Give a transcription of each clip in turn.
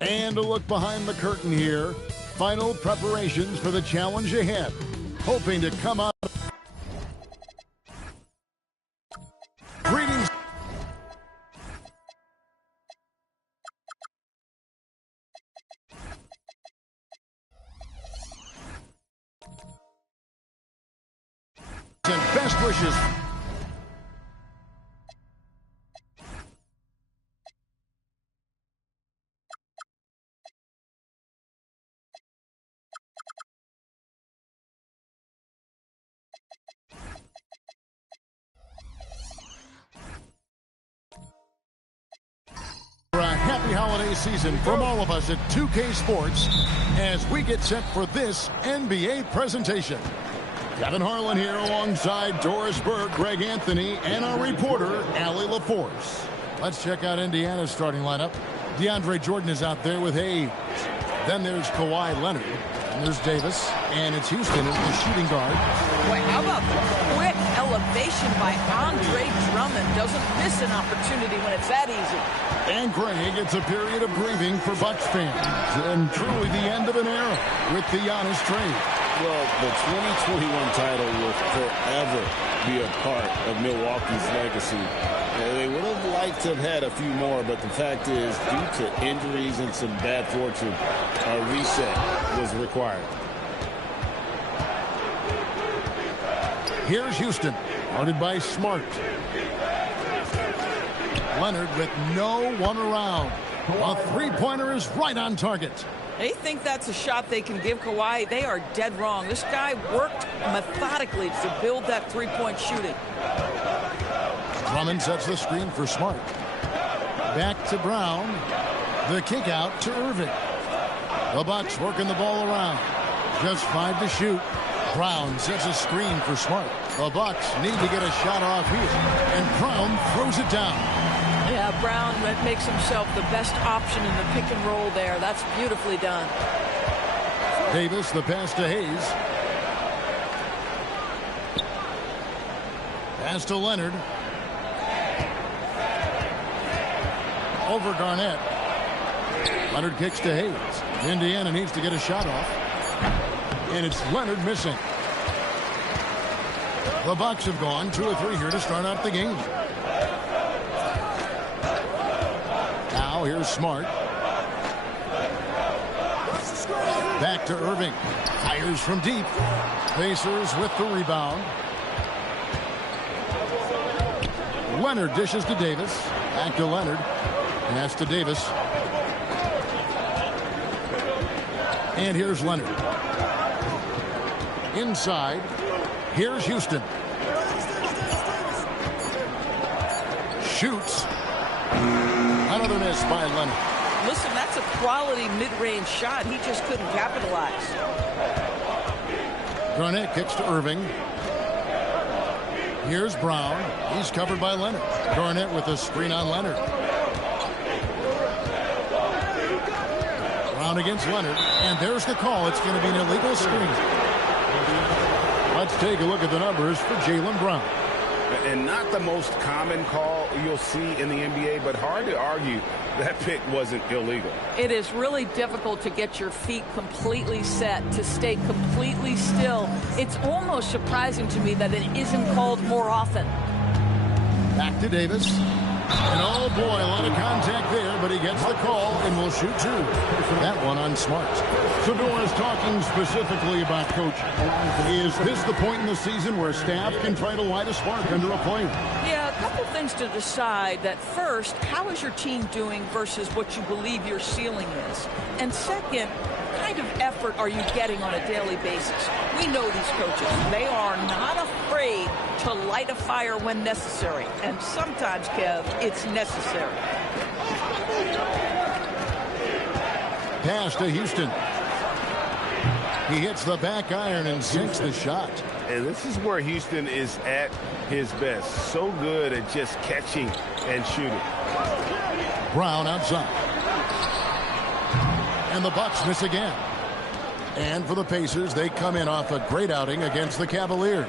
And a look behind the curtain here. Final preparations for the challenge ahead. Hoping to come out. Greetings. And best wishes. A happy holiday season from all of us at 2K Sports as we get set for this NBA presentation. Kevin Harlan here alongside Doris Burke, Greg Anthony, and our reporter, Allie LaForce. Let's check out Indiana's starting lineup. DeAndre Jordan is out there with Hayes. Then there's Kawhi Leonard. And there's Davis. And it's Houston as the shooting guard. Wait, how about the quick elevation by Andre Drummond? Doesn't miss an opportunity when it's that easy. And Greg, it's a period of grieving for Bucks fans. And truly the end of an era with the Giannis trade. Well, the 2021 title will forever be a part of Milwaukee's legacy. They would have liked to have had a few more, but the fact is, due to injuries and some bad fortune, a reset was required. Here's Houston, guarded by Smart. Leonard with no one around. A three-pointer is right on target. They think that's a shot they can give Kawhi. They are dead wrong. This guy worked methodically to build that three-point shooting. Drummond sets the screen for Smart. Back to Brown. The kick out to Irving. The Bucks working the ball around. Just 5 to shoot. Brown sets a screen for Smart. The Bucks need to get a shot off here. And Brown throws it down. Yeah, Brown makes himself the best option in the pick and roll there. That's beautifully done. Davis, the pass to Hayes. Pass to Leonard. Over Garnett. Leonard kicks to Hayes. Indiana needs to get a shot off. And it's Leonard missing. The Bucks have gone 2 or 3 here to start out the game. Now here's Smart. Back to Irving. Fires from deep. Pacers with the rebound. Leonard dishes to Davis. Back to Leonard. Pass to Davis. And here's Leonard. Inside. Here's Houston. Shoots. Another miss by Leonard. Listen, that's a quality mid-range shot. He just couldn't capitalize. Garnett kicks to Irving. Here's Brown. He's covered by Leonard. Garnett with a screen on Leonard. Brown against Leonard. And there's the call. It's going to be an illegal screen. Let's take a look at the numbers for Jaylen Brown. And not the most common call you'll see in the NBA, but hard to argue that pick wasn't illegal. It is really difficult to get your feet completely set, to stay completely still. It's almost surprising to me that it isn't called more often. Back to Davis. And oh boy, a lot of contact there, but he gets the call and will shoot 2. That one on Smart. So Doris, talking specifically about coaching, is this the point in the season where staff can try to light a spark under a player? Yeah, a couple things to decide. That first, how is your team doing versus what you believe your ceiling is? And second, what kind of effort are you getting on a daily basis? We know these coaches. They are not afraid to light a fire when necessary. And sometimes, Kev, it's necessary. Pass to Houston. He hits the back iron and sinks the shot. And this is where Houston is at his best. So good at just catching and shooting. Brown outside. And the Bucks miss again. And for the Pacers, they come in off a great outing against the Cavaliers.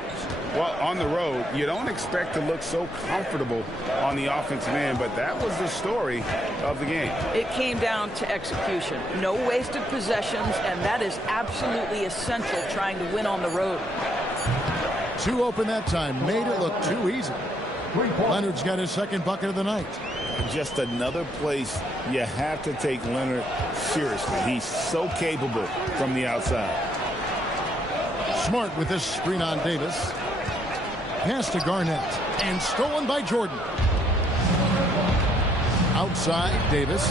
Well, on the road, you don't expect to look so comfortable on the offensive end, but that was the story of the game. It came down to execution. No wasted possessions, and that is absolutely essential trying to win on the road. Two open that time, made it look too easy. Leonard's got his second bucket of the night. Just another place you have to take Leonard seriously. He's so capable from the outside. Smart with this screen on Davis. Pass to Garnett. And stolen by Jordan. Outside, Davis.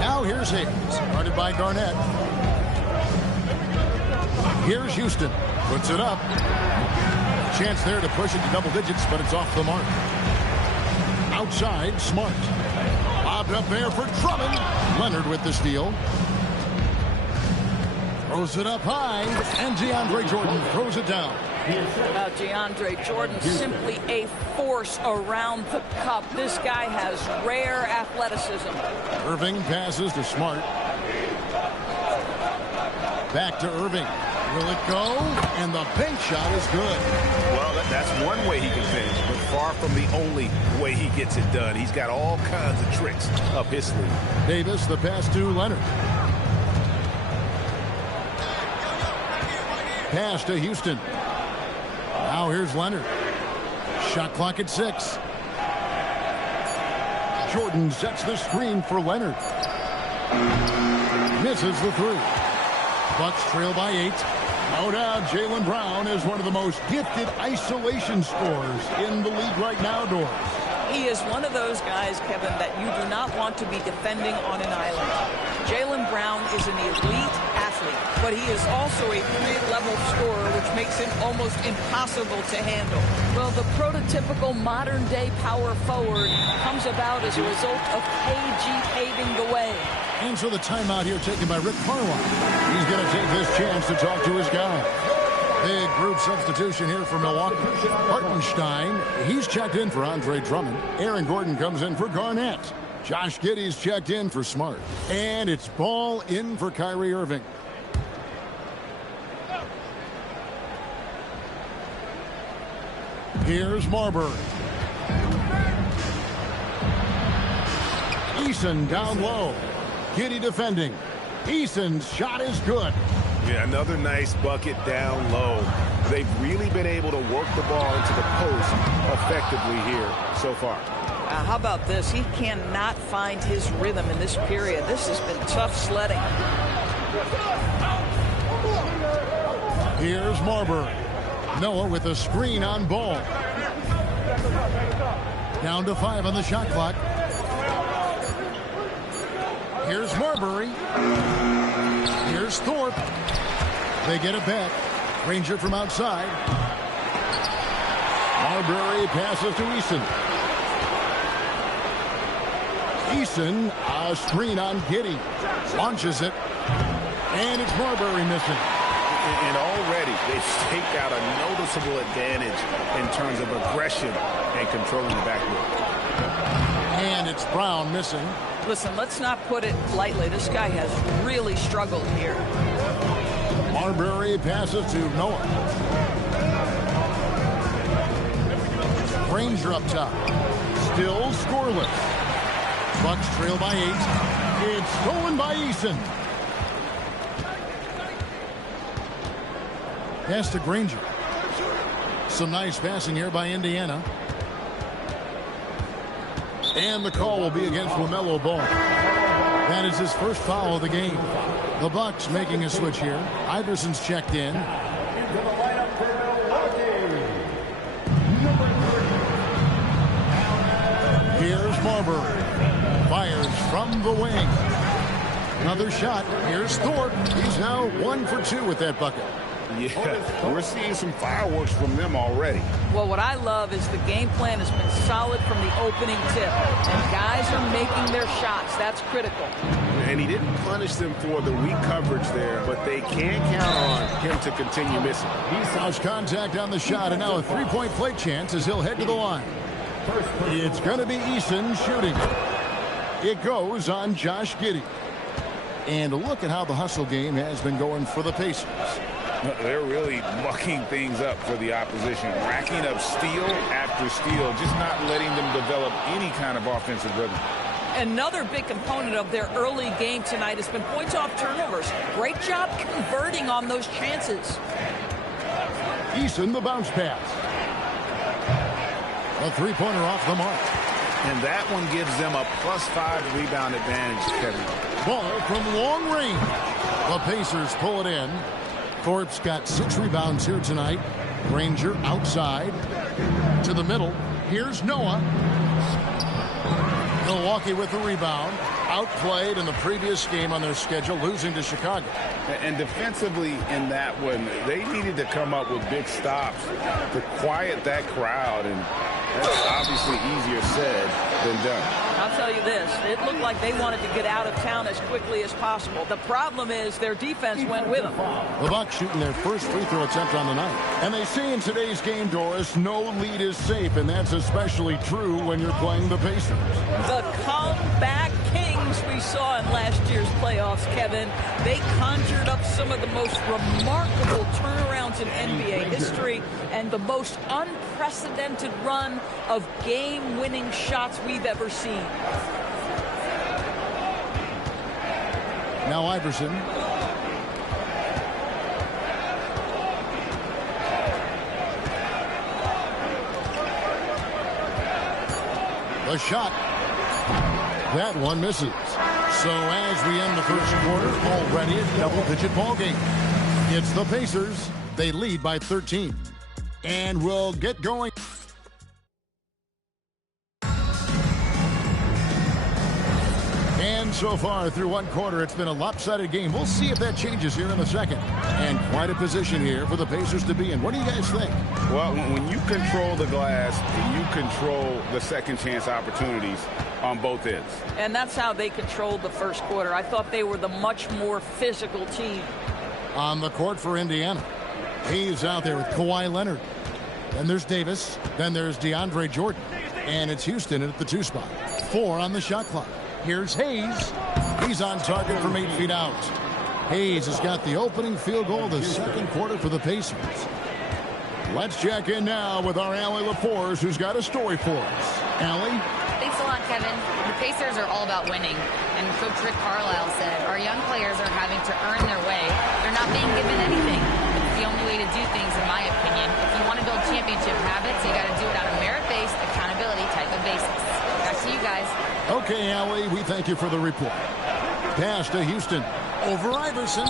Now here's Hayes. Guarded by Garnett. Here's Houston. Puts it up. Chance there to push it to double digits, but it's off the mark. Outside, Smart. Lobbed up there for Drummond. Leonard with the steal. Throws it up high, and DeAndre Jordan throws it down. DeAndre Jordan, simply a force around the cup. This guy has rare athleticism. Irving passes to Smart. Back to Irving. Will it go? And the bank shot is good. Well, that's one way he can finish, but far from the only way he gets it done. He's got all kinds of tricks up his sleeve. Davis, the pass to Leonard. Pass to Houston. Now here's Leonard. Shot clock at 6. Jordan sets the screen for Leonard. Misses the 3. Bucks trail by 8. No doubt Jaylen Brown is one of the most gifted isolation scorers in the league right now, Doris. He is one of those guys, Kevin, that you do not want to be defending on an island. Jaylen Brown is an elite athlete, but he is also a three-level scorer, which makes him almost impossible to handle. Well, the prototypical modern-day power forward comes about as a result of KG paving the way. And so the timeout here taken by Rick Carlisle. He's going to take this chance to talk to his guy. Big group substitution here for Milwaukee. Hartenstein, he's checked in for Andre Drummond. Aaron Gordon comes in for Garnett. Josh Giddey's checked in for Smart. And it's ball in for Kyrie Irving. Here's Marbury. Eason down low. Giddey defending. Eason's shot is good. Yeah, another nice bucket down low. They've really been able to work the ball into the post effectively here so far. How about this? He cannot find his rhythm in this period. This has been tough sledding. Here's Marbury. Noah with a screen on Ball. Down to 5 on the shot clock. Here's Marbury. Here's Thorpe. They get it back. Ranger from outside. Marbury passes to Eason. Eason, a screen on Giddey. Launches it. And it's Marbury missing. And already they've staked out a noticeable advantage in terms of aggression and controlling the backcourt. And it's Brown missing. Listen, let's not put it lightly. This guy has really struggled here. Marbury passes to Noah. Ranger up top. Still scoreless. Bucks trail by 8. It's stolen by Eason. Pass to Granger. Some nice passing here by Indiana. And the call will be against LaMelo Ball. That is his first foul of the game. The Bucks making a switch here. Iverson's checked in. Here's Marbury. Fires from the wing. Another shot. Here's Thorpe. He's now 1 for 2 with that bucket. Yeah, we're seeing some fireworks from them already. Well, what I love is the game plan has been solid from the opening tip. And guys are making their shots. That's critical. And he didn't punish them for the weak coverage there, but they can count on him to continue missing. House contact on the shot, and now a three-point play chance as he'll head to the line. It's going to be Eason shooting. It goes on Josh Giddey. And look at how the hustle game has been going for the Pacers. They're really mucking things up for the opposition, racking up steal after steal, just not letting them develop any kind of offensive rhythm. Another big component of their early game tonight has been points off turnovers. Great job converting on those chances. Eason, the bounce pass. A three-pointer off the mark. And that one gives them a +5 rebound advantage, Kevin. Ball from long range. The Pacers pull it in. Thorpe's got 6 rebounds here tonight. Granger outside to the middle. Here's Noah. Milwaukee with the rebound. Outplayed in the previous game on their schedule, losing to Chicago. And defensively in that one, they needed to come up with big stops to quiet that crowd, and that's obviously easier said than done. I'll tell you this, it looked like they wanted to get out of town as quickly as possible. The problem is their defense went with them. The Bucks shooting their first free throw attempt on the night. And they say in today's game, Doris, no lead is safe, and that's especially true when you're playing the Pacers. The comeback kings we saw in last year's playoffs, Kevin. They conjured up some of the most remarkable turnarounds in NBA history and the most unprecedented run of game-winning shots we've ever seen. Now Iverson. The shot. That one misses. So as we end the first quarter, already a double-digit ball game. It's the Pacers. They lead by 13. And we'll get going. And so far through one quarter, it's been a lopsided game. We'll see if that changes here in the second. And quite a position here for the Pacers to be in. What do you guys think? Well, when you control the glass, you control the second chance opportunities on both ends. And that's how they controlled the first quarter. I thought they were the much more physical team. On the court for Indiana, Hayes out there with Kawhi Leonard. Then there's Davis. Then there's DeAndre Jordan. And it's Houston at the 2 spot. 4 on the shot clock. Here's Hayes. He's on target from 8 feet out. Hayes has got the opening field goal of the second quarter for the Pacers. Let's check in now with our Allie LaForce, who's got a story for us. Allie? Thanks a lot, Kevin. The Pacers are all about winning. And Coach Rick Carlisle said, our young players are having to earn their way. They're not being given anything. It's the only way to do things, in my opinion. If you want to build championship habits, you got to do it on a merit-based, accountability type of basis. Back to you guys. Okay, Allie, we thank you for the report. Pass to Houston. Over Iverson.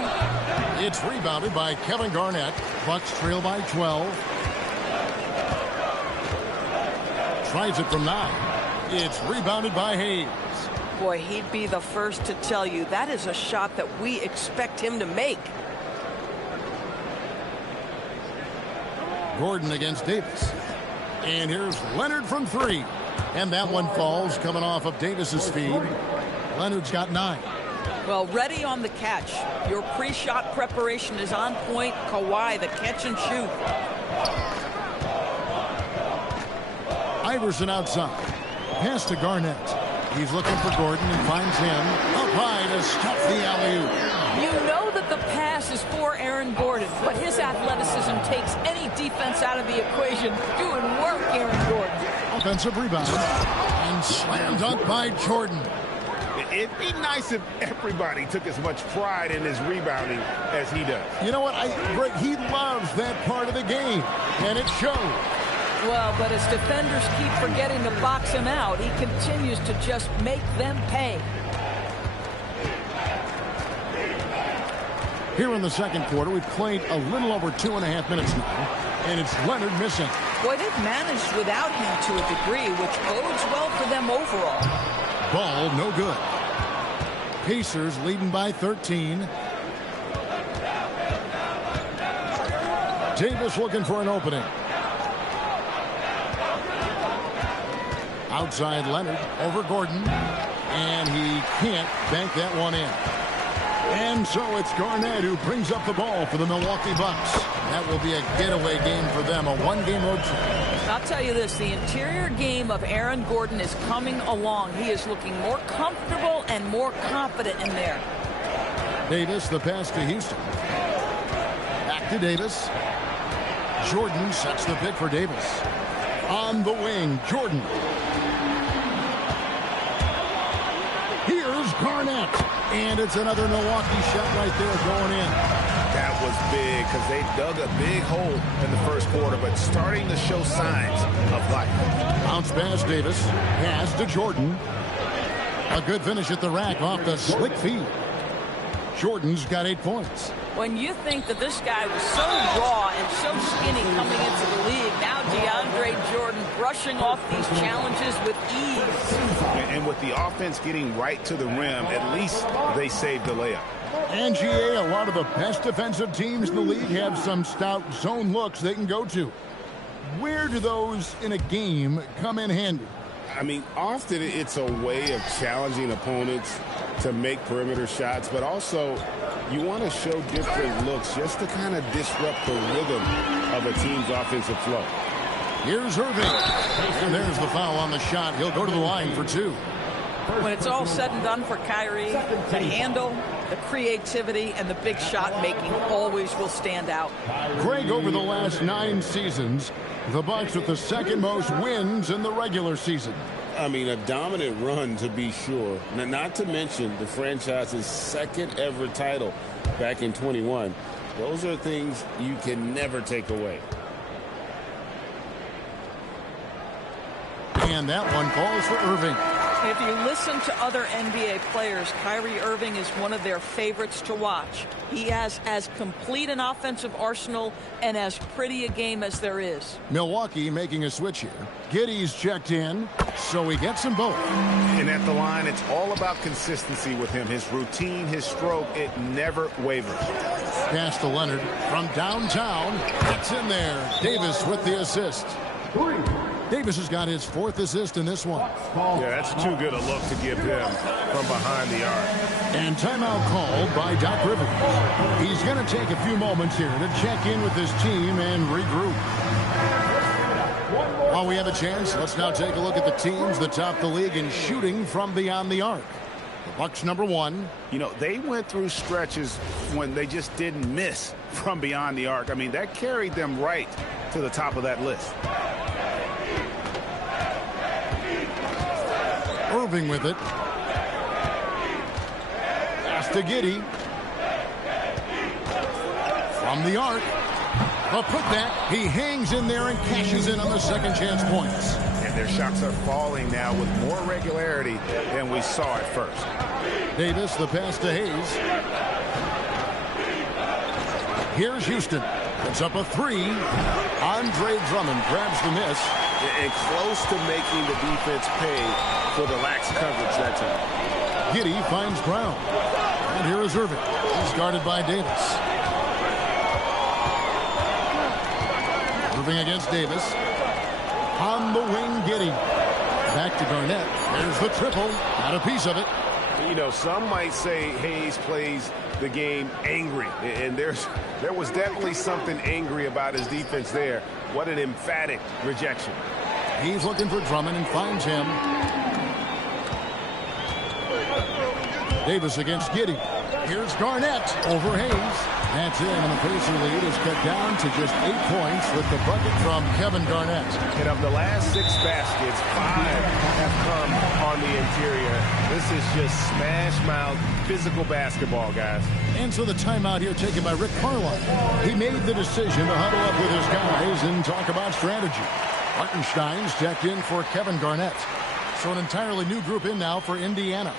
It's rebounded by Kevin Garnett. Bucks trail by 12. Tries it from 9. It's rebounded by Hayes. Boy, he'd be the first to tell you that is a shot that we expect him to make. Gordon against Davis. And here's Leonard from 3. And that one falls coming off of Davis's feed. Leonard's got 9. Well, ready on the catch. Your pre-shot preparation is on point. Kawhi, the catch and shoot. Iverson outside. Pass to Garnett. He's looking for Gordon and finds him up high to stuff the alley-oop. You know that the pass is for Aaron Gordon, but his athleticism takes any defense out of the equation. Doing work, Aaron Gordon. Offensive rebound. And slam dunk by Jordan. It'd be nice if everybody took as much pride in his rebounding as he does. You know what? Greg, he loves that part of the game, and it shows. Well, but as defenders keep forgetting to box him out, he continues to just make them pay. Here in the second quarter, we've played a little over 2.5 minutes now, and it's Leonard missing. Boy, they've managed without him to a degree, which bodes well for them overall. Ball no good. Pacers leading by 13. Davis looking for an opening. Outside Leonard over Gordon. And he can't bank that one in. And so it's Garnett who brings up the ball for the Milwaukee Bucks. That will be a getaway game for them, a one-game road trip. I'll tell you this, the interior game of Aaron Gordon is coming along. He is looking more comfortable and more confident in there. Davis, the pass to Houston. Back to Davis. Jordan sets the pick for Davis. On the wing, Jordan. Here's Garnett. And it's another Milwaukee shot right there going in. That was big because they dug a big hole in the first quarter, but starting to show signs of life. Bounce pass, Davis. Pass to Jordan. A good finish at the rack off the slick feed. Jordan's got 8 points. When you think that this guy was so raw and so skinny coming into the league, now DeAndre Jordan brushing off these challenges with ease. And with the offense getting right to the rim, at least they saved the layup. And GA, a lot of the best defensive teams in the league have some stout zone looks they can go to. Where do those in a game come in handy? I mean, often it's a way of challenging opponents to make perimeter shots, but also you want to show different looks just to kind of disrupt the rhythm of a team's offensive flow. Here's Irving. And there's the foul on the shot. He'll go to the line for 2. When it's all said and done for Kyrie, the handle, the creativity, and the big shot making always will stand out. Greg, over the last 9 seasons, the Bucks with the second most wins in the regular season. I mean, a dominant run to be sure. Now, not to mention the franchise's second ever title back in 21. Those are things you can never take away. And that one falls for Irving. If you listen to other NBA players, Kyrie Irving is one of their favorites to watch. He has as complete an offensive arsenal and as pretty a game as there is. Milwaukee making a switch here. Giddey's checked in, so he gets them both. And at the line, it's all about consistency with him. His routine, his stroke, it never wavers. Pass to Leonard from downtown. It's in there. Davis with the assist. Davis has got his 4th assist in this one. Yeah, that's too good a look to give him from behind the arc. And timeout called by Doc Rivers. He's going to take a few moments here to check in with his team and regroup. While we have a chance, let's now take a look at the teams that top the league in shooting from beyond the arc. The Bucks #1. You know, they went through stretches when they just didn't miss from beyond the arc. I mean, that carried them right to the top of that list. Irving with it. Pass to Giddey. From the arc. A putback. He hangs in there and cashes in on the second chance points. And their shots are falling now with more regularity than we saw at first. Davis, the pass to Hayes. Here's Houston. Puts up a 3. Andre Drummond grabs the miss. And close to making the defense pay for the lax coverage that time. Giddey finds Brown. And here is Irving. He's guarded by Davis. Irving against Davis. On the wing, Giddey. Back to Garnett. There's the triple. Got a piece of it. You know, some might say Hayes plays the game angry. And there was definitely something angry about his defense there. What an emphatic rejection. He's looking for Drummond and finds him. Davis against Giddey. Here's Garnett over Hayes. That's it, and the Pacer lead is cut down to just 8 points with the bucket from Kevin Garnett. And of the last 6 baskets, 5 have come on the interior. This is just smash mouth physical basketball, guys. And so the timeout here taken by Rick Carlisle. He made the decision to huddle up with his guys and talk about strategy. Hartenstein's checked in for Kevin Garnett. So an entirely new group in now for Indiana.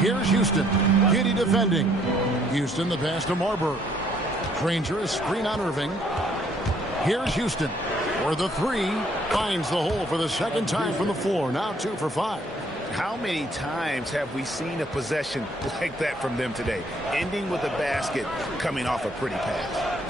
Here's Houston. Giddey defending. Houston the pass to Marbury. Granger a screen on Irving. Here's Houston. For the 3. Finds the hole for the second time from the floor. Now 2 for 5. How many times have we seen a possession like that from them today? Ending with a basket coming off a pretty pass.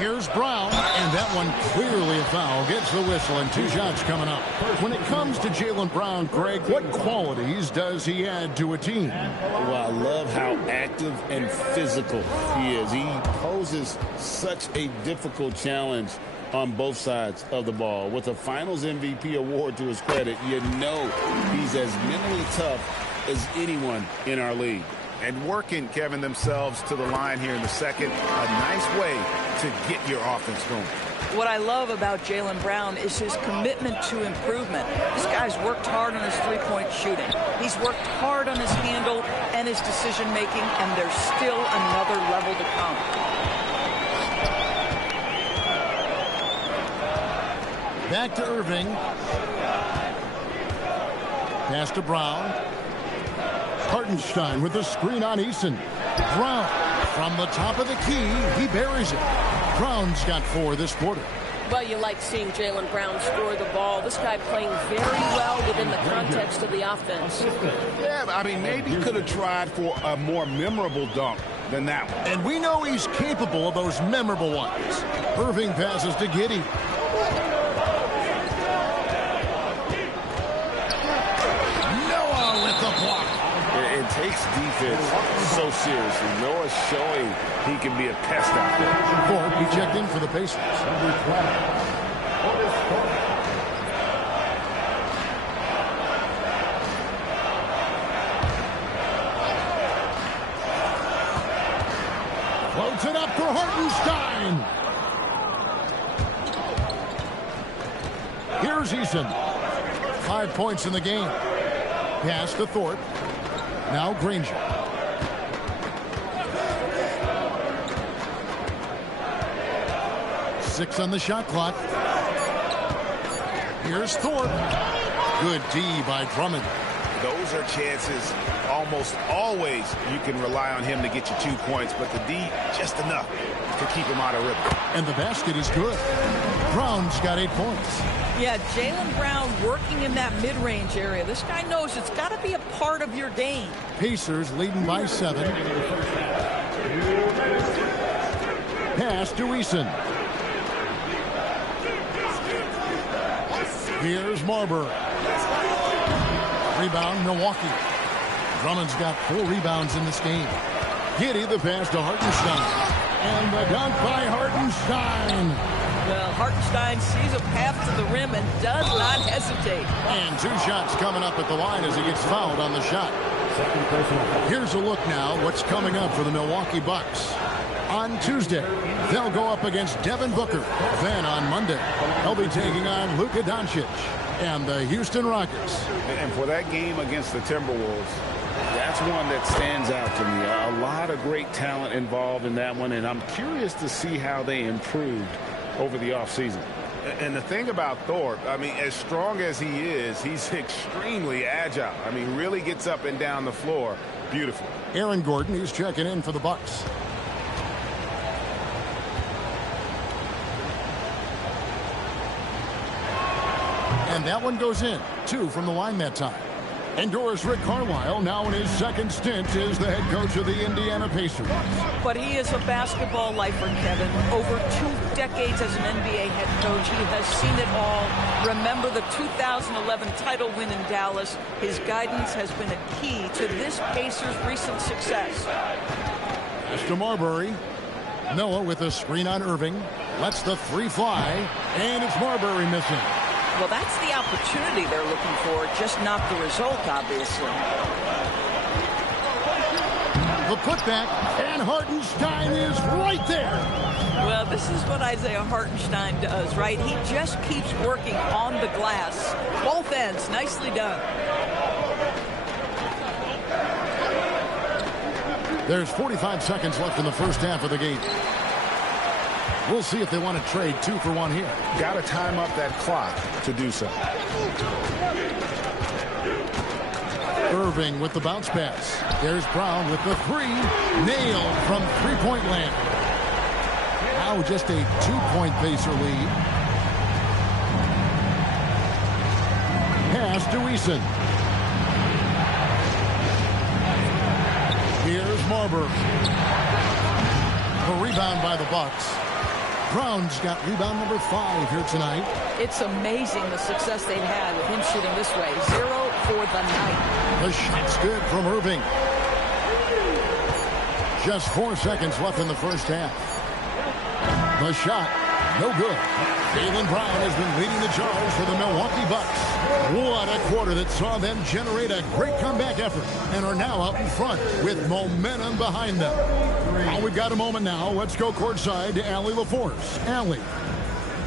Here's Brown, and that one clearly a foul. Gets the whistle, and 2 shots coming up. When it comes to Jaylen Brown, Greg, what qualities does he add to a team? Well, I love how active and physical he is. He poses such a difficult challenge on both sides of the ball. With a Finals MVP award to his credit, you know he's as mentally tough as anyone in our league. And working, Kevin, themselves to the line here in the second. A nice way to get your offense going. What I love about Jaylen Brown is his commitment to improvement. This guy's worked hard on his three-point shooting. He's worked hard on his handle and his decision-making, and there's still another level to come. Back to Irving. Pass to Brown. Hartenstein with the screen on Eason. Brown from the top of the key. He buries it. Brown's got 4 this quarter. Well, you like seeing Jaylen Brown score the ball. This guy playing very well within the context of the offense. Yeah, I mean, maybe he could have tried for a more memorable dunk than that one. And we know he's capable of those memorable ones. Irving passes to Giddey. Noah with the block. It takes defense so seriously. Noah's showing he can be a pest out there. Ford, he checked in for the Pacers. Floats it up for Hartenstein. Here's Eason. 5 points in the game. Pass to Thorpe. Now Granger. Six on the shot clock. Here's Thorpe. Good D by Drummond. Those are chances almost always you can rely on him to get you 2 points, but the D just enough to keep him out of rhythm. And the basket is good. Brown's got 8 points. Yeah, Jaylen Brown working in that mid-range area. This guy knows it's got to be a part of your game. Pacers leading by 7. Pass to Eason. Here's Marbury. Rebound, Milwaukee. Drummond's got 4 rebounds in this game. Giddey the pass to Hartenstein. And the dunk by Hartenstein. Well, Hartenstein sees a path to the rim and does not hesitate. And 2 shots coming up at the line as he gets fouled on the shot. Here's a look now what's coming up for the Milwaukee Bucks. On Tuesday, they'll go up against Devin Booker. Then on Monday, they'll be taking on Luka Doncic and the Houston Rockets. And for that game against the Timberwolves, that's one that stands out to me. A lot of great talent involved in that one, and I'm curious to see how they improved over the offseason. And the thing about Thorpe, I mean, as strong as he is, he's extremely agile. I mean, really gets up and down the floor. Beautiful. Aaron Gordon, he's checking in for the Bucks. And that one goes in. 2 from the line that time. Endorse Rick Carlisle, now in his second stint as the head coach of the Indiana Pacers. But he is a basketball lifer, Kevin. Over 2 decades as an NBA head coach, he has seen it all. Remember the 2011 title win in Dallas. His guidance has been a key to this Pacers' recent success. Mr. Marbury. Noah with a screen on Irving. Lets the 3 fly. And it's Marbury missing. Well, that's the opportunity they're looking for, just not the result, obviously. The putback, and Hartenstein is right there. Well, this is what Isaiah Hartenstein does, right? He just keeps working on the glass. Both ends, nicely done. There's 45 seconds left in the first half of the game. We'll see if they want to trade 2 for 1 here. Got to time up that clock to do so. Irving with the bounce pass. There's Brown with the 3. Nailed from three-point land. Now just a 2-point Pacer lead. Pass to Eason. Here's Marbury. A rebound by the Bucks. Brown's got rebound number 5 here tonight. It's amazing the success they've had with him shooting this way. 0 for the night. The shot's good from Irving. Just 4 seconds left in the first half. The shot, no good. Jaylen Brown has been leading the charge for the Milwaukee Bucks. What a quarter that saw them generate a great comeback effort and are now out in front with momentum behind them. Well, we've got a moment now. Let's go courtside to Allie LaForce. Allie.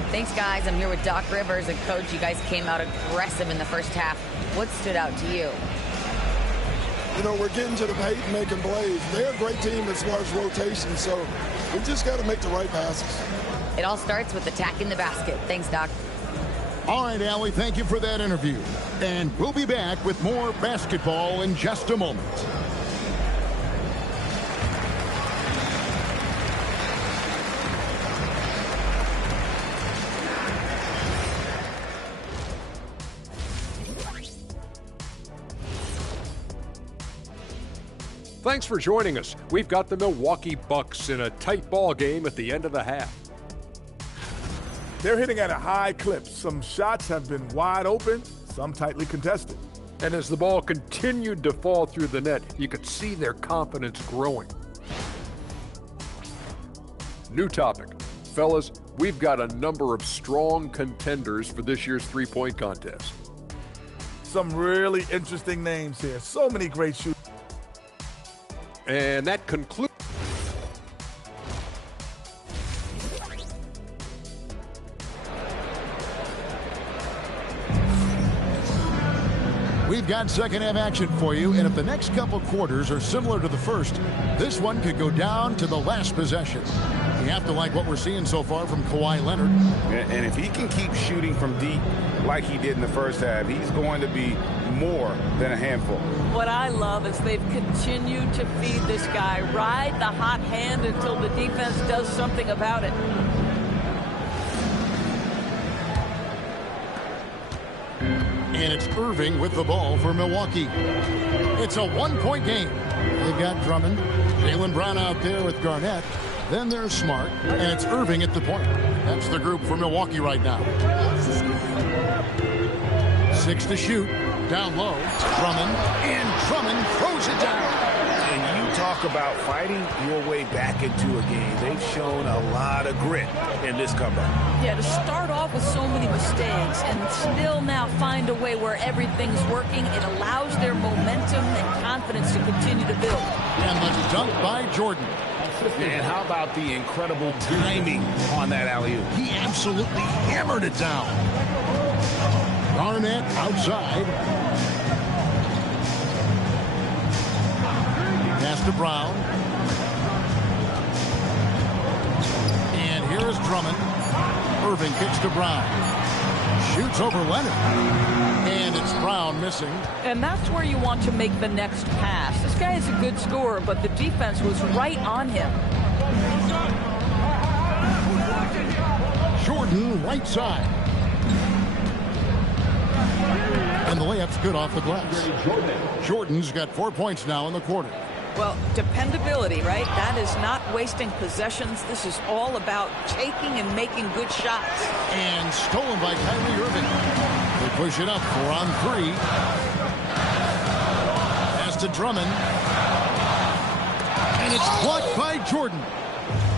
Thanks, guys. I'm here with Doc Rivers and Coach. You guys came out aggressive in the first half. What stood out to you? You know, we're getting to the paint and making plays. They're a great team as far as rotation, so we just got to make the right passes. It all starts with attacking the basket. Thanks, Doc. All right, Allie, thank you for that interview. And we'll be back with more basketball in just a moment. Thanks for joining us. We've got the Milwaukee Bucks in a tight ball game at the end of the half. They're hitting at a high clip. Some shots have been wide open, some tightly contested. And as the ball continued to fall through the net, you could see their confidence growing. New topic. Fellas, we've got a number of strong contenders for this year's three-point contest. Some really interesting names here. So many great shooters. And that concludes. We've got second half action for you, and if the next couple quarters are similar to the first, this one could go down to the last possession. You have to like what we're seeing so far from Kawhi Leonard. And if he can keep shooting from deep like he did in the first half, he's going to be more than a handful. What I love is they've continued to feed this guy, ride the hot hand until the defense does something about it. And it's Irving with the ball for Milwaukee. It's a one-point game. They've got Drummond, Jaylen Brown out there with Garnett. Then there's Smart, and it's Irving at the point. That's the group for Milwaukee right now. 6 to shoot. Down low. Drummond, and Drummond throws it down. And you talk about fighting your way back into a game. They've shown a lot of grit in this comeback. Yeah, to start off with so many mistakes and still now find a way where everything's working, it allows their momentum and confidence to continue to build. And the dunk by Jordan. And how about the incredible timing on that alley-oop? He absolutely hammered it down. Garnett outside. Pass to Brown. And here is Drummond. Irving kicks to Brown. Shoots over Leonard. And it's Brown missing. And that's where you want to make the next pass. This guy is a good scorer, but the defense was right on him. Jordan right side. And the layup's good off the glass. Jordan's got 4 points now in the quarter. Well, dependability, right? That is not wasting possessions. This is all about taking and making good shots. And stolen by Kyrie Irving. They push it up 4 on 3. Pass to Drummond. And it's blocked by Jordan.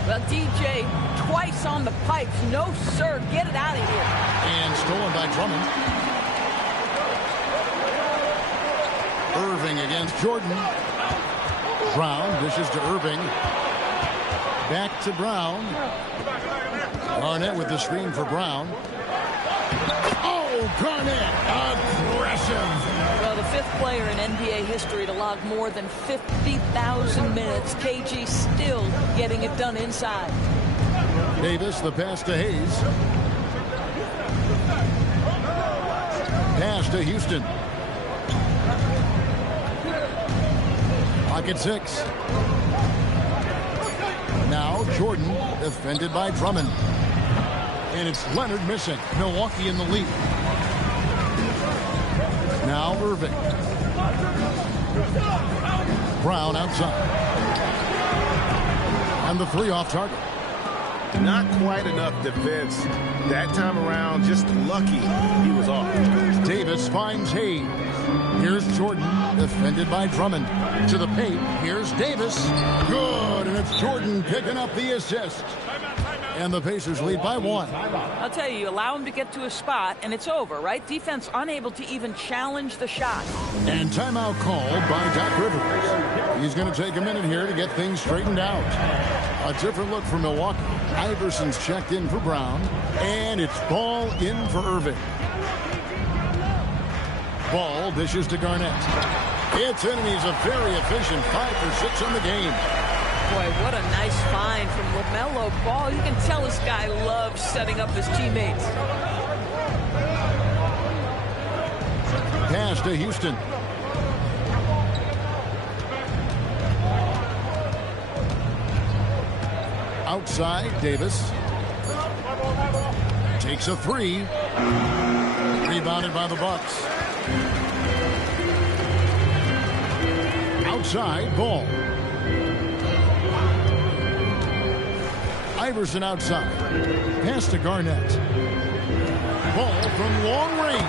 Well, DJ, twice on the pipes. No, sir. Get it out of here. And stolen by Drummond. Irving against Jordan. Brown dishes to Irving. Back to Brown. Garnett with the screen for Brown. Oh, Garnett, aggressive. Well, the 5th player in NBA history to log more than 50,000 minutes. KG still getting it done inside. Davis, the pass to Hayes. Pass to Houston. Pocket 6. Now Jordan defended by Drummond. And it's Leonard missing. Milwaukee in the lead. Now Irving. Brown outside. And the 3 off target. Not quite enough defense. That time around, just lucky he was off. Davis finds Hayes. Here's Jordan, defended by Drummond. To the paint, here's Davis. Good, and it's Jordan picking up the assist. And the Pacers lead by 1. I'll tell you, allow him to get to a spot, and it's over, right? Defense unable to even challenge the shot. And timeout called by Doc Rivers. He's going to take a minute here to get things straightened out. A different look for Milwaukee. Iverson's checked in for Brown, and it's Ball in for Irving. Ball dishes to Garnett. It's in, and he's a very efficient 5 for 6 in the game. Boy, what a nice find from LaMelo Ball. You can tell this guy loves setting up his teammates. Pass to Houston. Outside, Davis. Takes a 3. Rebounded by the Bucks. Outside, Ball. Iverson outside. Pass to Garnett. Ball from long range.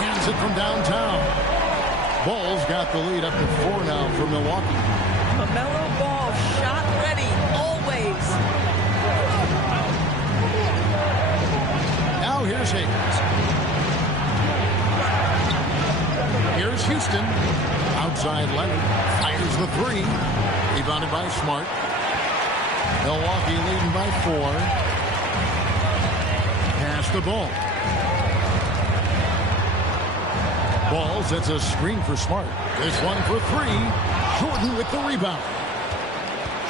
Hands it from downtown. Ball's got the lead up to 4 now for Milwaukee. LaMelo Ball, shot ready, always. Now here's Hayes. Here's Houston. Outside Leonard. Fires the 3. Rebounded by Smart. Milwaukee leading by 4. Pass the ball. Ball sets a screen for Smart. This one for 3. Jordan with the rebound.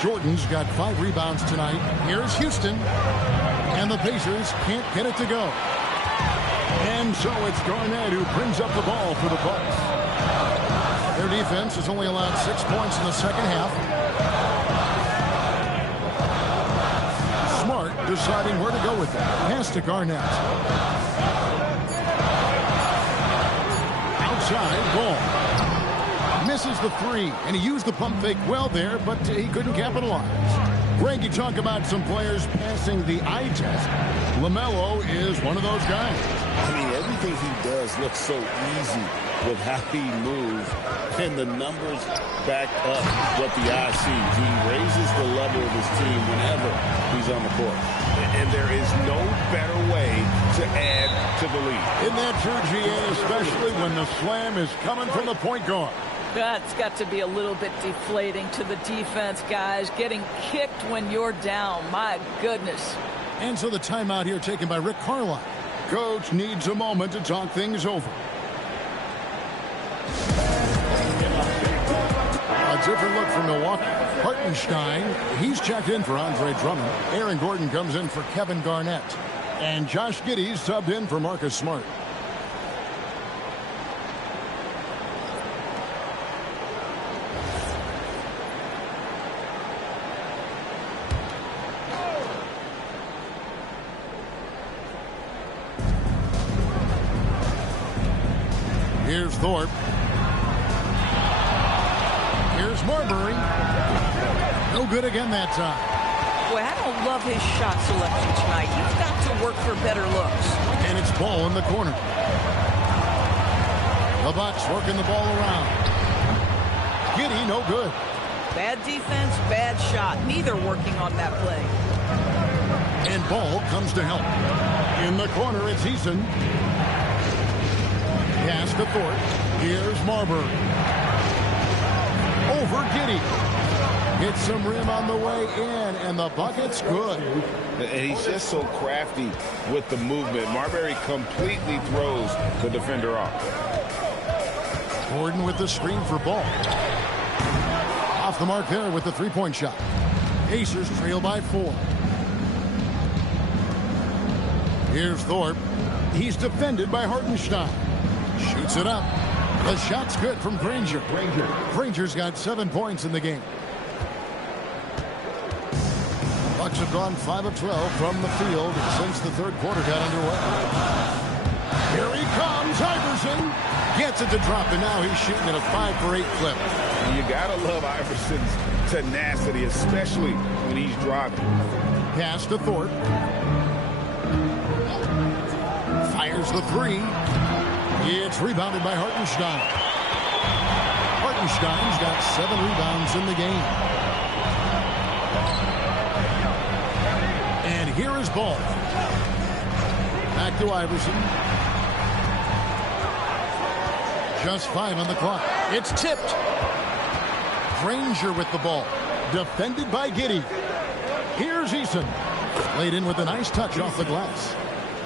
Jordan's got 5 rebounds tonight. Here's Houston. And the Pacers can't get it to go. And so it's Garnett who brings up the ball for the Bucks. Their defense has only allowed 6 points in the second half. Smart deciding where to go with that. Pass to Garnett. Outside, Ball. Misses the 3, and he used the pump fake well there, but he couldn't capitalize. Greg, you talk about some players passing the eye test. LaMelo is one of those guys. I mean, everything he does looks so easy with how he moves, and the numbers back up what the eye sees. He raises the level of his team whenever he's on the court. And there is no better way to add to the lead. In that true, GA, especially when the slam is coming from the point guard. That's got to be a little bit deflating to the defense, guys. Getting kicked when you're down. My goodness. And so the timeout here taken by Rick Carlisle. Coach needs a moment to talk things over. A different look for Milwaukee. Hartenstein, he's checked in for Andre Drummond. Aaron Gordon comes in for Kevin Garnett. And Josh Giddey's subbed in for Marcus Smart. Here's Thorpe. Here's Marbury. No good again that time. Boy, I don't love his shot selection tonight. You've got to work for better looks. And it's Ball in the corner. The Bucks working the ball around. Giddey, no good. Bad defense, bad shot. Neither working on that play. And Ball comes to help. In the corner, it's Eason. Pass to Thorpe. Here's Marbury. Over Giddey. Hits some rim on the way in, and the bucket's good. And he's just so crafty with the movement. Marbury completely throws the defender off. Gordon with the screen for Ball. Off the mark there with the three-point shot. Pacers trail by 4. Here's Thorpe. He's defended by Hartenstein. Shoots it up. The shot's good from Granger. Granger's got 7 points in the game. Bucks have gone 5 of 12 from the field since the third quarter got underway. Here he comes, Iverson. Gets it to drop, and now he's shooting at a 5 for 8 clip. You gotta love Iverson's tenacity, especially when he's driving. Pass to Thorpe. Fires the 3. It's rebounded by Hartenstein. Hartenstein's got 7 rebounds in the game. And here is Ball. Back to Iverson. Just 5 on the clock. It's tipped. Granger with the ball. Defended by Giddey. Here's Eason. Laid in with a nice touch off the glass.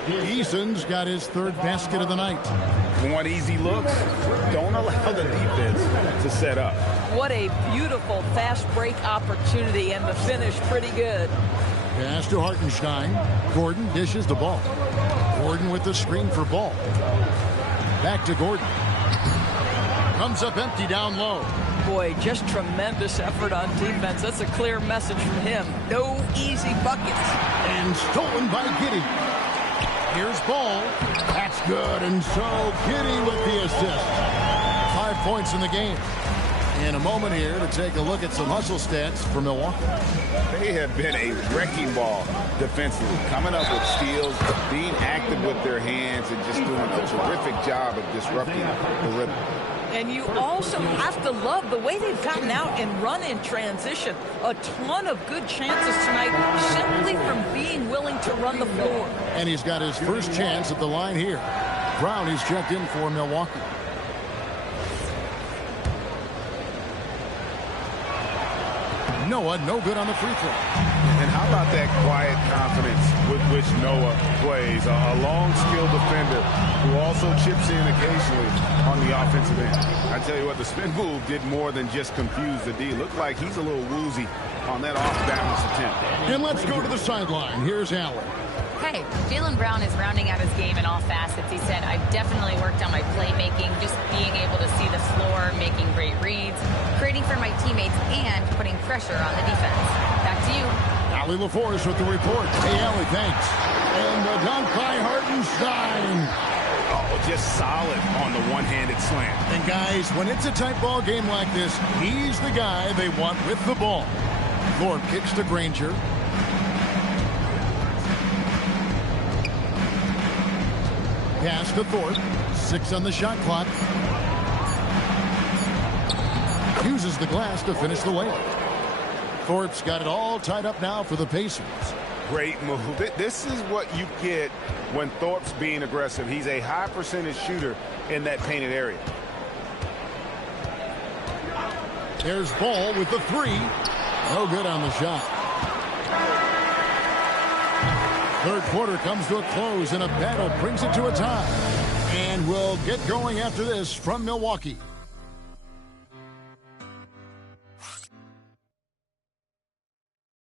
Eason's got his 3rd basket of the night. Want easy looks? Don't allow the defense to set up. What a beautiful fast break opportunity, and the finish pretty good. Pass to Hartenstein. Gordon dishes the ball. Gordon with the screen for Ball. Back to Gordon. Comes up empty down low. Boy, just tremendous effort on defense. That's a clear message from him. No easy buckets. And stolen by Giddey. Here's Ball. That's good. And so Giddey with the assist. 5 points in the game. In a moment here to take a look at some hustle stats for Milwaukee. They have been a wrecking ball defensively, coming up with steals, being active with their hands, and just doing a terrific job of disrupting the rhythm. And you also have to love the way they've gotten out and run in transition. A ton of good chances tonight simply from being willing to run the floor. And he's got his first chance at the line here. Brown is checked in for Milwaukee. Noah, no good on the free throw. And how about that quiet confidence with which Noah plays? A long, skilled defender who also chips in occasionally on the offensive end. I tell you what, the spin move did more than just confuse the D. Looked like he's a little woozy on that off-balance attempt. And let's go to the sideline. Here's Allen. Hey, Jaylen Brown is rounding out his game in all facets. He said, I've definitely worked on my playmaking, just being able to see the floor, making great reads, creating for my teammates, and putting pressure on the defense. Back to you. Allie LaForce with the report. Hey, Allie, thanks. And the dunk by Hartenstein. Oh, just solid on the one-handed slam. And guys, when it's a tight ball game like this, he's the guy they want with the ball. Thorpe kicks to Granger. Pass to Thorpe. 6 on the shot clock. Uses the glass to finish the layup. Thorpe's got it all tied up now for the Pacers. Great move. This is what you get when Thorpe's being aggressive. He's a high percentage shooter in that painted area. There's Ball with the 3. No good on the shot. Third quarter comes to a close, and a battle brings it to a tie. And we'll get going after this from Milwaukee.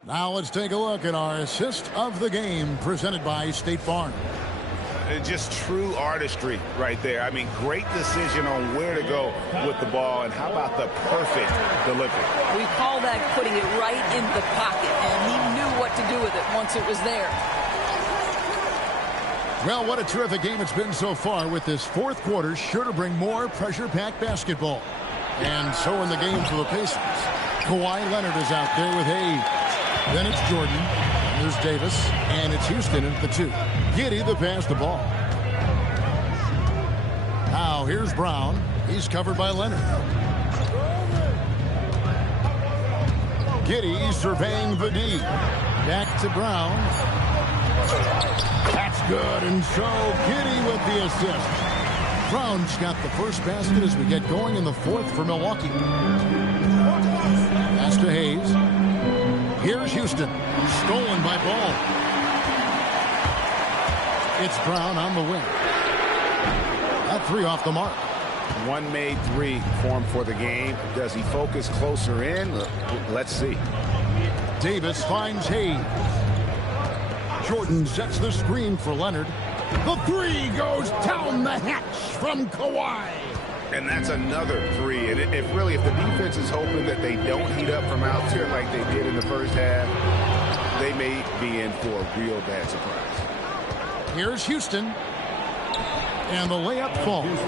Now let's take a look at our assist of the game presented by State Farm. Just true artistry right there. I mean, great decision on where to go with the ball, and how about the perfect delivery? We call that putting it right in the pocket, and he knew what to do with it once it was there. Well, what a terrific game it's been so far, with this fourth quarter sure to bring more pressure-packed basketball. And so in the game for the Pacers, Kawhi Leonard is out there with Hayes. Then it's Jordan. There's Davis. And it's Houston at the 2. Giddey the pass the ball. Now here's Brown. He's covered by Leonard. Giddey surveying the D. Back to Brown. That's good. And so Giddey with the assist. Brown's got the first basket as we get going in the fourth for Milwaukee. Pass to Hayes. Here's Houston. Stolen by Ball. It's Brown on the wing. That 3 off the mark. One made 3 formed for the game. Does he focus closer in? Let's see. Davis finds Hayes. Jordan sets the screen for Leonard. The 3 goes down the hatch from Kawhi. And that's another 3. And if the defense is hoping that they don't heat up from out here like they did in the first half, they may be in for a real bad surprise. Here's Houston. And the layup falls.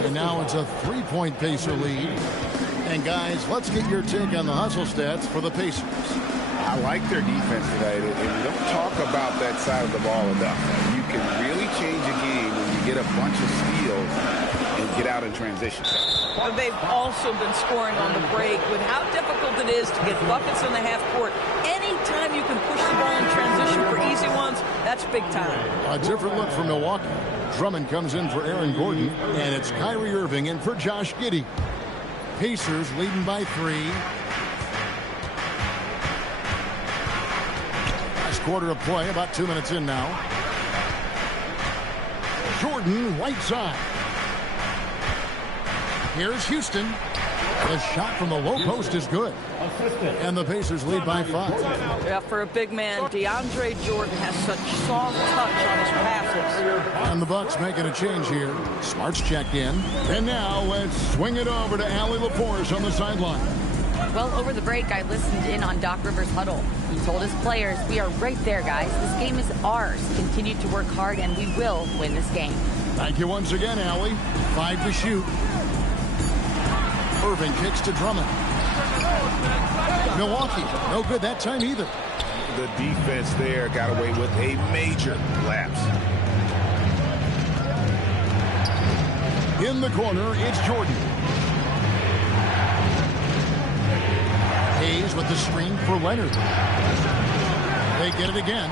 And now it's a 3-point Pacer lead. And guys, let's get your take on the hustle stats for the Pacers. I like their defense today, and we don't talk about that side of the ball enough. You can really change a game when you get a bunch of steals and get out in transition. But they've also been scoring on the break. With how difficult it is to get buckets in the half court, anytime you can push the ball in transition for easy ones, that's big time. A different look for Milwaukee. Drummond comes in for Aaron Gordon, and it's Kyrie Irving in for Josh Giddey. Pacers leading by 3. Last quarter of play, about 2 minutes in now. Jordan, right side. Here's Houston. The shot from the low post is good. And the Pacers lead by 5. Yeah, for a big man, DeAndre Jordan has such soft touch on his passes. And the Bucks making a change here. Smart's checked in. And now let's swing it over to Allie LaForce on the sideline. Well, over the break, I listened in on Doc Rivers' huddle. He told his players, we are right there, guys. This game is ours. Continue to work hard, and we will win this game. Thank you once again, Allie. 5 to shoot. Irving kicks to Drummond. Milwaukee, no good that time either. The defense there got away with a major lapse. In the corner, it's Jordan. Hayes with the screen for Leonard. They get it again.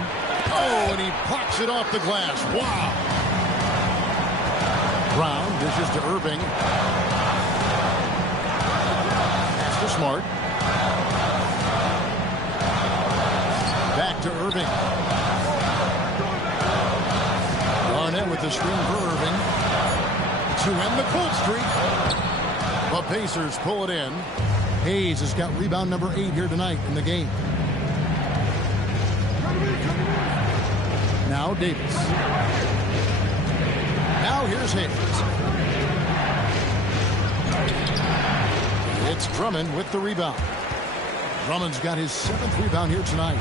Oh, and he plucks it off the glass. Wow. Brown dishes to Irving. Pass to Smart. Back to Irving. Garnett with the screen for Irving. To end the cold streak. The Pacers pull it in. Hayes has got rebound number 8 here tonight in the game. Now Davis. Now here's Hayes. It's Drummond with the rebound. Drummond's got his 7th rebound here tonight.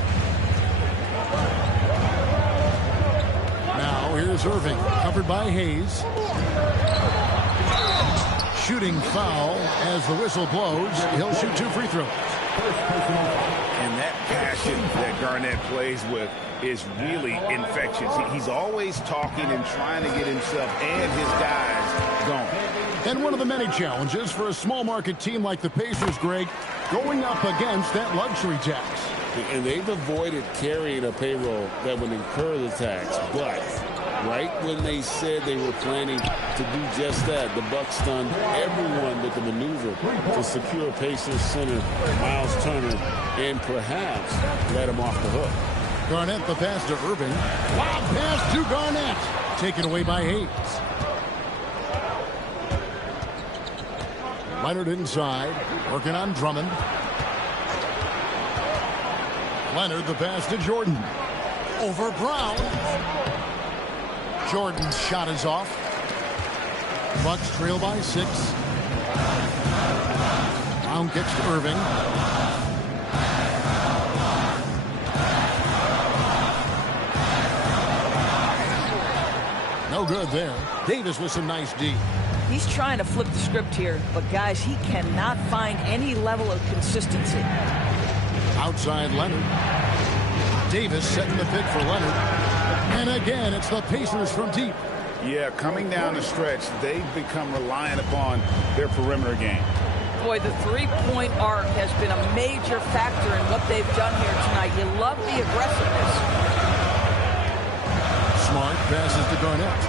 Now here's Irving, covered by Hayes. Shooting foul as the whistle blows. He'll shoot 2 free throws. And that passion that Garnett plays with is really infectious. He's always talking and trying to get himself and his guys going. And one of the many challenges for a small market team like the Pacers, Greg, going up against that luxury tax. And they've avoided carrying a payroll that would incur the tax. But right when they said they were planning to do just that, the Bucks stunned everyone with the maneuver to secure Pacers center Miles Turner and perhaps let him off the hook. Garnett the pass to Irving. Lob pass to Garnett. Taken away by Hayes. Leonard inside, working on Drummond. Leonard the pass to Jordan. Over Brown. Jordan's shot is off. Bucks trail by 6. Brown kicks to Irving. No good there. Davis with some nice D. He's trying to flip the script here, but guys, he cannot find any level of consistency. Outside Leonard. Davis setting the pick for Leonard. And again, it's the Pacers from deep. Yeah, coming down the stretch, they've become reliant upon their perimeter game. Boy, the three-point arc has been a major factor in what they've done here tonight. You love the aggressiveness. Smart passes to Garnett.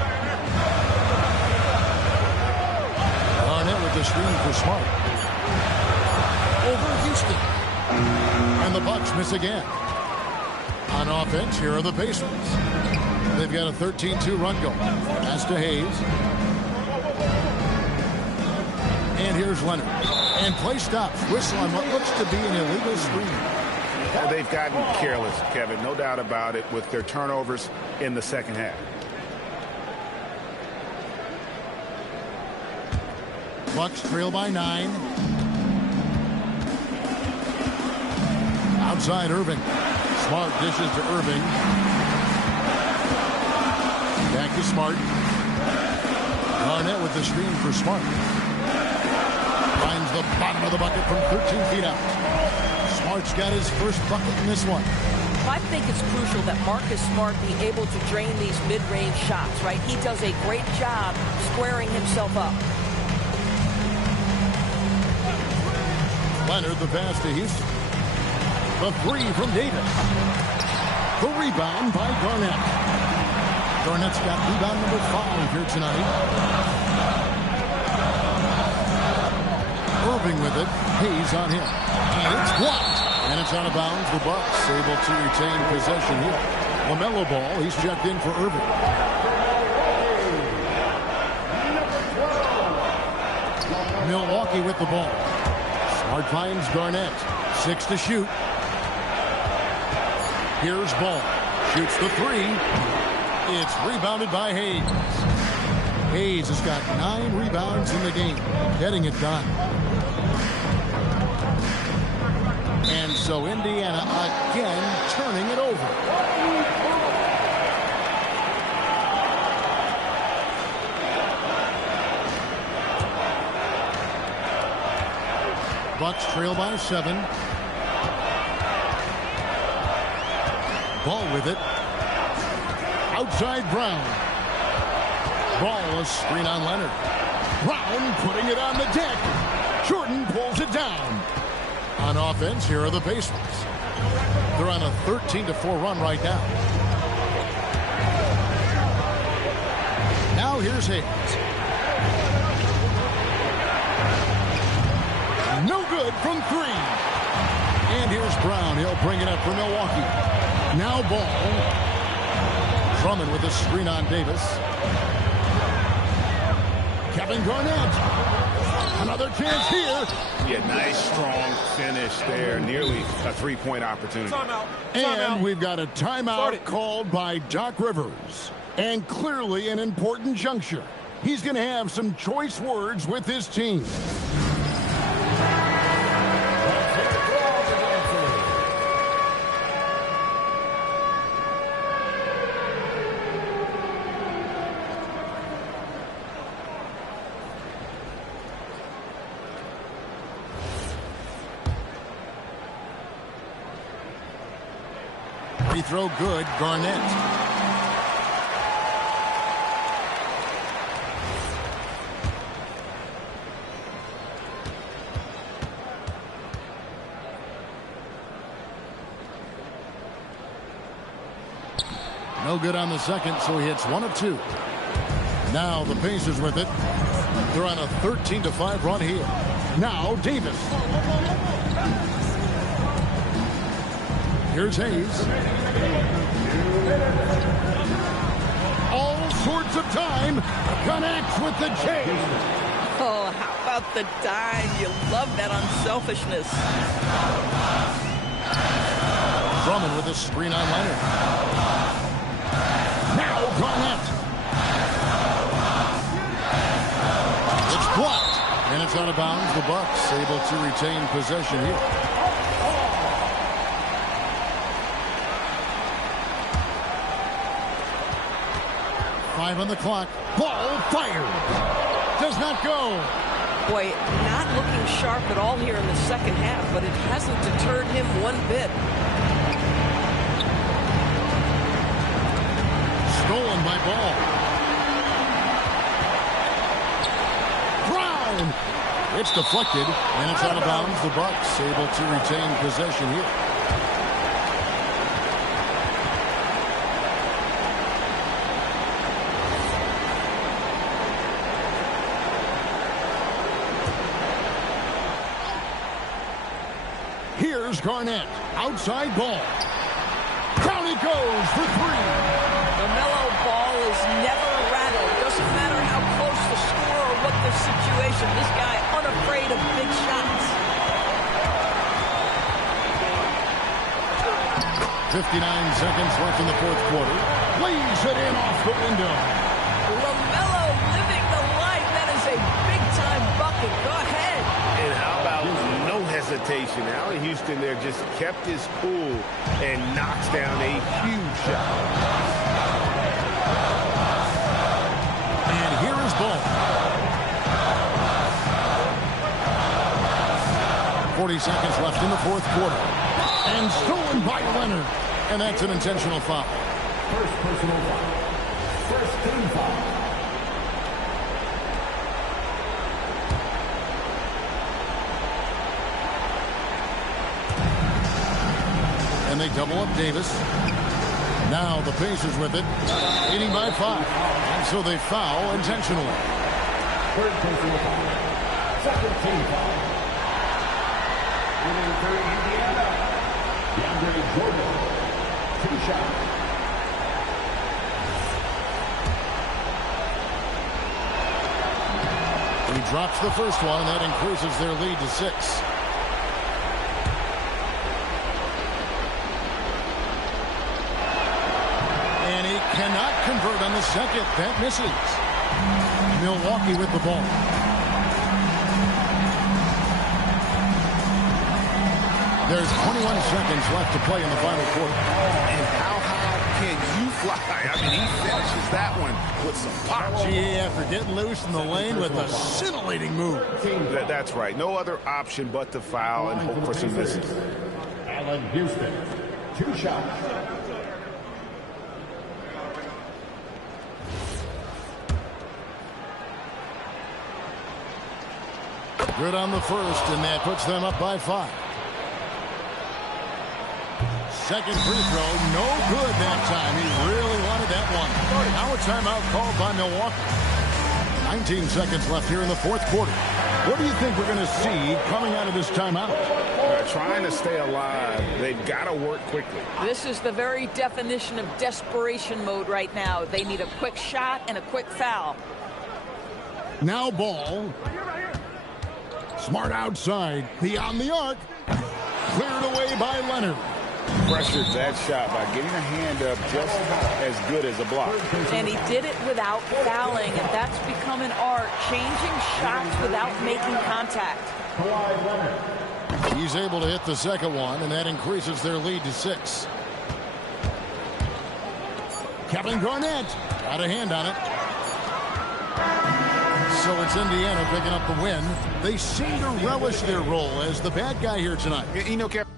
Garnett with the screen for Smart. Over Houston. And the Bucks miss again. On offense, here are the Pacers. They've got a 13-2 run going. Pass to Hayes. And here's Leonard. And play stops. Whistle on what looks to be an illegal screen. They've gotten careless, Kevin, no doubt about it, with their turnovers in the second half. Bucks trail by 9. Outside Irving. Smart dishes to Irving. Back to Smart. Garnett with the screen for Smart. Finds the bottom of the bucket from 13 feet out. Smart's got his first bucket in this one. I think it's crucial that Marcus Smart be able to drain these mid-range shots, right? He does a great job squaring himself up. Leonard the pass to Houston. The three from Davis. The rebound by Garnett. Garnett's got rebound number 5 here tonight. Irving with it. Hayes on him. And it's blocked. And it's out of bounds. The Bucks able to retain possession here. LaMelo Ball. He's checked in for Irving. Milwaukee with the ball. Smart finds Garnett. 6 to shoot. Here's Ball. Shoots the 3. It's rebounded by Hayes. Hayes has got 9 rebounds in the game. Getting it done. And so Indiana again turning it over. Bucks trail by 7. Ball with it. Outside Brown. Ball a screen on Leonard. Brown putting it on the deck. Jordan pulls it down. On offense, here are the Pacers. They're on a 13-4 run right now. Now here's Hayes. No good from 3. And here's Brown. He'll bring it up for Milwaukee. Now Ball. Drummond with a screen on Davis. Kevin Garnett. Another chance here. Yeah, nice, strong finish there. Nearly a three-point opportunity. And we've got a timeout called by Doc Rivers. And clearly an important juncture. He's going to have some choice words with his team. Free throw good, Garnett. No good on the second, so he hits 1 of 2. Now the Pacers with it. They're on a 13-5 run here. Now Davis. Here's Hayes. All sorts of time. Connects with the J. Oh, how about the dime? You love that unselfishness. Drummond with a screen on Leonard. Now Garnett. It's blocked. And it's out of bounds. The Bucks able to retain possession here. On the clock. Ball fired. Does not go. Boy, not looking sharp at all here in the second half, but it hasn't deterred him one bit. Stolen by Ball. Brown. It's deflected, and it's out of bounds. The Bucks able to retain possession here. Here's Garnett. Outside Ball. Down it goes for 3. LaMelo Ball is never rattled. Doesn't matter how close the score or what the situation. This guy unafraid of big shots. 59 seconds left in the fourth quarter. Lays it in off the window. LaMelo living the life. That is a big-time bucket. Go ahead. And how about no hesitation? Allen Houston there just kept his cool and knocks down a huge shot. And here is Pacers ball. 40 seconds left in the fourth quarter. And stolen by Leonard. And that's an intentional foul. First personal foul. First team foul. And they double up Davis. Now the Pacers with it, leading by 5. And so they foul intentionally. Third personal foul. Second team foul. Winning for Indiana. DeAndre Jordan. 2 shots. He drops the first one. That increases their lead to 6. And he cannot convert on the second. That misses. Milwaukee with the ball. There's 21 seconds left to play in the final quarter. And how high can you fly? I mean, he finishes that one with some pop. GA after getting loose in the lane with a scintillating move. That's right. No other option but to foul and hope for some misses. Allen Houston. 2 shots. Good on the first, and that puts them up by 5. Second free throw, no good that time. He really wanted that one. Now a timeout called by Milwaukee. 19 seconds left here in the fourth quarter. What do you think we're going to see coming out of this timeout? They're trying to stay alive. They've got to work quickly. This is the very definition of desperation mode right now. They need a quick shot and a quick foul. Now ball. Smart outside. Beyond the arc. Cleared away by Leonard. Pressured that shot by getting a hand up just as good as a block. And he did it without fouling, and that's become an art, changing shots without making contact. He's able to hit the second one, and that increases their lead to 6. Kevin Garnett got a hand on it. So it's Indiana picking up the win. They seem to relish their role as the bad guy here tonight. You know, Kevin.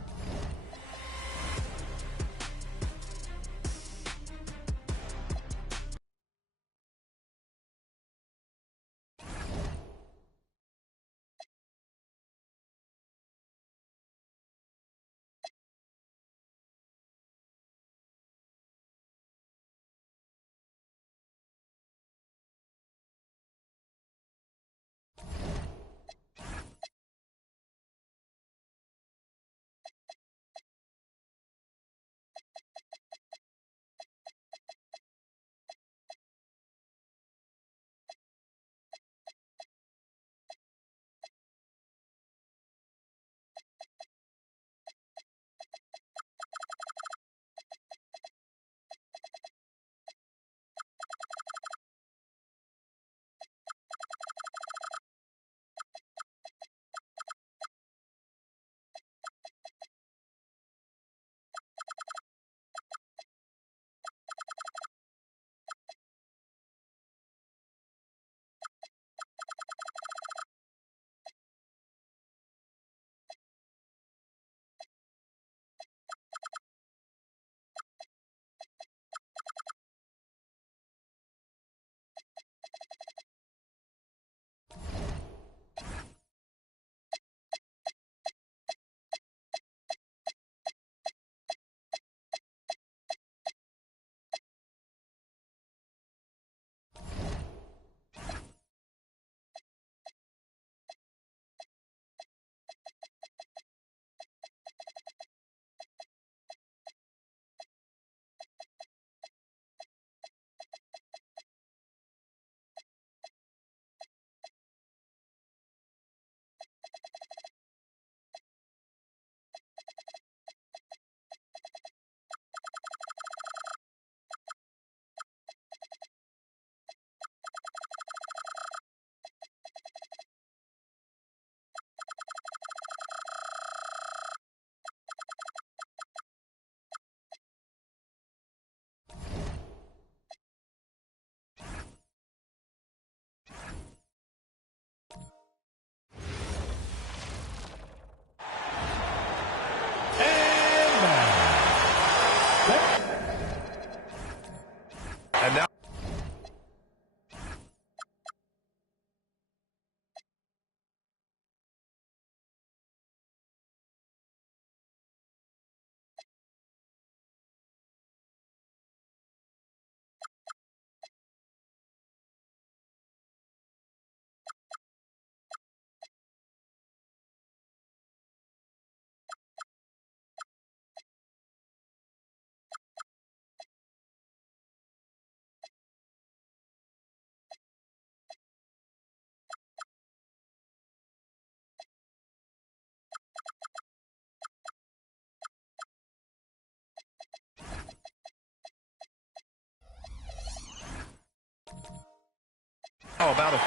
about a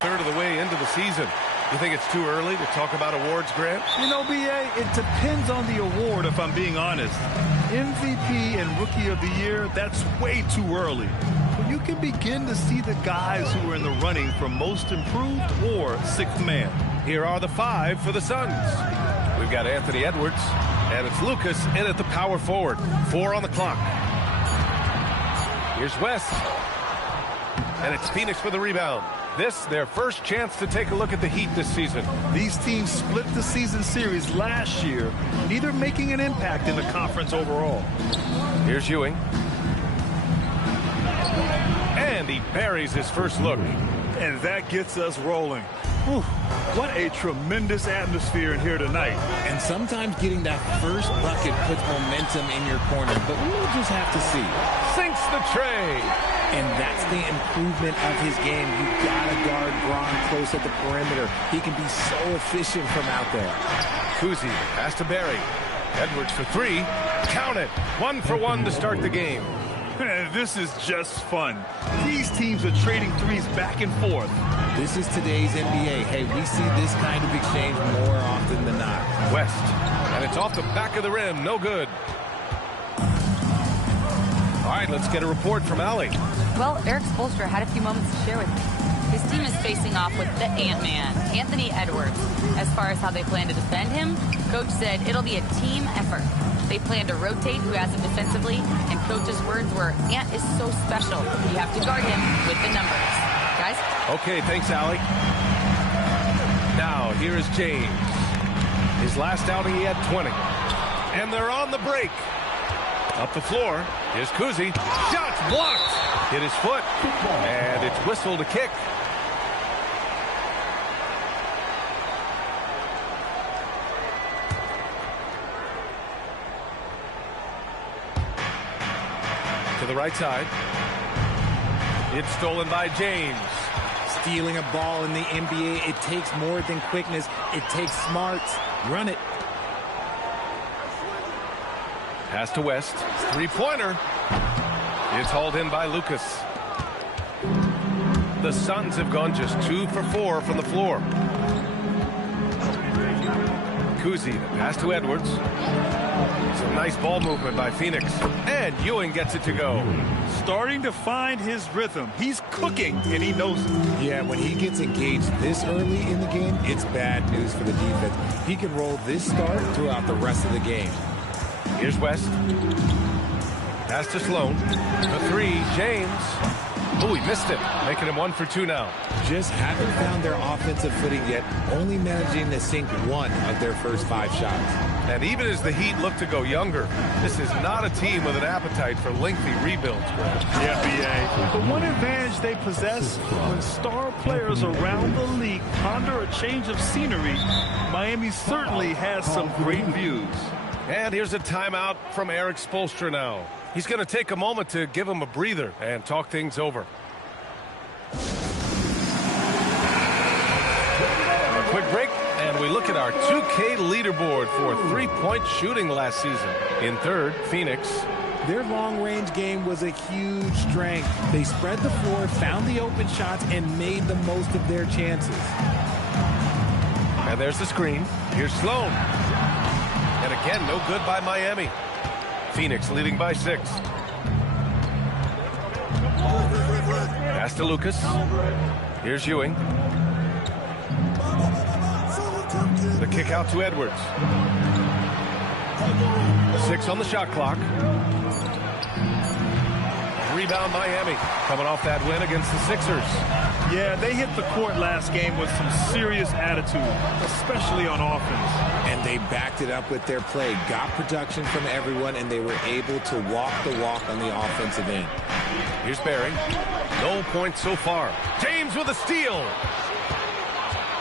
third of the way into the season. You think it's too early to talk about awards, Grant? You know, B.A., it depends on the award, if I'm being honest. MVP and Rookie of the Year, that's way too early. But you can begin to see the guys who are in the running for Most Improved or Sixth Man. Here are the 5 for the Suns. We've got Anthony Edwards, and it's Lucas in at the power forward. 4 on the clock. Here's West. And it's Phoenix for the rebound. This, their first chance to take a look at the Heat this season. These teams split the season series last year, neither making an impact in the conference overall. Here's Ewing. And he buries his first look. And that gets us rolling. Whew, what a tremendous atmosphere in here tonight. And sometimes getting that first bucket puts momentum in your corner, but we'll just have to see. Sinks the tray. And that's the improvement of his game. You gotta guard Braun close at the perimeter. He can be so efficient from out there. Kuzi pass to Barry. Edwards for 3. Count it. 1 for 1 to start the game. This is just fun. These teams are trading threes back and forth. This is today's NBA. Hey, we see this kind of exchange more often than not. West. And it's off the back of the rim. No good. All right, let's get a report from Allie. Well, Eric Spoelstra had a few moments to share with me. His team is facing off with the Ant-Man, Anthony Edwards. As far as how they plan to defend him, Coach said it'll be a team effort. They plan to rotate who has him defensively, and Coach's words were, Ant is so special. You have to guard him with the numbers. Guys? Okay, thanks, Allie. Now, here is James. His last outing, he had 20. And they're on the break. Up the floor. Here's Kuzi. Shots blocked. Hit his foot. And it's whistled a kick. To the right side. It's stolen by James. Stealing a ball in the NBA, it takes more than quickness. It takes smarts. Run it. Pass to West. Three-pointer. It's hauled in by Lucas. The Suns have gone just 2 for 4 from the floor. Kuzi, the pass to Edwards. Some nice ball movement by Phoenix. And Ewing gets it to go. Starting to find his rhythm. He's cooking, and he knows it. Yeah, when he gets engaged this early in the game, it's bad news for the defense. He can roll this start throughout the rest of the game. Here's West. Pass to Sloan. The 3, James. Oh, he missed it. Making him 1 for 2 now. Just haven't found their offensive footing yet, only managing to sink 1 of their first 5 shots. And even as the Heat look to go younger, this is not a team with an appetite for lengthy rebuilds. Yeah, B.A. The one advantage they possess, when star players around the league ponder a change of scenery, Miami certainly has some great views. And here's a timeout from Eric Spoelstra now. He's going to take a moment to give him a breather and talk things over. A quick break, and we look at our 2K leaderboard for three-point shooting last season. In third, Phoenix. Their long-range game was a huge strength. They spread the floor, found the open shots, and made the most of their chances. And there's the screen. Here's Sloan. And again, no good by Miami. Phoenix leading by 6. Pass to Lucas. Here's Ewing. The kick out to Edwards. 6 on the shot clock. Rebound Miami, coming off that win against the Sixers. Yeah, they hit the court last game with some serious attitude, especially on offense. And they backed it up with their play, got production from everyone, and they were able to walk the walk on the offensive end. Here's Barry. No points so far. James with a steal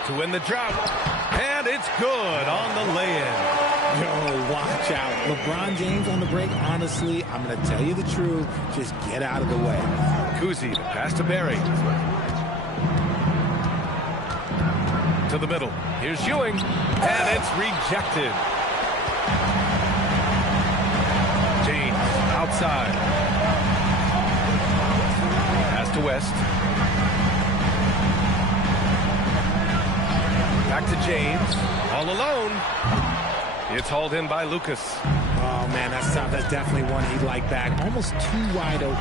to win the drought. And it's good on the lay-in. Yo, watch out. LeBron James on the break, honestly, I'm going to tell you the truth. Just get out of the way. Kuzi, the pass to Barry. To the middle. Here's Ewing. And it's rejected. outside. Pass to West. Back to James. All alone. It's hauled in by Lucas. Oh, man, that's tough. That's definitely one he'd like back. Almost too wide open.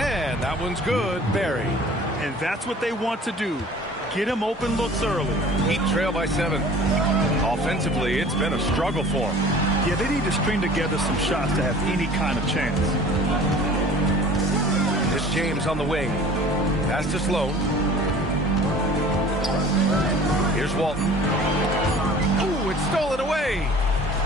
And that one's good. Barry. And that's what they want to do. Get him open looks early. Heat trail by 7. Offensively, it's been a struggle for him. Yeah, they need to string together some shots to have any kind of chance. It's James on the wing. Pass to Sloan. Here's Walton. Ooh, it's stolen away.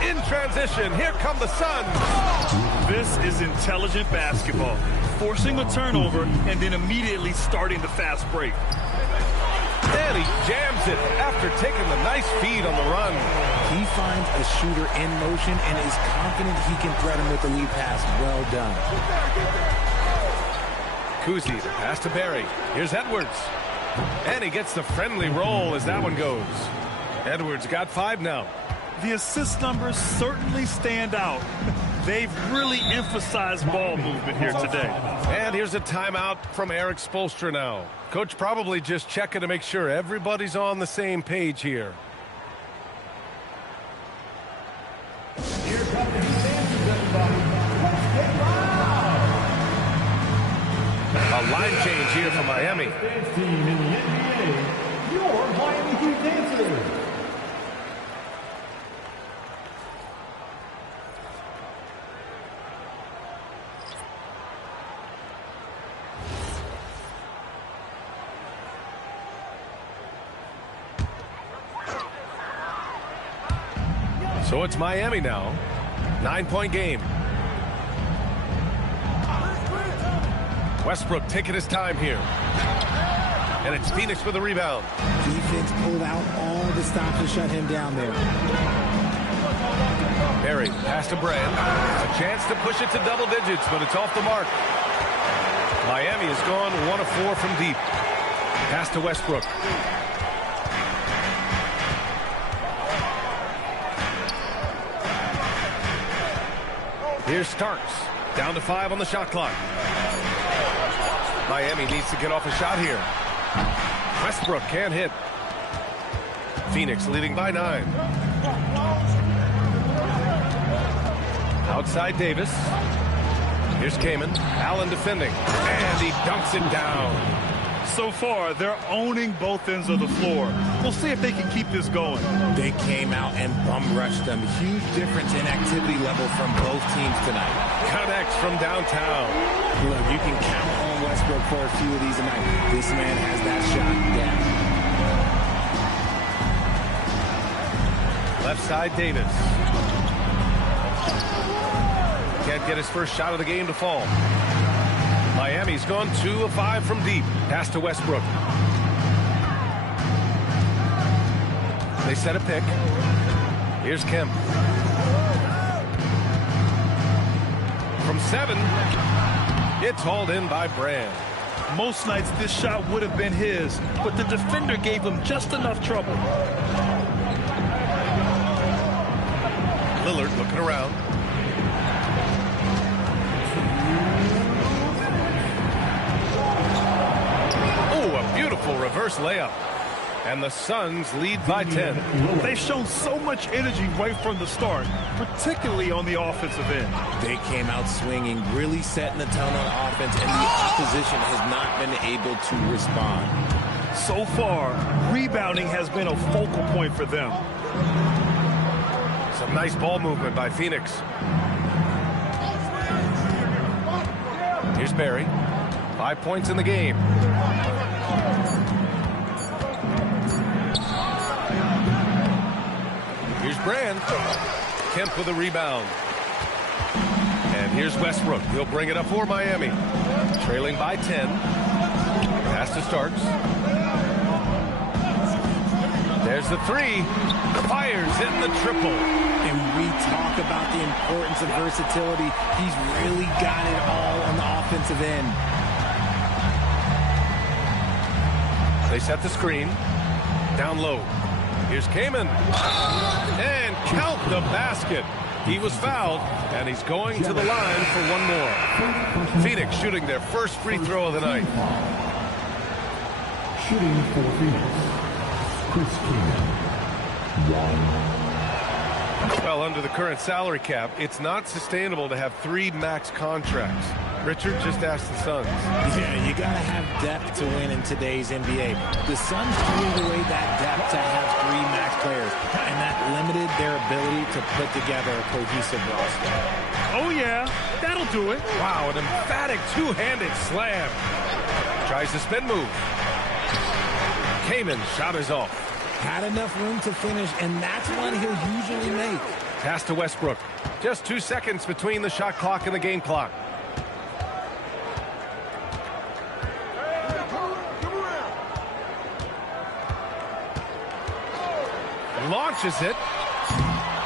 In transition, here come the Suns. This is intelligent basketball. Forcing a turnover and then immediately starting the fast break. And he jams it after taking the nice feed on the run. He finds a shooter in motion and is confident he can threat him with the lead pass. Well done. Kuzi, the pass to Barry. Here's Edwards. And he gets the friendly roll as that one goes. Edwards got 5 now. The assist numbers certainly stand out. They've really emphasized ball movement here today. And here's a timeout from Eric Spoelstra now. Coach probably just checking to make sure everybody's on the same page here. A line change here for Miami. Team in the NBA, your Miami Heat dancers. So it's Miami now. 9-point game. Westbrook taking his time here. And it's Phoenix with the rebound. Defense pulled out all the stops to shut him down there. Barry, pass to Brand. A chance to push it to double digits, but it's off the mark. Miami has gone 1 of 4 from deep. Pass to Westbrook. Here's Starks. Down to 5 on the shot clock. Miami needs to get off a shot here. Westbrook can't hit. Phoenix leading by 9. Outside Davis. Here's Kaman. Allen defending. And he dunks it down. So far, they're owning both ends of the floor. We'll see if they can keep this going. They came out and bum-rushed them. Huge difference in activity level from both teams tonight. Connects from downtown. Look, you can count on Westbrook for a few of these tonight. This man has that shot down. Left side, Davis. Can't get his first shot of the game to fall. Miami's gone 2 of 5 from deep. Pass to Westbrook. They set a pick. Here's Kemp. From 7. It's hauled in by Brand. Most nights this shot would have been his, but the defender gave him just enough trouble. Lillard looking around. A beautiful reverse layup. And the Suns lead by 10. They've shown so much energy right from the start, particularly on the offensive end. They came out swinging, really setting the tone on offense, and the opposition has not been able to respond. So far, rebounding has been a focal point for them. Some nice ball movement by Phoenix. Here's Barry. 5 points in the game. Here's Brand. Kemp with a rebound. And here's Westbrook. He'll bring it up for Miami. Trailing by 10. Pass to Starks. There's the 3. Fires in the triple. And we talk about the importance of versatility. He's really got it all on the offensive end. They set the screen. Down low. Here's Kaman. And count the basket. He was fouled, and he's going to the line for one more. Phoenix shooting their first free throw of the night. Shooting for Phoenix, Chris King. 1. Well, under the current salary cap, it's not sustainable to have 3 max contracts. Richard just asked the Suns. Yeah, you got to have depth to win in today's NBA. The Suns traded away that depth to have 3 max players, and that limited their ability to put together a cohesive roster. Oh, yeah, that'll do it. Wow, an emphatic two-handed slam. Tries the spin move. Kaman shot is off. Had enough room to finish, and that's one he'll usually make. Pass to Westbrook. Just 2 seconds between the shot clock and the game clock. Launches it.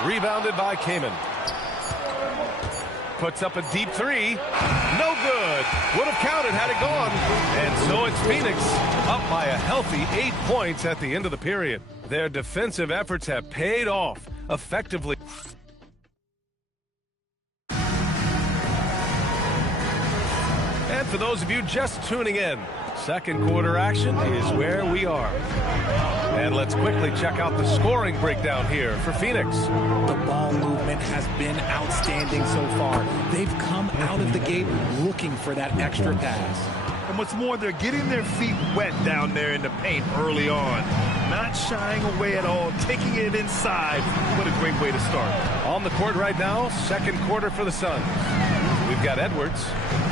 Rebounded by Kaman. Puts up a deep 3. No good. Would have counted had it gone. And so it's Phoenix up by a healthy 8 points at the end of the period. Their defensive efforts have paid off effectively. And for those of you just tuning in, second quarter action is where we are. And let's quickly check out the scoring breakdown here for Phoenix. The ball movement has been outstanding so far. They've come out of the gate looking for that extra pass. And what's more, they're getting their feet wet down there in the paint early on. Not shying away at all, taking it inside. What a great way to start. On the court right now, second quarter for the Suns. We've got Edwards,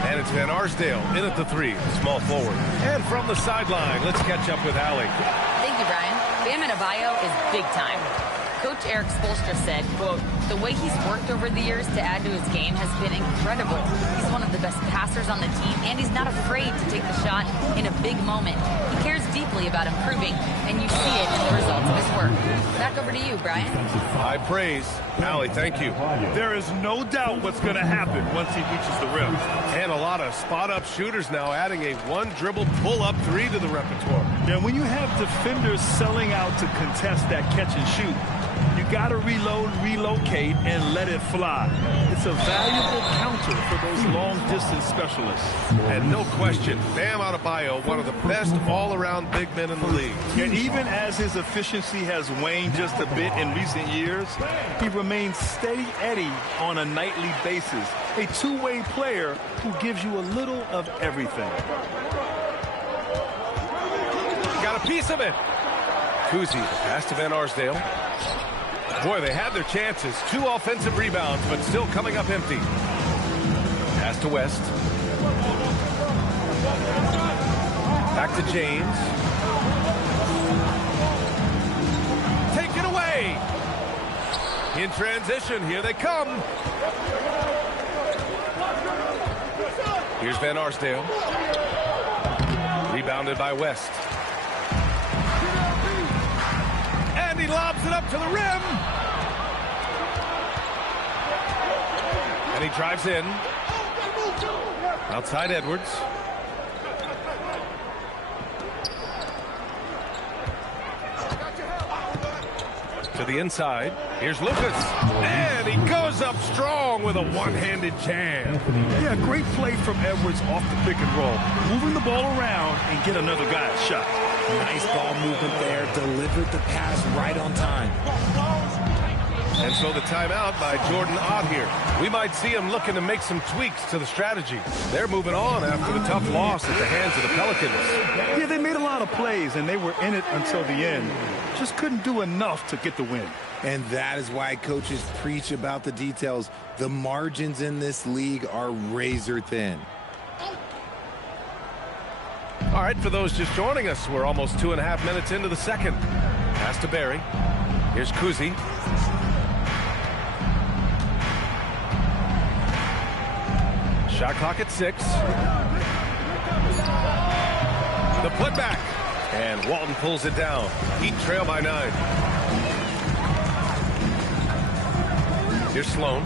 and it's Van Arsdale in at the 3, small forward. And from the sideline, let's catch up with Allie. Thank you, Brian. Bam Adebayo is big time. Coach Eric Spoelstra said, quote, the way he's worked over the years to add to his game has been incredible. He's one of the best passers on the team, and he's not afraid to take the shot in a big moment. He cares deeply about improving, and you see it in the results of his work. Back over to you, Brian. High praise. Allie, thank you. There is no doubt what's going to happen once he reaches the rim. And a lot of spot-up shooters now adding a one-dribble pull-up 3 to the repertoire. And when you have defenders selling out to contest that catch and shoot, you got to reload, relocate, and let it fly. It's a valuable counter for those long-distance specialists. And no question, Bam Adebayo, one of the best all-around big men in the league. And even as his efficiency has waned just a bit in recent years, he remains steady Eddie on a nightly basis. A two-way player who gives you a little of everything. Got a piece of it. Kuzi, pass to Van Arsdale. Boy, they had their chances. 2 offensive rebounds, but still coming up empty. Pass to West. Back to James. Take it away. In transition, here they come. Here's Van Arsdale. Rebounded by West. And he lobs it up to the rim. And he drives in. Outside Edwards. To the inside. Here's Lucas. And he goes up strong with a one-handed jam. Yeah, great play from Edwards off the pick and roll. Moving the ball around and get another guy a shot. Nice ball movement there. Delivered the pass right on time. And so the timeout by Jordan Ott here. We might see him looking to make some tweaks to the strategy. They're moving on after the tough loss at the hands of the Pelicans. Yeah, they made a lot of plays, and they were in it until the end. Just couldn't do enough to get the win. And that is why coaches preach about the details. The margins in this league are razor thin. All right, for those just joining us, we're almost 2.5 minutes into the second. Pass to Barry. Here's Kuzi. Shot clock at 6. The putback. And Walton pulls it down. Heat trail by 9. Here's Sloan.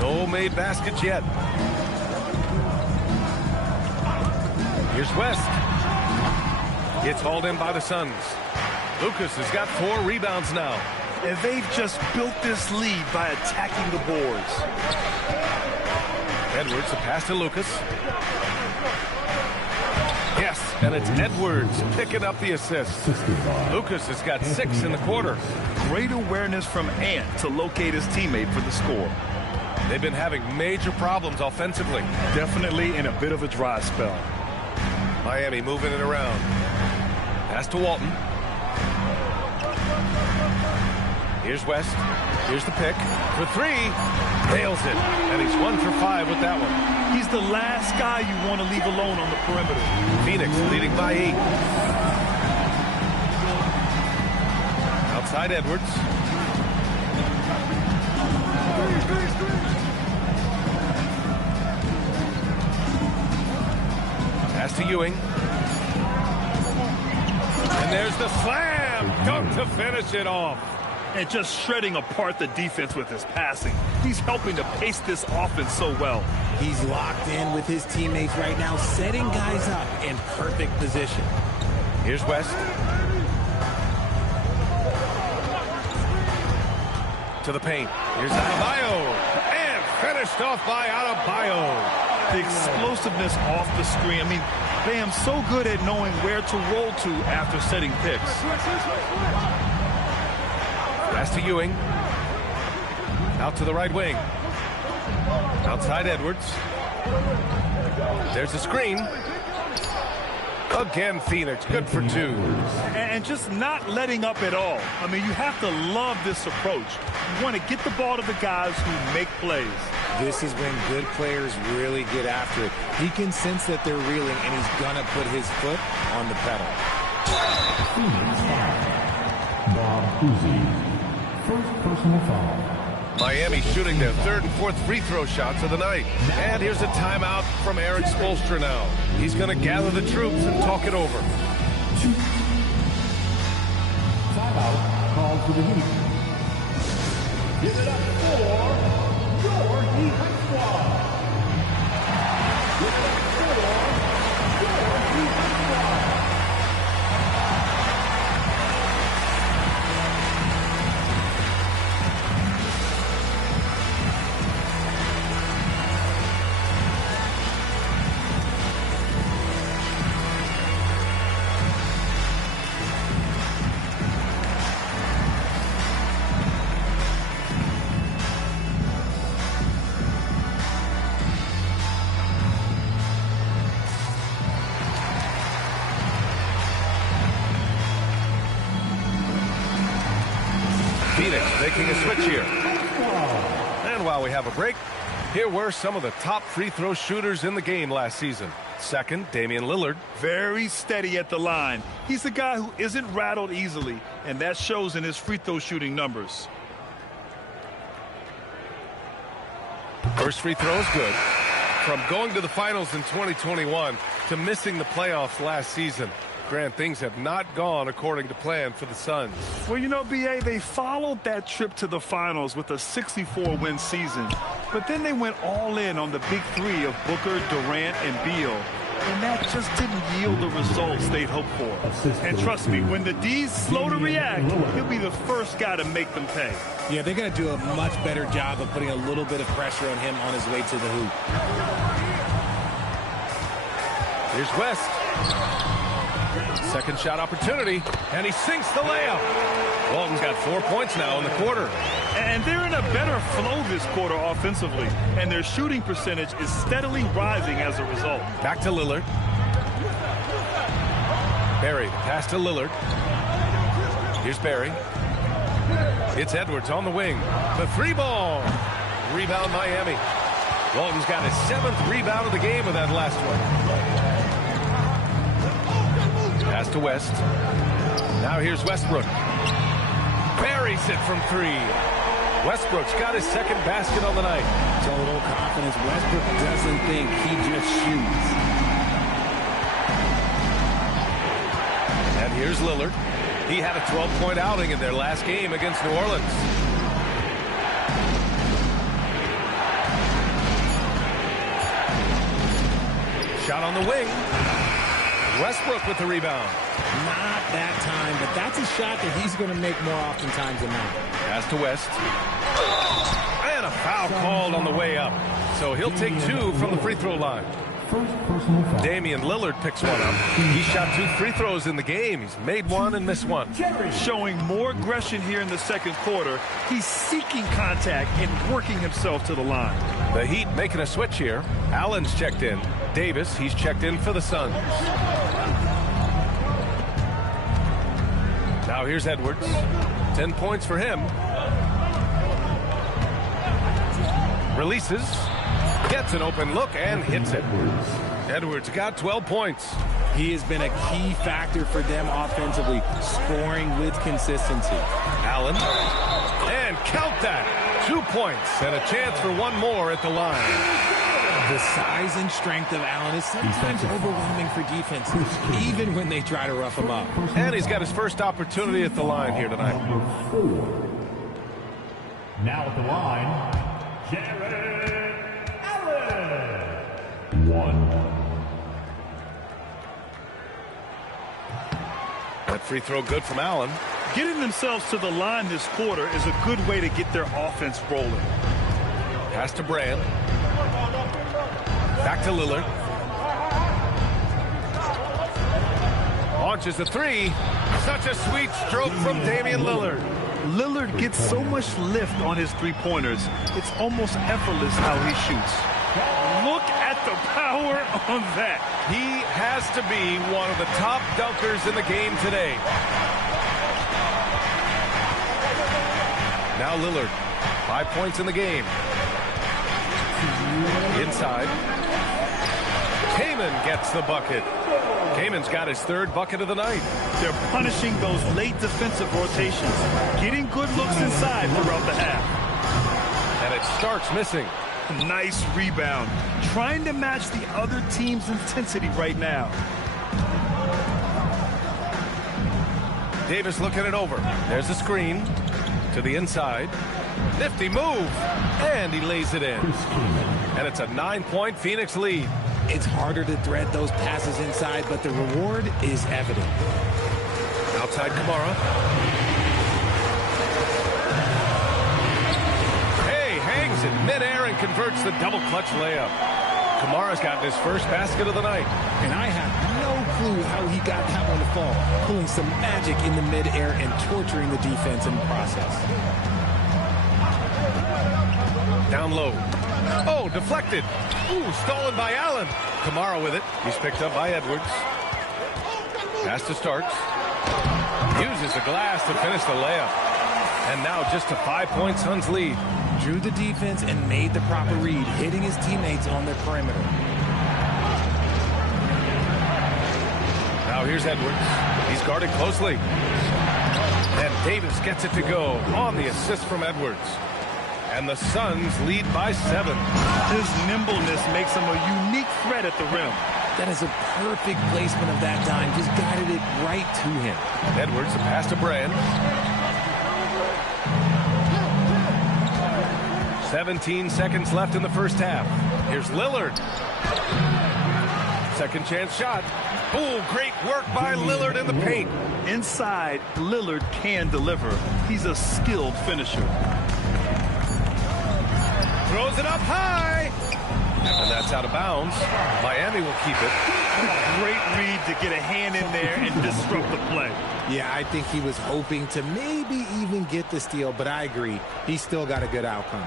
No made baskets yet. Here's West. It's hauled in by the Suns. Lucas has got 4 rebounds now. And they've just built this lead by attacking the boards. Edwards, a pass to Lucas. Yes, and it's Edwards picking up the assist. Lucas has got 6 in the quarter. Great awareness from Ant to locate his teammate for the score. They've been having major problems offensively. Definitely in a bit of a dry spell. Miami moving it around. Pass to Walton. Here's West. Here's the pick for 3. Nails it. And he's 1 for 5 with that one. He's the last guy you want to leave alone on the perimeter. Phoenix leading by 8. Outside Edwards. Pass to Ewing. And there's the slam. Dunk to finish it off. And just shredding apart the defense with his passing. He's helping to pace this offense so well. He's locked in with his teammates right now, setting guys up in perfect position. Here's West. To the paint. Here's Adebayo. And finished off by Adebayo. The explosiveness off the screen. I mean, Bam's so good at knowing where to roll to after setting picks. Pass to Ewing. Out to the right wing. Outside Edwards. There's a screen. Again, Phoenix. Good for 2. And just not letting up at all. I mean, you have to love this approach. You want to get the ball to the guys who make plays. This is when good players really get after it. He can sense that they're reeling, and he's going to put his foot on the pedal. Phoenix foul. Bob Cousy. First personal foul. Miami shooting their 3rd and 4th free throw shots of the night. And here's a timeout from Eric Spoelstra now. He's going to gather the troops and talk it over. Timeout called for the Heat. Give it up for your Heat squad. Give it up for your Heat squad. Phoenix making a switch here. And while we have a break, here were some of the top free throw shooters in the game last season. Second, Damian Lillard. Very steady at the line. He's a guy who isn't rattled easily, and that shows in his free throw shooting numbers. First free throw is good. From going to the finals in 2021 to missing the playoffs last season, Grant, things have not gone according to plan for the Suns. Well, you know, B.A., they followed that trip to the finals with a 64-win season. But then they went all in on the big 3 of Booker, Durant, and Beal. And that just didn't yield the results they'd hoped for. And trust me, when the D's slow to react, he'll be the first guy to make them pay. Yeah, they're going to do a much better job of putting a little bit of pressure on him on his way to the hoop. Here's West. Second shot opportunity, and he sinks the layup. Walton's got 4 points now in the quarter. And they're in a better flow this quarter offensively, and their shooting percentage is steadily rising as a result. Back to Lillard. Barry, pass to Lillard. Here's Barry. It's Edwards on the wing. The 3-ball. Rebound Miami. Walton's got his 7th rebound of the game with that last one. Pass to West. Now here's Westbrook. Buries it from 3. Westbrook's got his 2nd basket on the night. Total confidence. Westbrook doesn't think, he just shoots. And here's Lillard. He had a 12-point outing in their last game against New Orleans. Shot on the wing. Westbrook with the rebound. Not that time, but that's a shot that he's going to make more oftentimes than not. Pass to West. And a foul called on the way up. So he'll take 2 from the free throw line. Damian Lillard picks one up. He shot 2 free throws in the game. He's made 1 and missed 1. Showing more aggression here in the second quarter. He's seeking contact and working himself to the line. The Heat making a switch here. Allen's checked in. Davis, he's checked in for the Suns. Now here's Edwards. 10 points for him. Releases. Gets an open look and hits it. Edwards got 12 points. He has been a key factor for them offensively, scoring with consistency. Allen. And count that. 2 points and a chance for 1 more at the line. The size and strength of Allen is sometimes overwhelming for defenses, even when they try to rough him up. And he's got his first opportunity at the line here tonight. Now at the line, Jared Allen. 1. That free throw good from Allen. Getting themselves to the line this quarter is a good way to get their offense rolling. Pass to Brand. Back to Lillard. Launches a 3. Such a sweet stroke from Damian Lillard. Lillard gets so much lift on his three-pointers. It's almost effortless how he shoots. Look at the power on that. He has to be one of the top dunkers in the game today. Now Lillard, 5 points in the game. Inside. Kaman gets the bucket. Kaman's got his 3rd bucket of the night. They're punishing those late defensive rotations, getting good looks inside throughout the half. And it starts missing. Nice rebound. Trying to match the other team's intensity right now. Davis looking it over. There's a screen to the inside. Nifty move. And he lays it in. And it's a 9-point Phoenix lead. It's harder to thread those passes inside, but the reward is evident. Outside Kamara. Hey, hangs in midair and converts the double clutch layup. Kamara's gotten his first basket of the night. And I have no clue how he got that one to fall. Pulling some magic in the midair and torturing the defense in the process. Down low. Oh, deflected. Ooh, stolen by Allen. Kamara with it. He's picked up by Edwards. Pass to Starks. Uses the glass to finish the layup. And now just a 5-point Suns lead. Drew the defense and made the proper read, hitting his teammates on their perimeter. Now here's Edwards. He's guarded closely. And Davis gets it to go on the assist from Edwards. And the Suns lead by 7. His nimbleness makes him a unique threat at the rim. That is a perfect placement of that dime. Just guided it right to him. Edwards, the pass to Brand. 17 seconds left in the first half. Here's Lillard. Second chance shot. Oh, great work by Lillard in the paint. Inside, Lillard can deliver. He's a skilled finisher. Throws it up high. And that's out of bounds. Miami will keep it. Great read to get a hand in there and disrupt the play. Yeah, I think he was hoping to maybe even get the steal, but I agree. He still got a good outcome.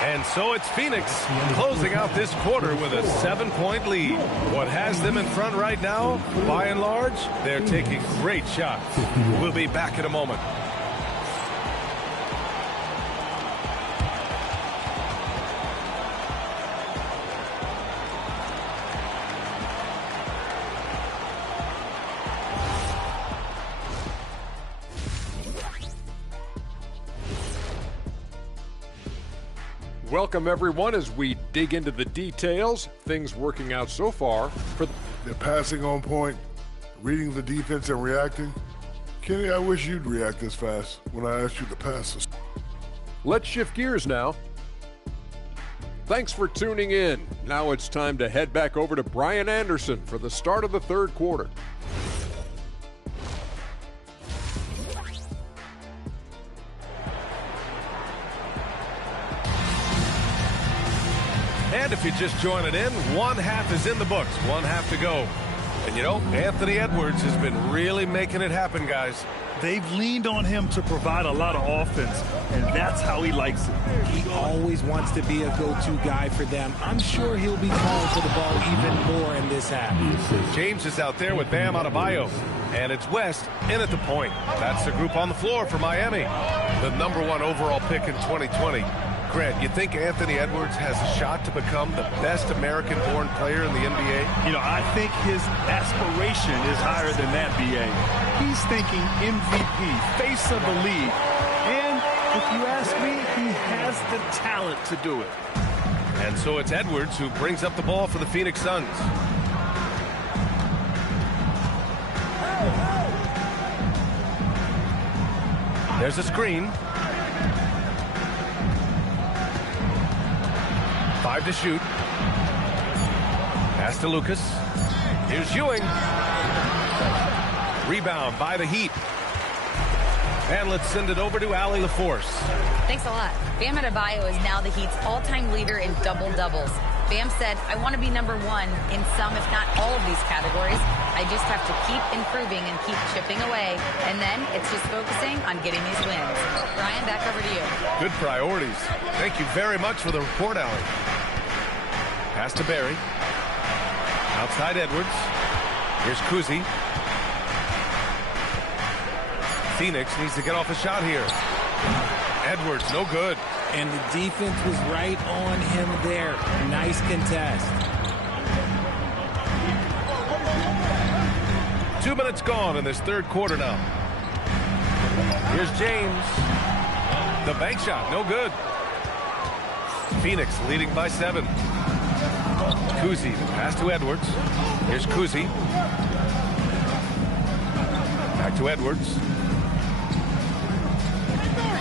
And so it's Phoenix closing out this quarter with a 7-point lead. What has them in front right now, by and large, they're taking great shots. We'll be back in a moment. Welcome, everyone, as we dig into the details. Things working out so far. They're passing on point, reading the defense and reacting. Kenny, I wish you'd react this fast when I asked you to pass us. Let's shift gears now. Thanks for tuning in. Now it's time to head back over to Brian Anderson for the start of the third quarter. And if you're just joining in, one half is in the books, one half to go. And you know, Anthony Edwards has been really making it happen, guys. They've leaned on him to provide a lot of offense, and that's how he likes it. He always wants to be a go-to guy for them. I'm sure he'll be calling for the ball even more in this half. James is out there with Bam Adebayo, and it's West in at the point. That's the group on the floor for Miami. The #1 overall pick in 2020. Grant, you think Anthony Edwards has a shot to become the best American-born player in the NBA? You know, I think his aspiration is higher than that, B.A. He's thinking MVP, face of the league. And if you ask me, he has the talent to do it. And so it's Edwards who brings up the ball for the Phoenix Suns. There's a screen. 5 to shoot. Pass to Lucas. Here's Ewing. Rebound by the Heat. And let's send it over to Allie LaForce. Thanks a lot. Bam Adebayo is now the Heat's all-time leader in double-doubles. Bam said, I want to be #1 in some, if not all of these categories. I just have to keep improving and keep chipping away. And then it's just focusing on getting these wins. Brian, back over to you. Good priorities. Thank you very much for the report, Allie. Pass to Barry. Outside Edwards. Here's Kuzi. Phoenix needs to get off a shot here. Edwards, no good. And the defense was right on him there. Nice contest. 2 minutes gone in this third quarter now. Here's James. The bank shot, no good. Phoenix leading by 7. Kuzi, pass to Edwards. Here's Kuzi. Back to Edwards.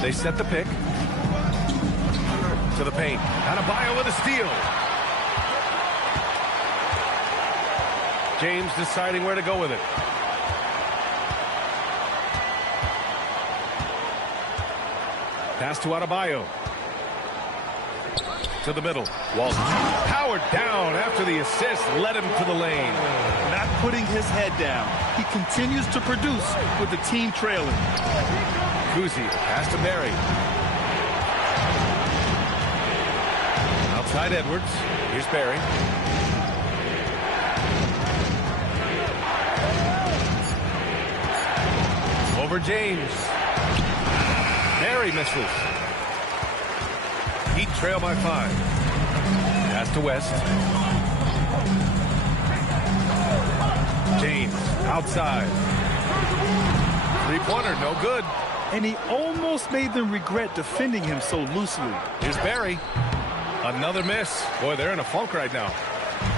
They set the pick. To the paint. Adebayo with a steal. James deciding where to go with it. Pass to Adebayo. To the middle. Walton. Powered down after the assist. Led him to the lane. Not putting his head down. He continues to produce with the team trailing. Kuzi. Pass to Barry. Outside Edwards. Here's Barry. Over James. Barry misses. Heat trail by 5. Pass to West. James outside. Three-pointer, no good. And he almost made them regret defending him so loosely. Here's Barry. Another miss. Boy, they're in a funk right now.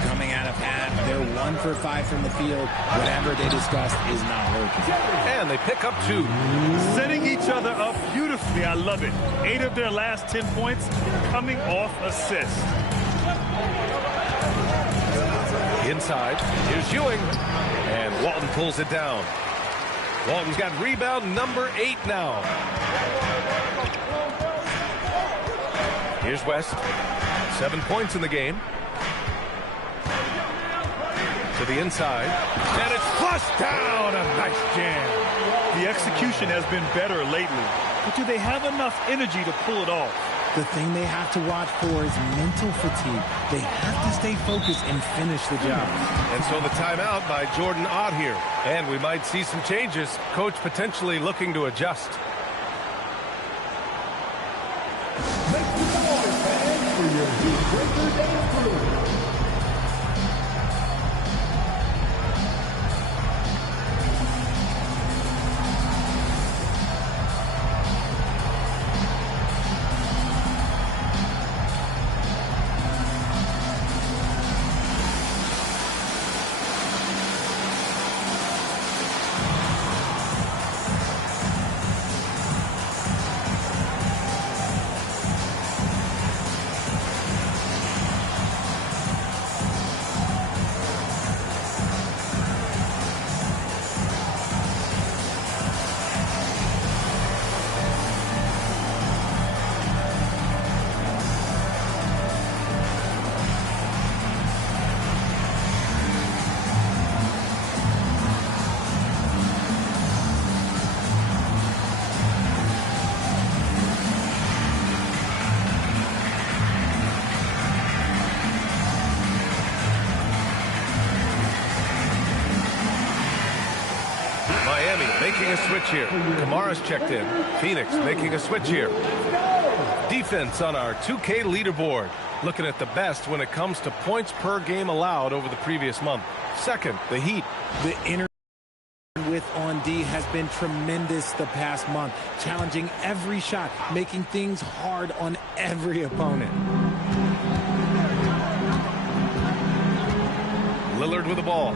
Coming out of half, they're 1 for 5 from the field. Whatever they discussed is not working. And they pick up 2. Setting each other up beautifully. I love it. 8 of their last 10 points coming off assists. Inside. Here's Ewing. And Walton pulls it down. Walton's got rebound #8 now. Here's West. 7 points in the game. To the inside. And it's flushed down. A nice jam. The execution has been better lately. But do they have enough energy to pull it off? The thing they have to watch for is mental fatigue. They have to stay focused and finish the job. And so the timeout by Jordan Ott here. And we might see some changes. Coach potentially looking to adjust. Make some noise, fans, for your Heat Breaker dance crew. making a switch here. Kamara's checked in. Phoenix making a switch here. Defense on our 2K leaderboard. Looking at the best when it comes to points per game allowed over the previous month. Second, the Heat. The inner width on D has been tremendous the past month, challenging every shot, making things hard on every opponent. Lillard with the ball.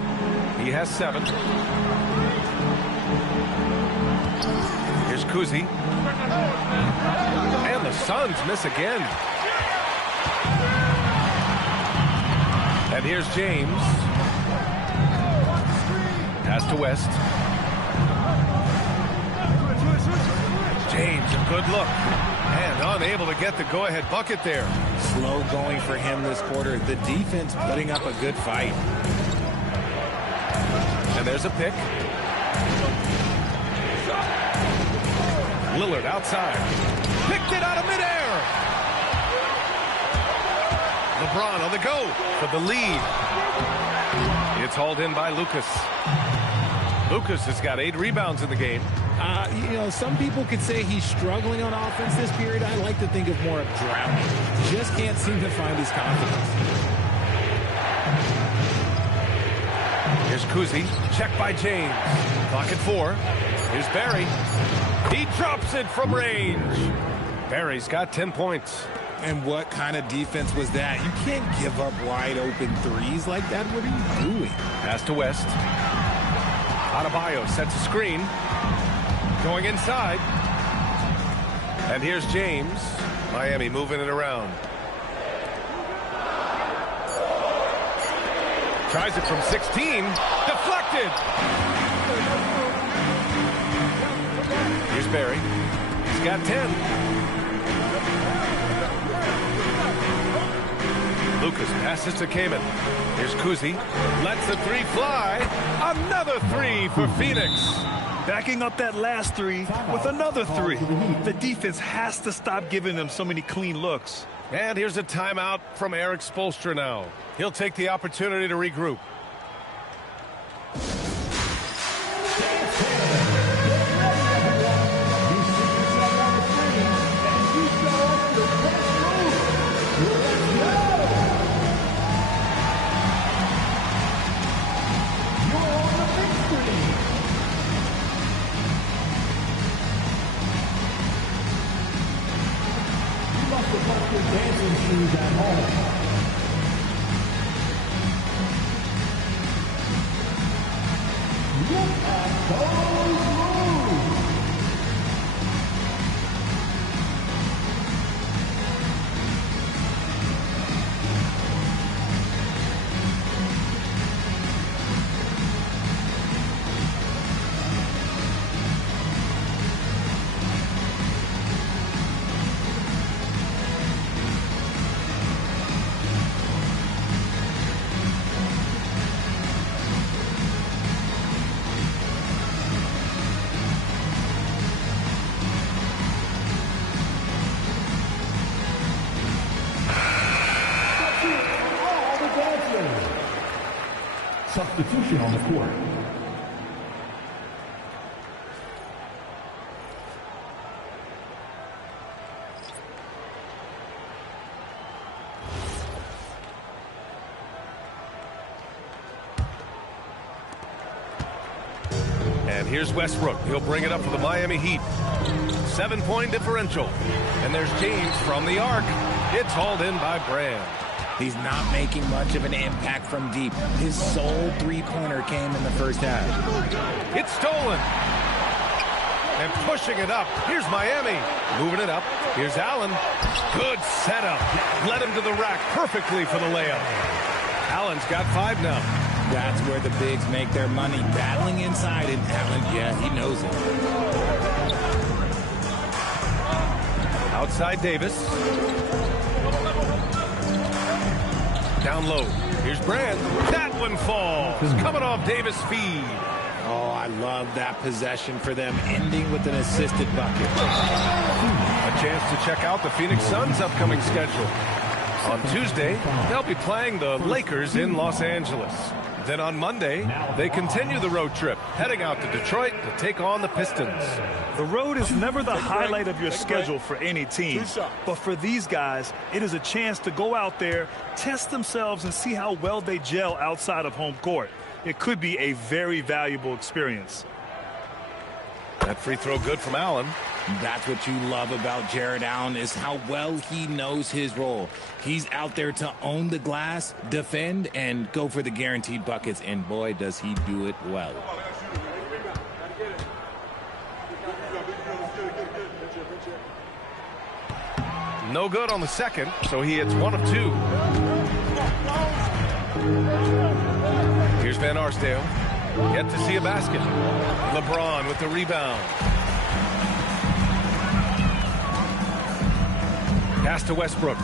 He has 7. Here's Kuzi. And the Suns miss again. And here's James. Pass to West. James, a good look. And unable to get the go-ahead bucket there. Slow going for him this quarter. The defense putting up a good fight. And there's a pick. Lillard outside. Picked it out of midair. LeBron on the go for the lead. It's hauled in by Lucas. Lucas has got 8 rebounds in the game. You know, some people could say he's struggling on offense this period. I like to think of more of drowning. Just can't seem to find his confidence. Here's Kuzi. Checked by James. Clock at 4. Here's Barry. He drops it from range. Barry's got 10 points. And what kind of defense was that? You can't give up wide open threes like that. What are you doing? Pass to West. Adebayo sets a screen. Going inside. And here's James. Miami moving it around. Tries it from 16. Deflected. Here's Barry. He's got 10. Lucas passes to Kamen. Here's Kuzi. Lets the 3 fly. Another 3 for Phoenix. Backing up that last 3 with another 3. The defense has to stop giving them so many clean looks. And here's a timeout from Eric Spoelstra now. He'll take the opportunity to regroup. Dancing shoes at home. Look at those moves. Substitution on the court. And here's Westbrook. He'll bring it up for the Miami Heat. 7-point differential. And there's James from the arc. It's hauled in by Brand. He's not making much of an impact from deep. His sole 3-pointer came in the first half. It's stolen. And pushing it up. Here's Miami. Moving it up. Here's Allen. Good setup. Led him to the rack perfectly for the layup. Allen's got 5 now. That's where the bigs make their money. Battling inside, and Allen, yeah, he knows it. Outside Davis. Down low. Here's Brand. That one falls. Coming off Davis' feed. Oh, I love that possession for them, ending with an assisted bucket. A chance to check out the Phoenix Suns' upcoming schedule. On Tuesday, they'll be playing the Lakers in Los Angeles. Then on Monday, they continue the road trip, heading out to Detroit to take on the Pistons. The road is never the highlight of your schedule for any team. But for these guys, it is a chance to go out there, test themselves, and see how well they gel outside of home court. It could be a very valuable experience. That free throw good from Allen. That's what you love about Jared Allen, is how well he knows his role. He's out there to own the glass, defend, and go for the guaranteed buckets, and boy, does he do it well. No good on the second, so he hits 1 of 2. Here's Van Arsdale. Yet to see a basket. LeBron with the rebound. Pass to Westbrook.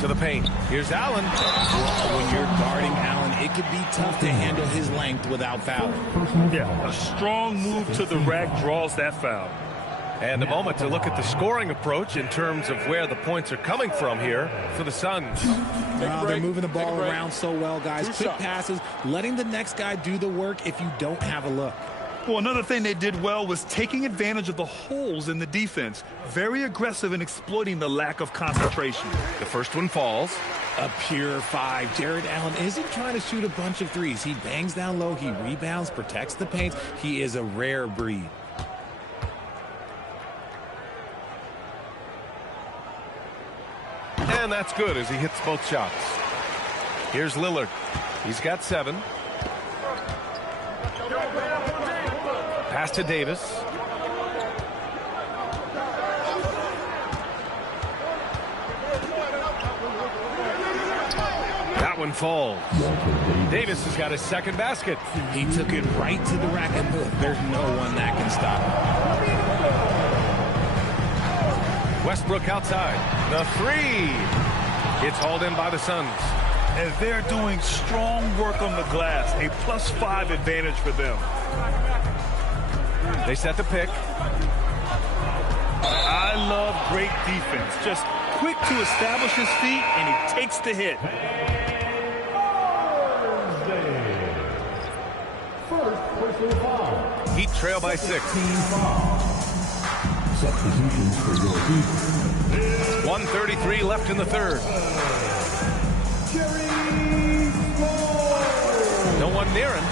To the paint. Here's Allen. When you're guarding Allen, it could be tough to handle his length without fouling. Yeah, a strong move to the rack draws that foul. And a moment to look at the scoring approach in terms of where the points are coming from here for the Suns. They're moving the ball around so well, guys. Quick passes, letting the next guy do the work if you don't have a look. Well, another thing they did well was taking advantage of the holes in the defense. Very aggressive in exploiting the lack of concentration. The first one falls. A pure 5. Jared Allen isn't trying to shoot a bunch of threes. He bangs down low, he rebounds, protects the paint. He is a rare breed. And that's good as he hits both shots. Here's Lillard. He's got 7. Pass to Davis. That one falls. Davis has got his second basket. He took it right to the rack, and there's no one that can stop him. Westbrook outside. The 3. It's hauled in by the Suns. And they're doing strong work on the glass. A +5 advantage for them. They set the pick. I love great defense. Just quick to establish his feet, and he takes the hit. Heat trail by 6. Substitutions for your defense. 1:33 left in the third. No one near him.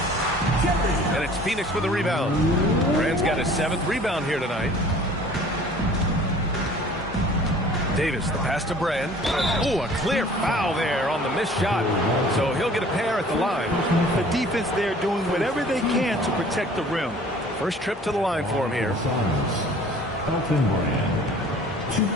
And it's Phoenix with a rebound. Brand's got his 7th rebound here tonight. Davis, the pass to Brand. Ooh, a clear foul there on the missed shot. So he'll get a pair at the line. The defense there doing whatever they can to protect the rim. First trip to the line for him here. Elton Brand. 2.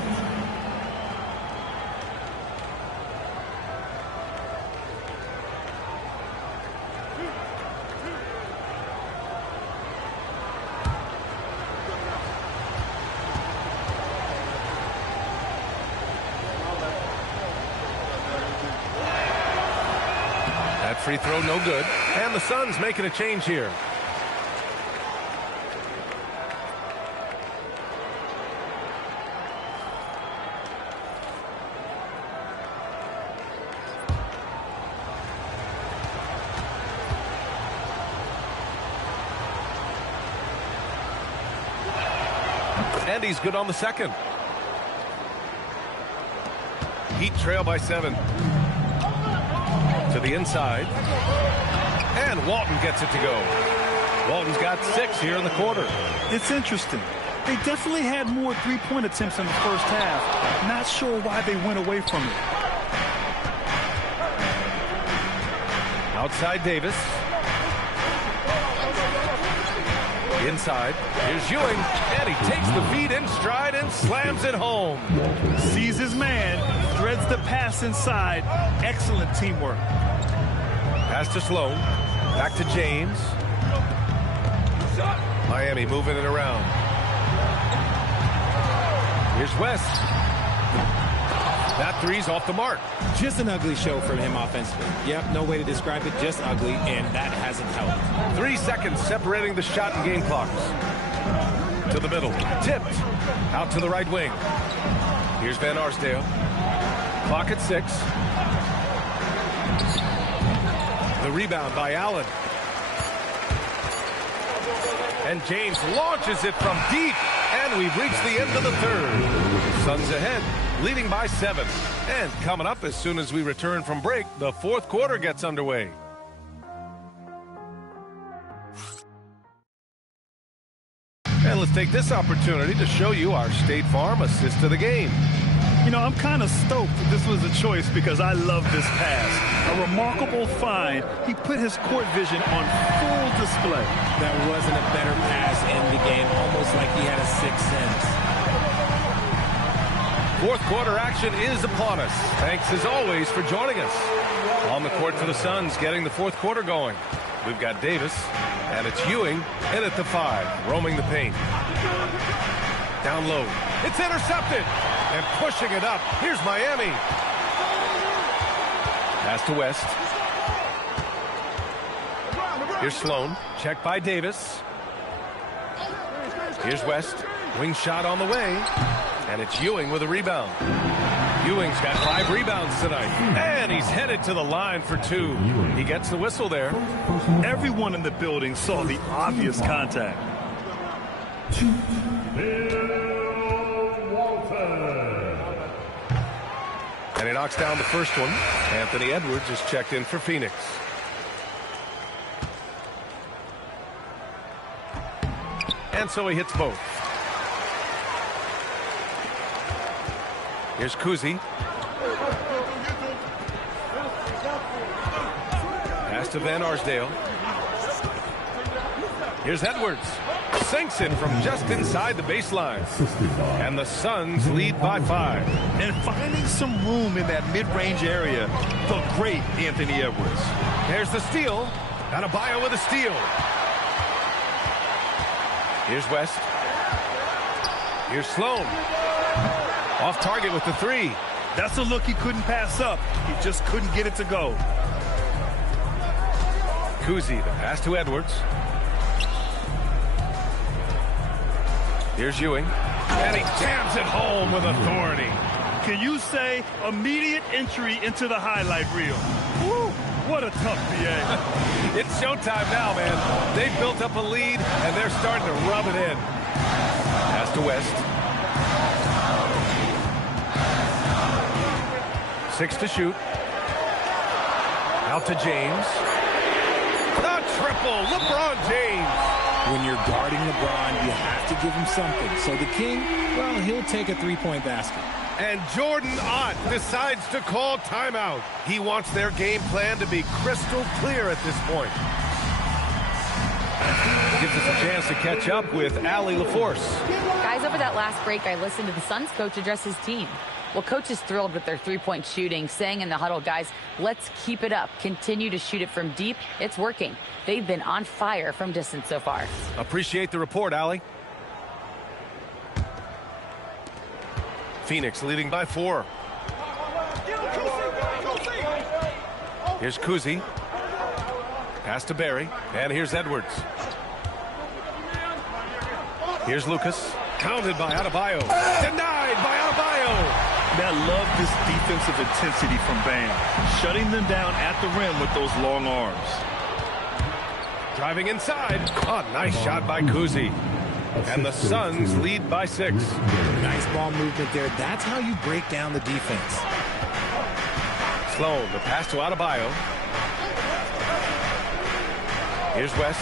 Free throw no good. And the Suns making a change here. And he's good on the second. Heat trail by 7. To the inside. And Walton gets it to go. Walton's got 6 here in the quarter. It's interesting. They definitely had more three-point attempts in the first half. Not sure why they went away from it. Outside Davis. Inside. Here's Ewing. And he takes the feed in stride and slams it home. Sees his man. Threads the pass inside. Excellent teamwork. Pass to Sloan. Back to James. Miami moving it around. Here's West. That 3's off the mark. Just an ugly show from him offensively. Yep, no way to describe it, just ugly, and that hasn't helped. 3 seconds separating the shot and game clocks. To the middle. Tipped. Out to the right wing. Here's Van Arsdale. Clock at 6. The rebound by Allen. And James launches it from deep. And we've reached the end of the third. Suns ahead, leading by 7. And coming up as soon as we return from break, the fourth quarter gets underway. And let's take this opportunity to show you our State Farm assist to the game. You know, I'm kind of stoked that this was a choice because I love this pass. A remarkable find. He put his court vision on full display. That wasn't a better pass in the game, almost like he had a sixth sense. Fourth quarter action is upon us. Thanks as always for joining us. On the court for the Suns, getting the fourth quarter going. We've got Davis, and it's Ewing in at the 5, roaming the paint. Down low. It's intercepted. And pushing it up. Here's Miami. Pass to West. Here's Sloan. Checked by Davis. Here's West. Wing shot on the way. And it's Ewing with a rebound. Ewing's got 5 rebounds tonight. And he's headed to the line for 2. He gets the whistle there. Everyone in the building saw the obvious contact. And he knocks down the first one. Anthony Edwards is checked in for Phoenix. And so he hits both. Here's Kuzi. Pass to Van Arsdale. Here's Edwards. Sinks it from just inside the baseline. And the Suns lead by 5. And finding some room in that mid-range area, the great Anthony Edwards. There's the steal. Adebayo with a steal. Here's West. Here's Sloan. Off target with the 3. That's a look he couldn't pass up. He just couldn't get it to go. Kuzi, the pass to Edwards. Here's Ewing. And he jams it home with authority. Can you say immediate entry into the highlight reel? Woo, what a tough BA. It's showtime now, man. They've built up a lead, and they're starting to rub it in. Pass to West. 6 to shoot. Out to James. The triple, LeBron James. When you're guarding LeBron, you have to give him something. So the King, well, he'll take a three-point basket. And Jordan Ott decides to call timeout. He wants their game plan to be crystal clear at this point. Gives us a chance to catch up with Allie LaForce. Guys, over that last break, I listened to the Suns coach address his team. Well, coach is thrilled with their three-point shooting, saying in the huddle, guys, let's keep it up. Continue to shoot it from deep. It's working. They've been on fire from distance so far. Appreciate the report, Allie. Phoenix leading by 4. Here's Kuzi. Pass to Barry. And here's Edwards. Here's Lucas. Counted by Adebayo. Denied by Adebayo. I love this defensive intensity from Bam. Shutting them down at the rim with those long arms. Driving inside. Oh, nice shot by Kuzi. And the Suns lead by 6. Nice ball movement there. That's how you break down the defense. Sloan, the pass to Adebayo. Here's West.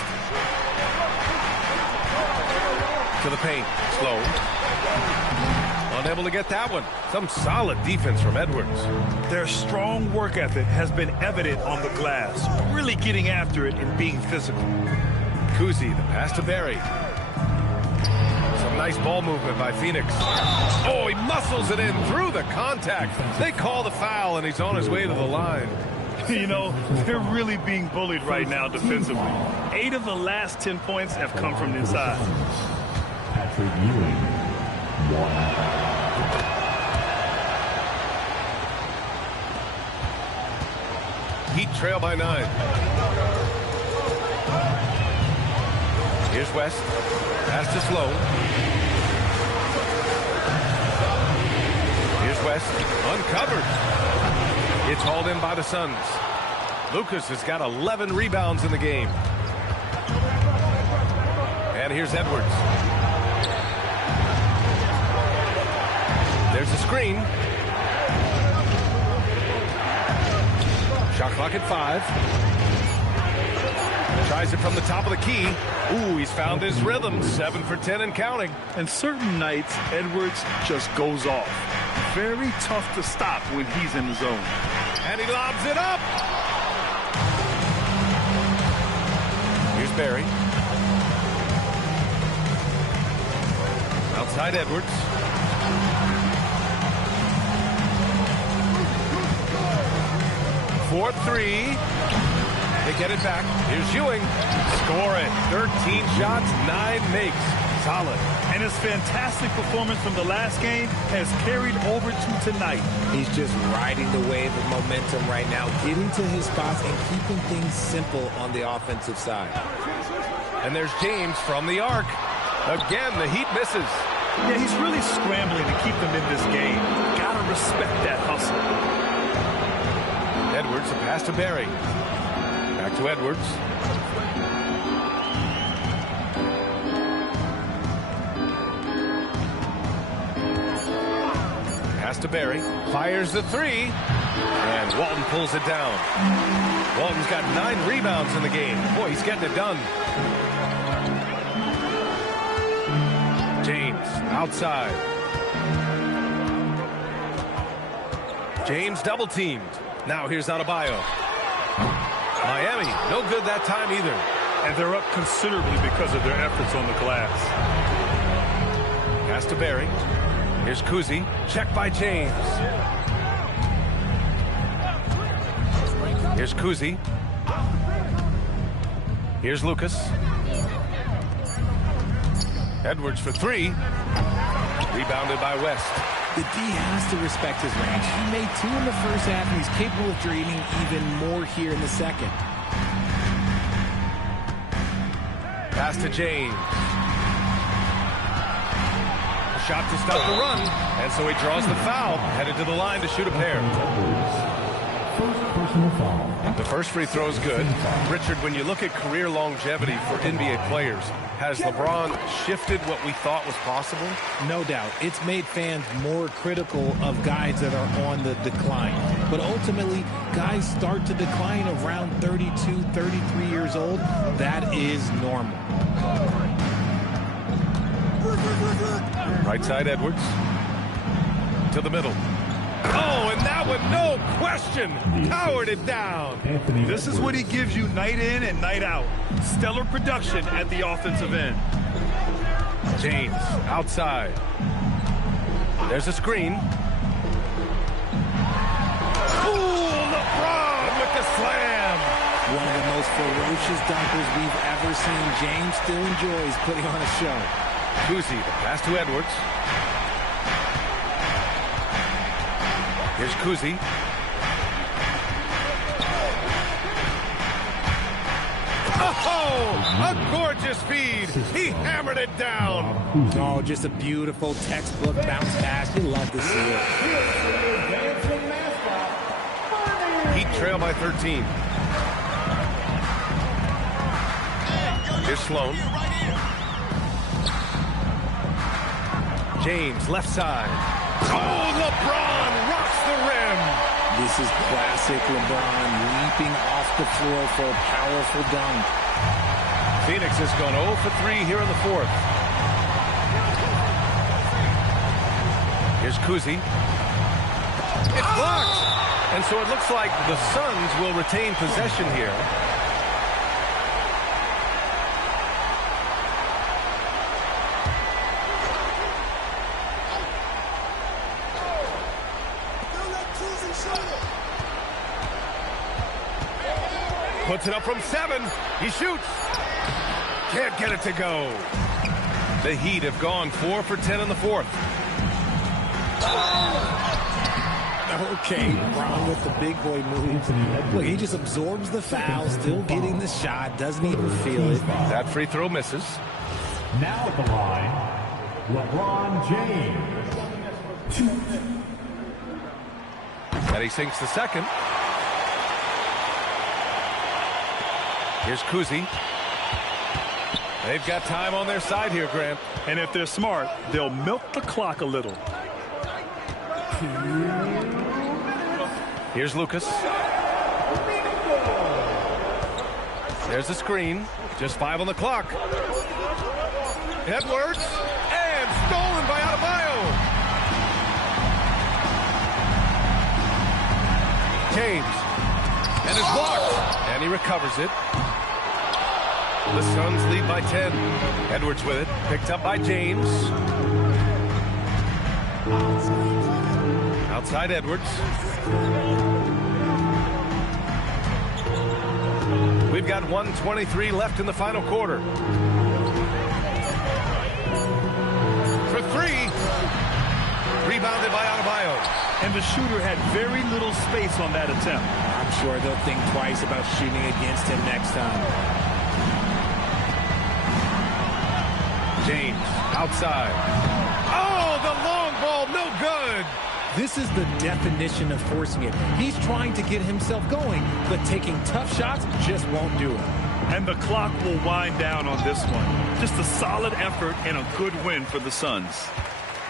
To the paint. Sloan. Unable to get that one. Some solid defense from Edwards. Their strong work ethic has been evident on the glass. Really getting after it and being physical. Kuzi, the pass to Barry. Some nice ball movement by Phoenix. Oh, he muscles it in through the contact. They call the foul, and he's on his way to the line. You know, they're really being bullied right now defensively. 8 of the last 10 points have come from inside. Patrick Ewing. Heat trail by 9. Here's West. Pass to Sloan. Here's West, uncovered. It's hauled in by the Suns. Lucas has got 11 rebounds in the game. And here's Edwards. There's a screen. Shot clock at 5. Tries it from the top of the key. Ooh, he's found his rhythm. 7 for 10 and counting. And certain nights, Edwards just goes off. Very tough to stop when he's in the zone. And he lobs it up. Here's Barry. Outside Edwards. For 3. They get it back. Here's Ewing. Score it. 13 shots, 9 makes. Solid. And his fantastic performance from the last game has carried over to tonight. He's just riding the wave of momentum right now, getting to his spots and keeping things simple on the offensive side. And there's James from the arc. Again, the Heat misses. Yeah, he's really scrambling to keep them in this game. Gotta respect that hustle. Edwards, a pass to Barry. Back to Edwards. Pass to Barry. Fires the 3. And Walton pulls it down. Walton's got 9 rebounds in the game. Boy, he's getting it done. James outside. James double teamed. Now here's Adebayo. Miami, no good that time either. And they're up considerably because of their efforts on the glass. Pass to Barry. Here's Kuzi. Check by James. Here's Kuzi. Here's Lucas. Edwards for 3. Rebounded by West. The D has to respect his range. He made 2 in the first half, and he's capable of draining even more here in the second. Pass to James. A shot to stop the run, and so he draws the foul, headed to the line to shoot a pair. The first free throw is good. Richard, when you look at career longevity for NBA players, has LeBron shifted what we thought was possible? No doubt. It's made fans more critical of guys that are on the decline. But ultimately, guys start to decline around 32, 33 years old. That is normal. Right side Edwards. To the middle. Oh, and that one, no question, powered it down. This is what he gives you night in and night out. Stellar production at the offensive end. James, outside. There's a screen. Ooh, LeBron with the slam. One of the most ferocious dunkers we've ever seen. James still enjoys putting on a show. Kuzi, the pass to Edwards. Here's Kuzi. Oh, a gorgeous feed. He hammered it down. Oh, just a beautiful textbook bounce pass. You love to see it. Heat trail by 13. Here's Sloan. James, left side. Oh, LeBron rocks the rim. This is classic LeBron leaping off the floor for a powerful dunk. Phoenix has gone 0 for 3 here in the fourth. Here's Kuzi. It's blocked. And so it looks like the Suns will retain possession here. Puts it up from 7. He shoots. Can't get it to go. The Heat have gone 4 for 10 in the fourth. Okay, LeBron with the big boy move. Look, he just absorbs the foul, still getting the shot, doesn't even feel it. That free throw misses. Now at the line, LeBron James. And he sinks the second. Here's Kuzi. They've got time on their side here, Grant. And if they're smart, they'll milk the clock a little. Here's Lucas. There's the screen. Just 5 on the clock. Edwards. And stolen by Adebayo. James. And it's blocked. And he recovers it. The Suns lead by 10. Edwards with it. Picked up by James. Outside Edwards. We've got 1:23 left in the final quarter. For 3. Rebounded by Adebayo. And the shooter had very little space on that attempt. I'm sure they'll think twice about shooting against him next time. James outside. Oh, the long ball, no good. This is the definition of forcing it. He's trying to get himself going, but taking tough shots just won't do it. And the clock will wind down on this one. Just a solid effort and a good win for the Suns.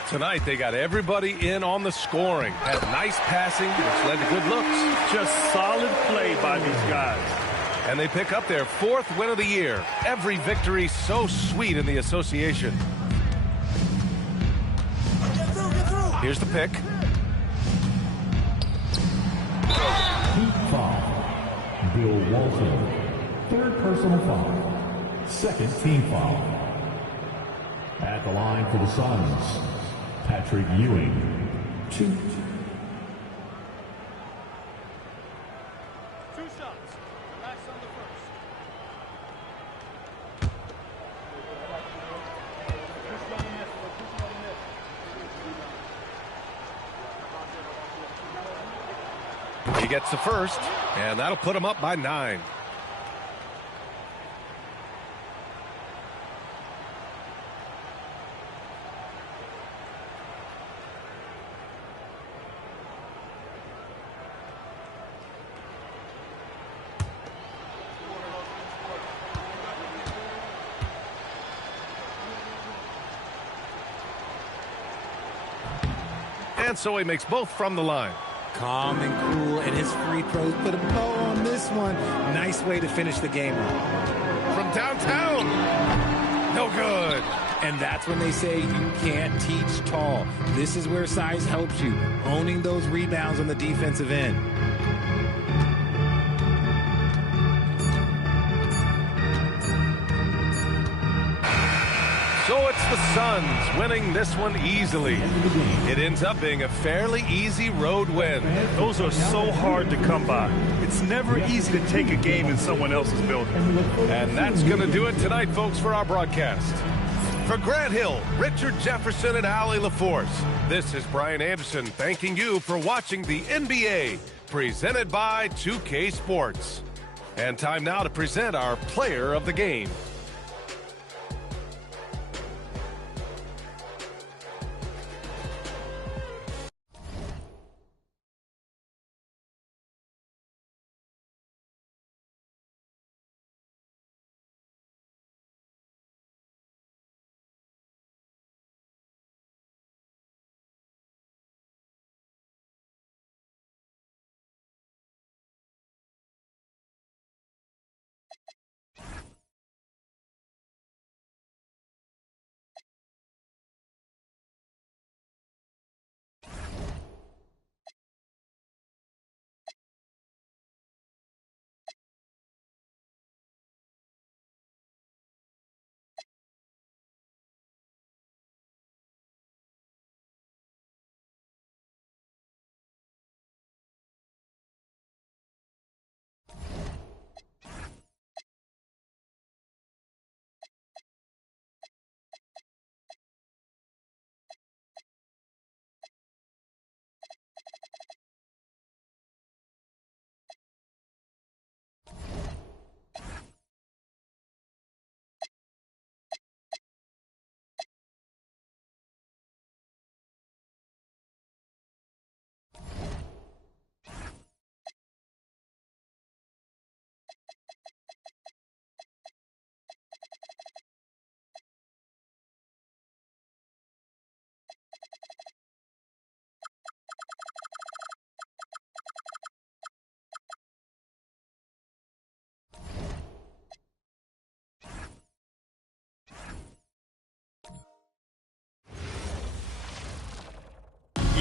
Tonight, they got everybody in on the scoring. Had nice passing, which led to good looks. Just solid play by these guys. And they pick up their 4th win of the year. Every victory so sweet in the association. Here's the pick. Team foul. Bill Walton. 3rd personal foul. 2nd team foul. At the line for the Suns, Patrick Ewing. 2. He gets the first, and that'll put him up by 9. And so he makes both from the line. Calm and cool, and his free throws put a bow on this one. Nice way to finish the game off. From downtown. No good. And that's when they say you can't teach tall. This is where size helps you, owning those rebounds on the defensive end. So it's the Suns winning this one easily. It ends up being a fairly easy road win. Those are so hard to come by. It's never easy to take a game in someone else's building. And that's going to do it tonight, folks, for our broadcast. For Grant Hill, Richard Jefferson, and Allie LaForce, this is Brian Anderson thanking you for watching the NBA, presented by 2K Sports. And time now to present our player of the game.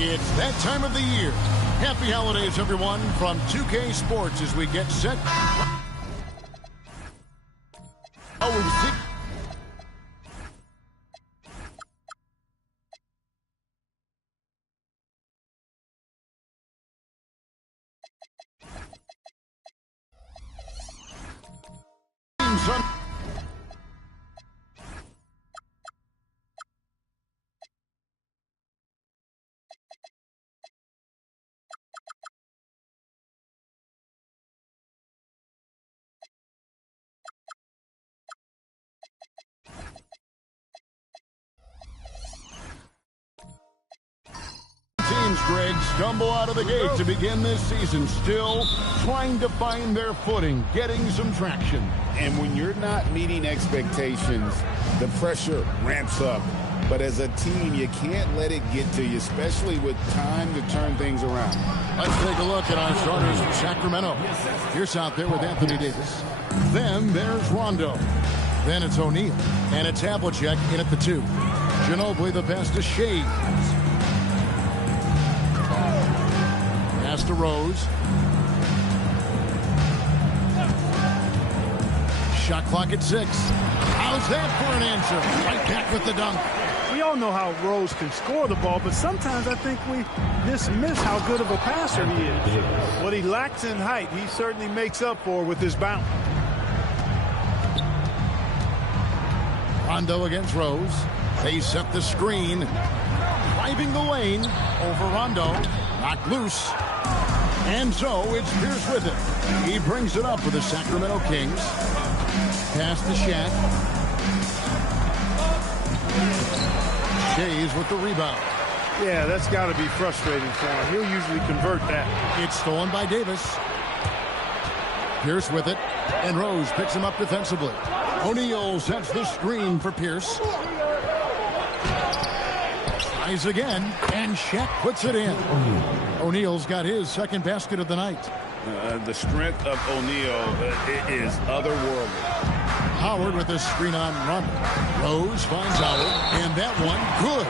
It's that time of the year. Happy holidays, everyone, from 2K Sports as we get set. Teams, Greg, stumble out of the gate to begin this season, still trying to find their footing, getting some traction. And when you're not meeting expectations, the pressure ramps up. But as a team, you can't let it get to you, especially with time to turn things around. Let's take a look at our starters from Sacramento. Pierce out there with Anthony Davis. Then there's Rondo. Then it's O'Neal. And it's Havlicek in at the 2. Ginobili the pass to Shea. Pass to Rose. Shot clock at 6. How's that for an answer? Right back with the dunk. We all know how Rose can score the ball, but sometimes I think we dismiss how good of a passer he is. What he lacks in height, he certainly makes up for with his bounce. Rondo against Rose. They set the screen. Driving the lane over Rondo. Knocked loose. And so it's Pierce with it. He brings it up for the Sacramento Kings. Pass to Shaq. Shays with the rebound. Yeah, that's got to be frustrating for him. He'll usually convert that. It's stolen by Davis. Pierce with it. And Rose picks him up defensively. O'Neal sets the screen for Pierce. Tries again. And Shaq puts it in. O'Neal's got his second basket of the night. The strength of O'Neal is otherworldly. Howard with the screen on run. Rose finds Howard, and that one good.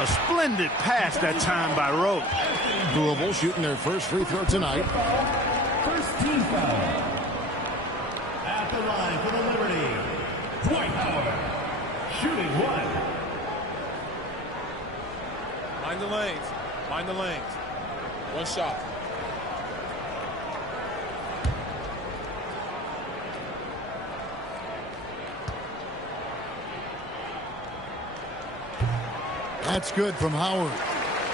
A splendid pass that time by Rose. Louisville shooting their first free throw tonight. First team foul. At the line for the Liberty, Dwight Howard, shooting 1. Mind the lanes. Mind the lanes. One shot. That's good from Howard.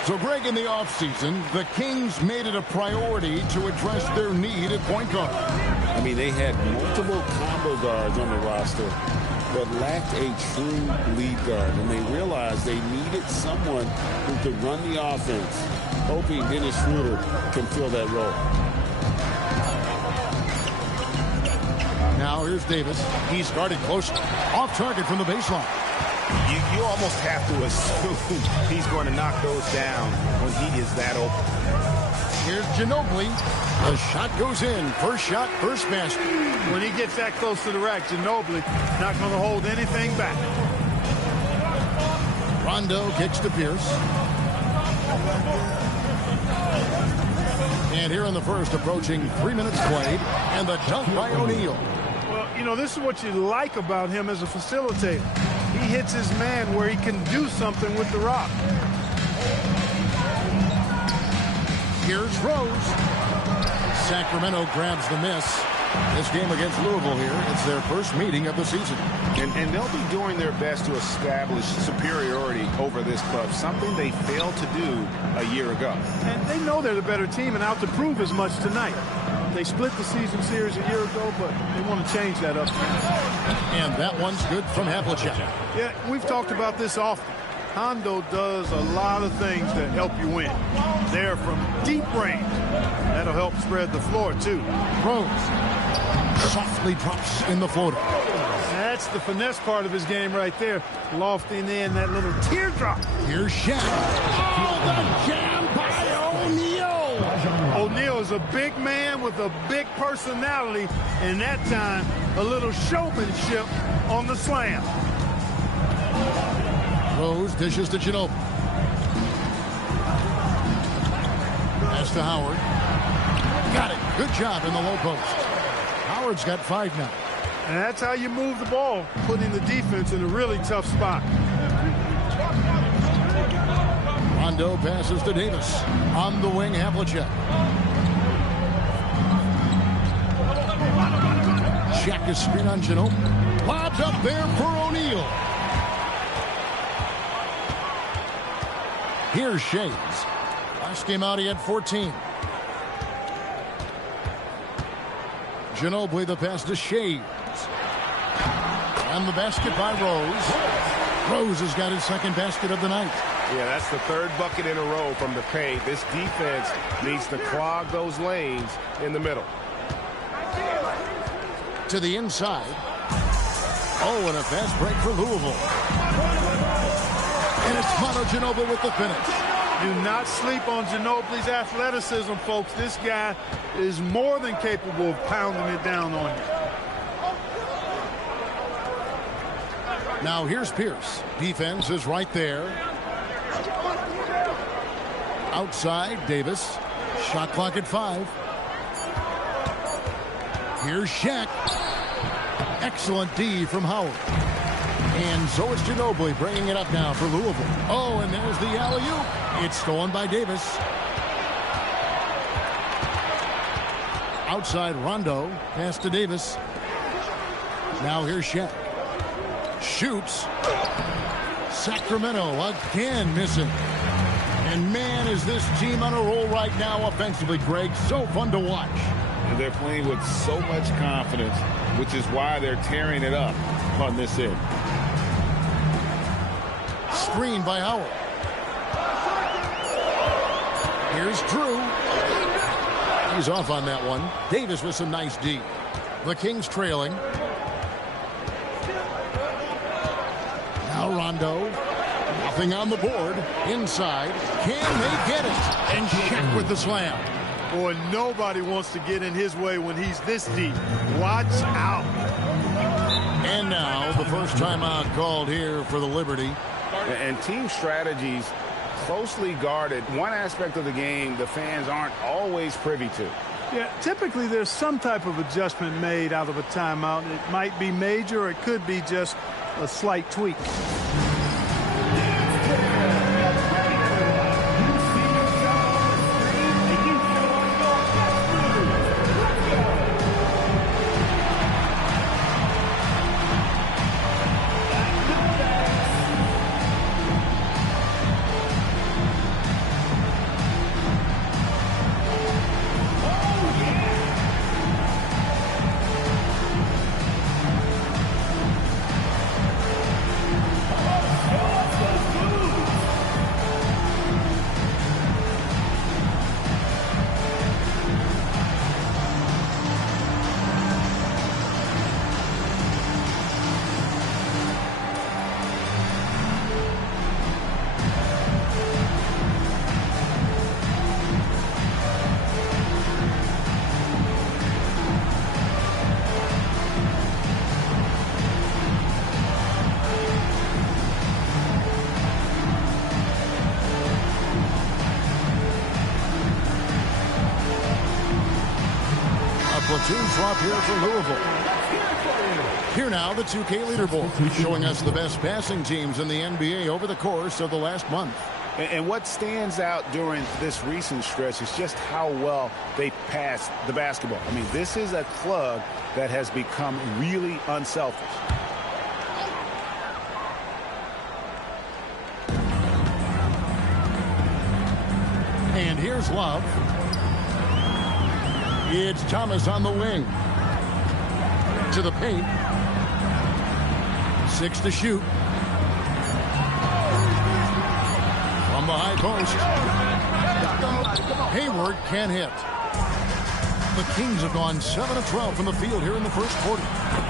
So, Greg, in the offseason, the Kings made it a priority to address their need at point guard. I mean, they had multiple combo guards on the roster, but lacked a true lead guard. And they realized they needed someone who could run the offense, hoping Dennis Schroeder can fill that role. Now here's Davis. He started close, off target from the baseline. You almost have to assume he's going to knock those down when he is that open. Here's Ginobili. The shot goes in. First shot, first basket. When he gets that close to the rack, Ginobili not going to hold anything back. Rondo kicks to Pierce. And here in the first, approaching 3 minutes played, and the dunk by O'Neal. Well, you know, this is what you like about him as a facilitator. He hits his man where he can do something with the rock. Here's Rose. Sacramento grabs the miss. This game against Louisville here, it's their first meeting of the season. And they'll be doing their best to establish superiority over this club, something they failed to do a year ago. And they know they're the better team and out to prove as much tonight. They split the season series a year ago, but they want to change that up. And that one's good from Havlicek. Yeah, we've talked about this often. Hondo does a lot of things that help you win. They're from deep range. That'll help spread the floor, too. Rose softly drops in the floater. That's the finesse part of his game right there. Lofting in that little teardrop. Here's Shaq. Oh, the jam by O'Neal. O'Neal is a big man with a big personality, and that time, a little showmanship on the slam. Rose dishes to Ginobili. Pass to Howard. Got it. Good job in the low post. Howard's got 5 now. And that's how you move the ball, putting the defense in a really tough spot. Rondo passes to Davis. On the wing, Havlicek. Check is screen on Ginobili. Lobs up there for O'Neal. Here's Shays. Last game out, he had 14. Ginobili, the pass to Shays. And the basket by Rose. Rose has got his second basket of the night. Yeah, that's the 3rd bucket in a row from the paint. This defense needs to clog those lanes in the middle. To the inside. Oh, and a fast break for Louisville. And it's Manu Ginobili with the finish. Do not sleep on Ginobili's athleticism, folks. This guy is more than capable of pounding it down on you. Now here's Pierce. Defense is right there. Outside, Davis. Shot clock at 5. Here's Shaq. Excellent D from Howard. And so it's Ginobili bringing it up now for Louisville. Oh, and there's the alley-oop. It's stolen by Davis. Outside, Rondo. Pass to Davis. Now here's Shaq. Shoots. Sacramento again missing. And man, is this team on a roll right now offensively, Greg. So fun to watch. And they're playing with so much confidence, which is why they're tearing it up on this end. Screen by Howard. Here's Drew. He's off on that one. Davis with some nice D. The Kings trailing. Now Rondo. Nothing on the board. Inside. Can they get it? And Shaq with the slam. Boy, nobody wants to get in his way when he's this deep. Watch out. And now the first timeout called here for the Liberty. And team strategies closely guarded. One aspect of the game the fans aren't always privy to. Yeah, typically there's some type of adjustment made out of a timeout. It might be major or it could be just a slight tweak. Platoon swap here for Louisville. Here now, the 2K leaderboard, showing us the best passing teams in the NBA over the course of the last month. And what stands out during this recent stretch is just how well they pass the basketball. I mean, this is a club that has become really unselfish. And here's Love. It's Thomas on the wing. To the paint. 6 to shoot. From the high post. Hayward can't hit. The Kings have gone 7 of 12 from the field here in the first quarter.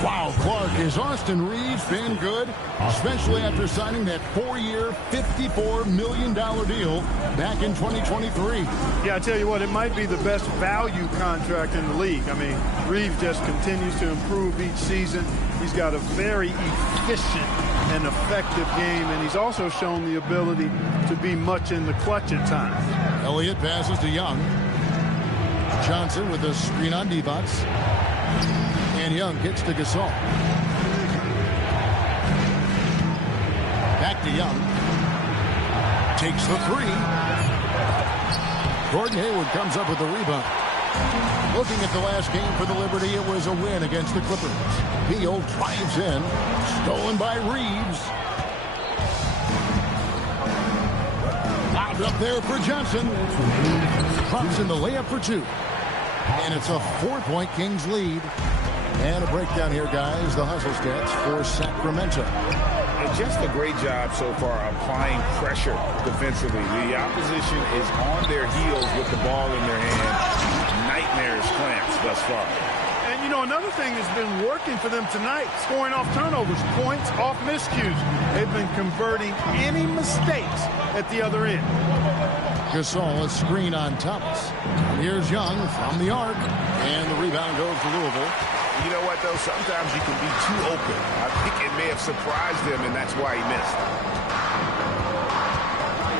Wow, Clark, has Austin Reeves been good? Especially after signing that 4-year, $54 million deal back in 2023. Yeah, I tell you what, it might be the best value contract in the league. I mean, Reeves just continues to improve each season. He's got a very efficient and effective game, and he's also shown the ability to be much in the clutch at times. Elliott passes to Young. Johnson with a screen on Divac. And Young gets to Gasol. Back to Young. Takes the three. Gordon Hayward comes up with the rebound. Looking at the last game for the Liberty, it was a win against the Clippers. Beal drives in. Stolen by Reeves. Lobbed up there for Johnson. Drops in the layup for two. And it's a 4-point Kings lead. And a breakdown here, guys. The hustle stats for Sacramento. And just a great job so far applying pressure defensively. The opposition is on their heels with the ball in their hand. Nightmares clamps thus far. And, you know, another thing that's been working for them tonight, scoring off turnovers, points off miscues. They've been converting any mistakes at the other end. Gasol, a screen on Thomas. Here's Young from the arc. And the rebound goes to Louisville. You know what, though? Sometimes you can be too open. I think it may have surprised him, and that's why he missed.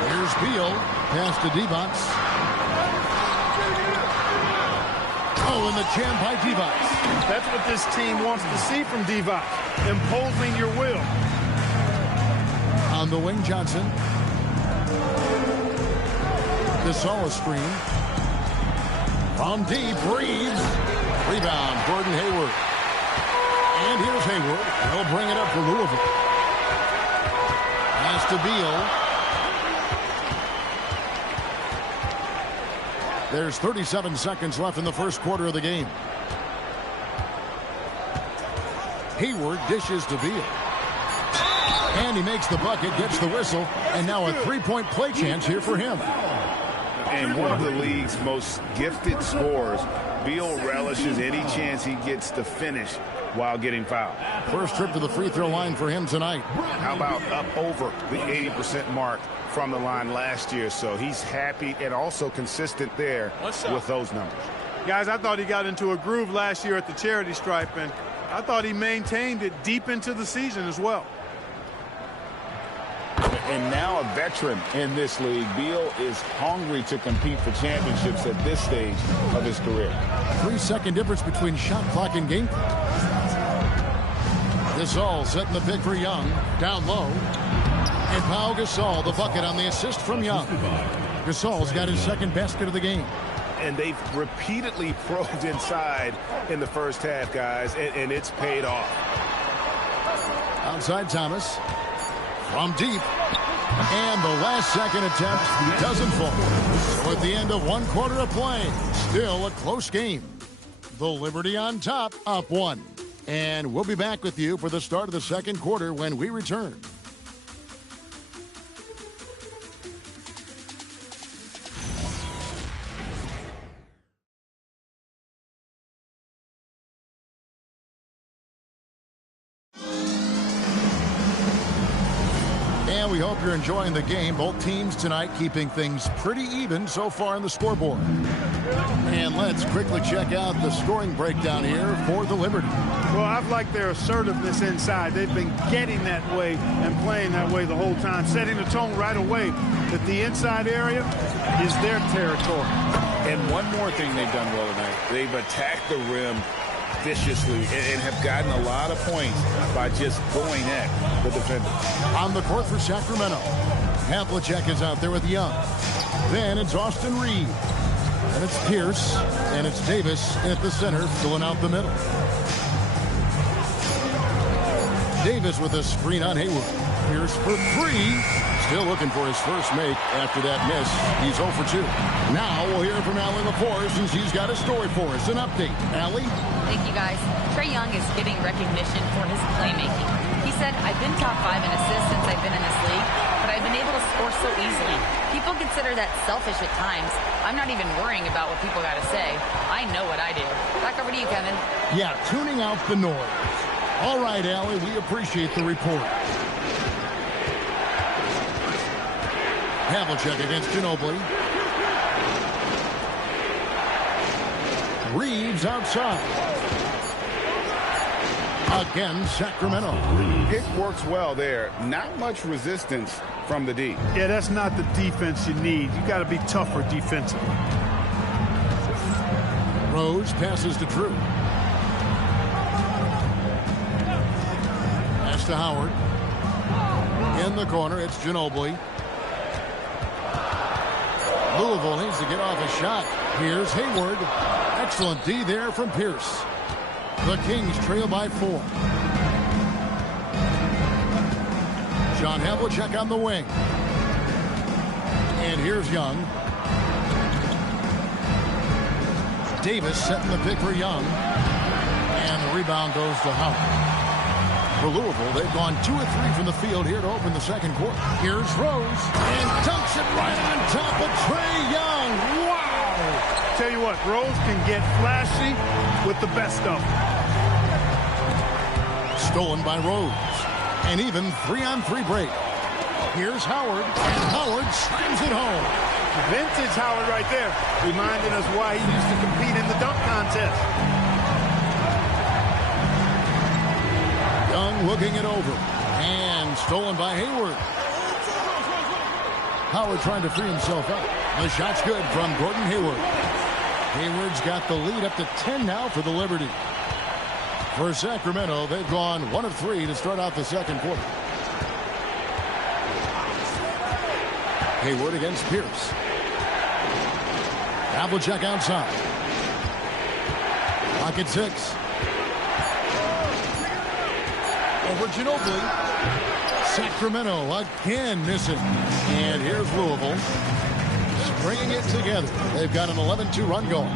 Here's Beal. Pass to Divac. Oh, and the jam by Divac. That's what this team wants to see from Divac. Imposing your will. On the wing, Johnson. Gasol a screen. From deep, Reeves. Rebound, Gordon Hayward. And here's Hayward. He'll bring it up for Louisville. Pass to Beal. There's 37 seconds left in the first quarter of the game. Hayward dishes to Beal. And he makes the bucket, gets the whistle, and now a three-point play chance here for him. And one of the league's most gifted scorers, Beal relishes any chance he gets to finish while getting fouled. First trip to the free throw line for him tonight. How about up over the 80% mark from the line last year? So he's happy and also consistent there with those numbers. Guys, I thought he got into a groove last year at the charity stripe, and I thought he maintained it deep into the season as well. And now a veteran in this league, Beal is hungry to compete for championships at this stage of his career. 3-second difference between shot clock and game clock. Gasol setting the pick for Young. Down low. And Pau Gasol, the bucket on the assist from Young. Gasol's got his second basket of the game. And they've repeatedly probed inside in the first half, guys, and it's paid off. Outside Thomas. From deep. And the last second attempt doesn't fall. So at the end of one quarter of play, still a close game. The Liberty on top, up one. And we'll be back with you for the start of the second quarter when we return. And we hope you're enjoying the game. Both teams tonight keeping things pretty even so far on the scoreboard. And let's quickly check out the scoring breakdown here for the Liberty. Well, I've liked their assertiveness inside. They've been getting that way and playing that way the whole time, setting the tone right away that the inside area is their territory. And one more thing they've done well tonight. They've attacked the rim viciously and have gotten a lot of points by just going at the defender. On the court for Sacramento, Havlicek is out there with Young. Then it's Austin Reed. And it's Pierce. And it's Davis at the center, filling out the middle. Davis with a screen on Hayward. Pierce for three. Still looking for his first make after that miss. He's 0 for 2. Now we'll hear from Allie LaForce since he's got a story for us. An update. Allie? Thank you, guys. Trae Young is getting recognition for his playmaking. He said, I've been top 5 in assists since I've been in this league, but I've been able to score so easily. People consider that selfish at times. I'm not even worrying about what people got to say. I know what I do. Back over to you, Kevin. Yeah, tuning out the noise. All right, Allie, we appreciate the report. Havlicek against Ginobili. Reeves outside. Again, Sacramento. Pick works well there. Not much resistance from the D. Yeah, that's not the defense you need. You got to be tougher defensively. Rose passes to Drew. Pass to Howard. In the corner, it's Ginobili. Louisville needs to get off a shot. Here's Hayward. Excellent D there from Pierce. The Kings trail by 4. John Havlicek on the wing. And here's Young. Davis setting the pick for Young. And the rebound goes to Howard. For Louisville, they've gone 2 of 3 from the field here to open the second quarter. Here's Rose. And dunks it right on top of Trae Young. Wow! Tell you what, Rose can get flashy with the best of them. Stolen by Rose. And even 3-on-3 break. Here's Howard. And Howard slams it home. Vintage Howard right there, reminding us why he used to compete in the dunk contest. Young looking it over. And stolen by Hayward. Howard trying to free himself up. The shot's good from Gordon Hayward. Hayward's got the lead up to 10 now for the Liberty. For Sacramento, they've gone 1 of 3 to start out the second quarter. Hayward against Pierce. Havlicek outside. Pocket 6. Over Ginobili. Sacramento again missing. And here's Louisville. Bringing it together. They've got an 11-2 run going.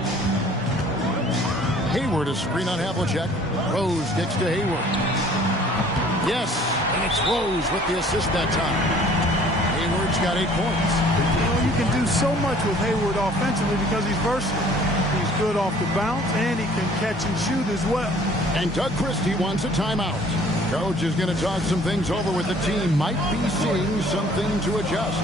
Hayward a screen on Havlicek. Rose kicks to Hayward. Yes, and it's Rose with the assist that time. Hayward's got 8 points. You know, you can do so much with Hayward offensively because he's versatile. He's good off the bounce, and he can catch and shoot as well. And Doug Christie wants a timeout. Coach is going to talk some things over with the team. Might be seeing something to adjust.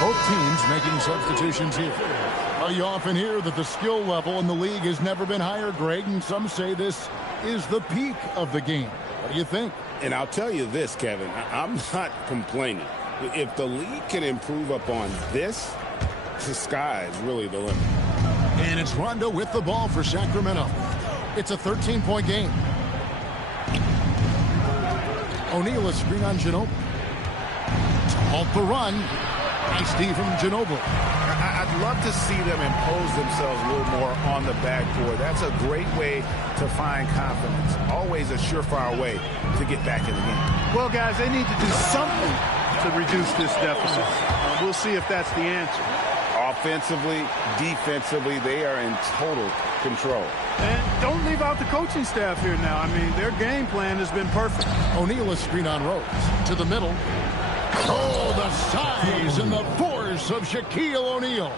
Both teams making substitutions here. Well, you often hear that the skill level in the league has never been higher, Greg, and some say this is the peak of the game. What do you think? And I'll tell you this, Kevin, I'm not complaining. If the league can improve upon this, the sky is really the limit. And it's Rondo with the ball for Sacramento. It's a 13-point game. O'Neal a screen on Ginobili. To halt the run. Nice D from Ginobili. I'd love to see them impose themselves a little more on the backboard. That's a great way to find confidence. Always a surefire way to get back in the game. Well, guys, they need to do something to reduce this deficit. We'll see if that's the answer. Offensively, defensively, they are in total control. And don't leave out the coaching staff here now. I mean, their game plan has been perfect. O'Neal a screen on Rose. To the middle. Oh, the size and the force of Shaquille O'Neal.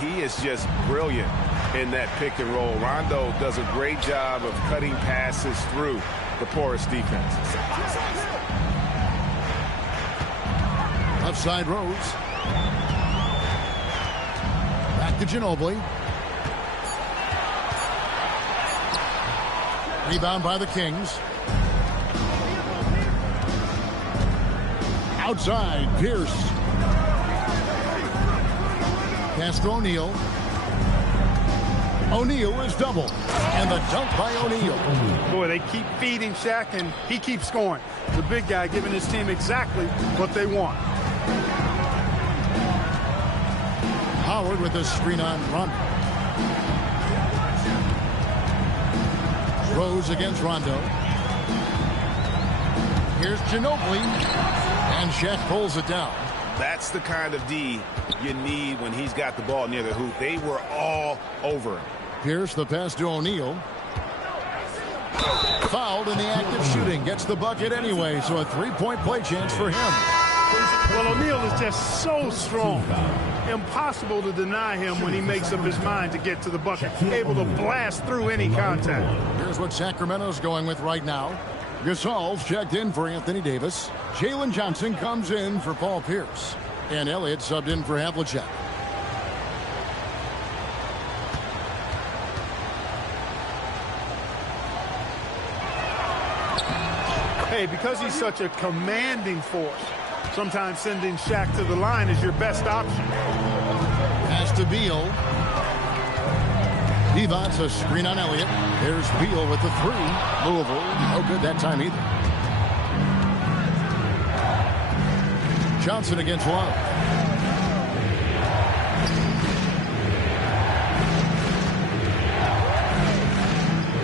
He is just brilliant in that pick and roll. Rondo does a great job of cutting passes through the porous defense. Left side Rose. Back to Ginobili. Rebound by the Kings. Outside, Pierce. Pass to O'Neal. O'Neal is doubled. And the dunk by O'Neal. Boy, they keep feeding Shaq, and he keeps scoring. The big guy giving his team exactly what they want. Howard with the screen on Rondo. Rose against Rondo. Here's Ginobili. And Shaq pulls it down. That's the kind of D you need when he's got the ball near the hoop. They were all over him. Pierce the pass to O'Neal. Fouled in the act of shooting. Gets the bucket anyway, so a three-point play chance for him. Well, O'Neal is just so strong. Impossible to deny him when he makes up his mind to get to the bucket. Able to blast through any contact. Here's what Sacramento's going with right now. Gasol's checked in for Anthony Davis. Jalen Johnson comes in for Paul Pierce. And Elliott subbed in for Havlicek. Hey, because he's such a commanding force, sometimes sending Shaq to the line is your best option. Pass to Beal. Devon's a screen on Elliott. There's Beal with the three. Louisville, no good that time either. Johnson against Love.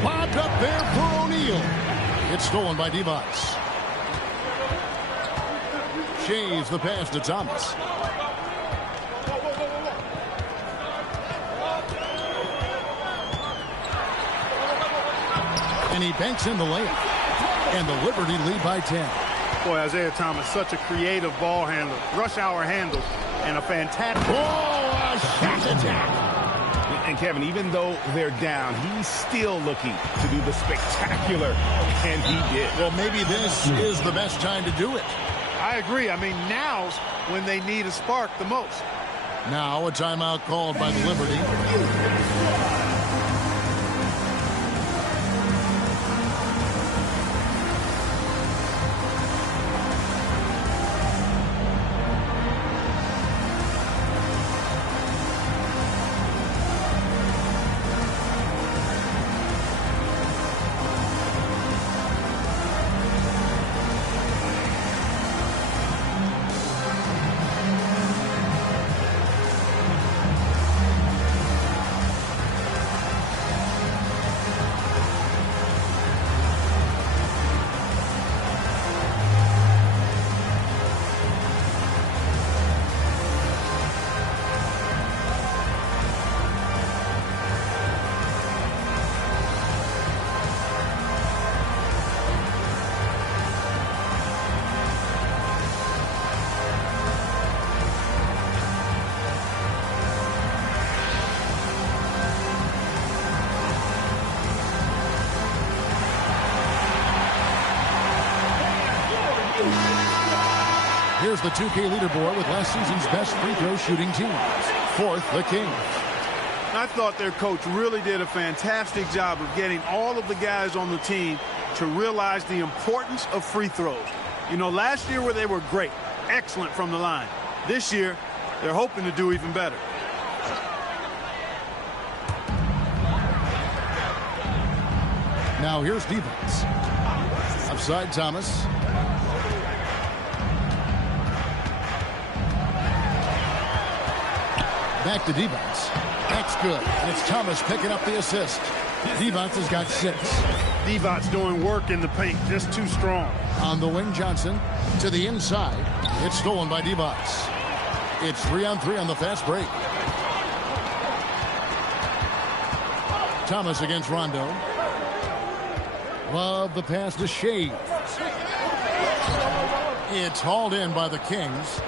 Lobbed up there for O'Neal. It's stolen by Devon's. Shaves the pass to Thomas. And he banks in the layup. And the Liberty lead by 10. Boy, Isaiah Thomas, such a creative ball handler. Rush hour handles. And a fantastic... Oh, a shot attack. And Kevin, even though they're down, he's still looking to do the spectacular. And he did. Well, maybe this is the best time to do it. I agree. I mean, now's when they need a spark the most. Now a timeout called by the Liberty. Here's the 2K leaderboard with last season's best free throw shooting teams. Fourth, the Kings. I thought their coach really did a fantastic job of getting all of the guys on the team to realize the importance of free throws. You know, last year where they were great, excellent from the line. This year, they're hoping to do even better. Now here's defense. Upside Thomas. Back to Devon's. That's good. And it's Thomas picking up the assist. Devon's has got 6. Devon's doing work in the paint, just too strong. On the wing, Johnson to the inside. It's stolen by Devon's. It's 3-on-3 on the fast break. Thomas against Rondo. Love the pass to Shea. It's hauled in by the Kings.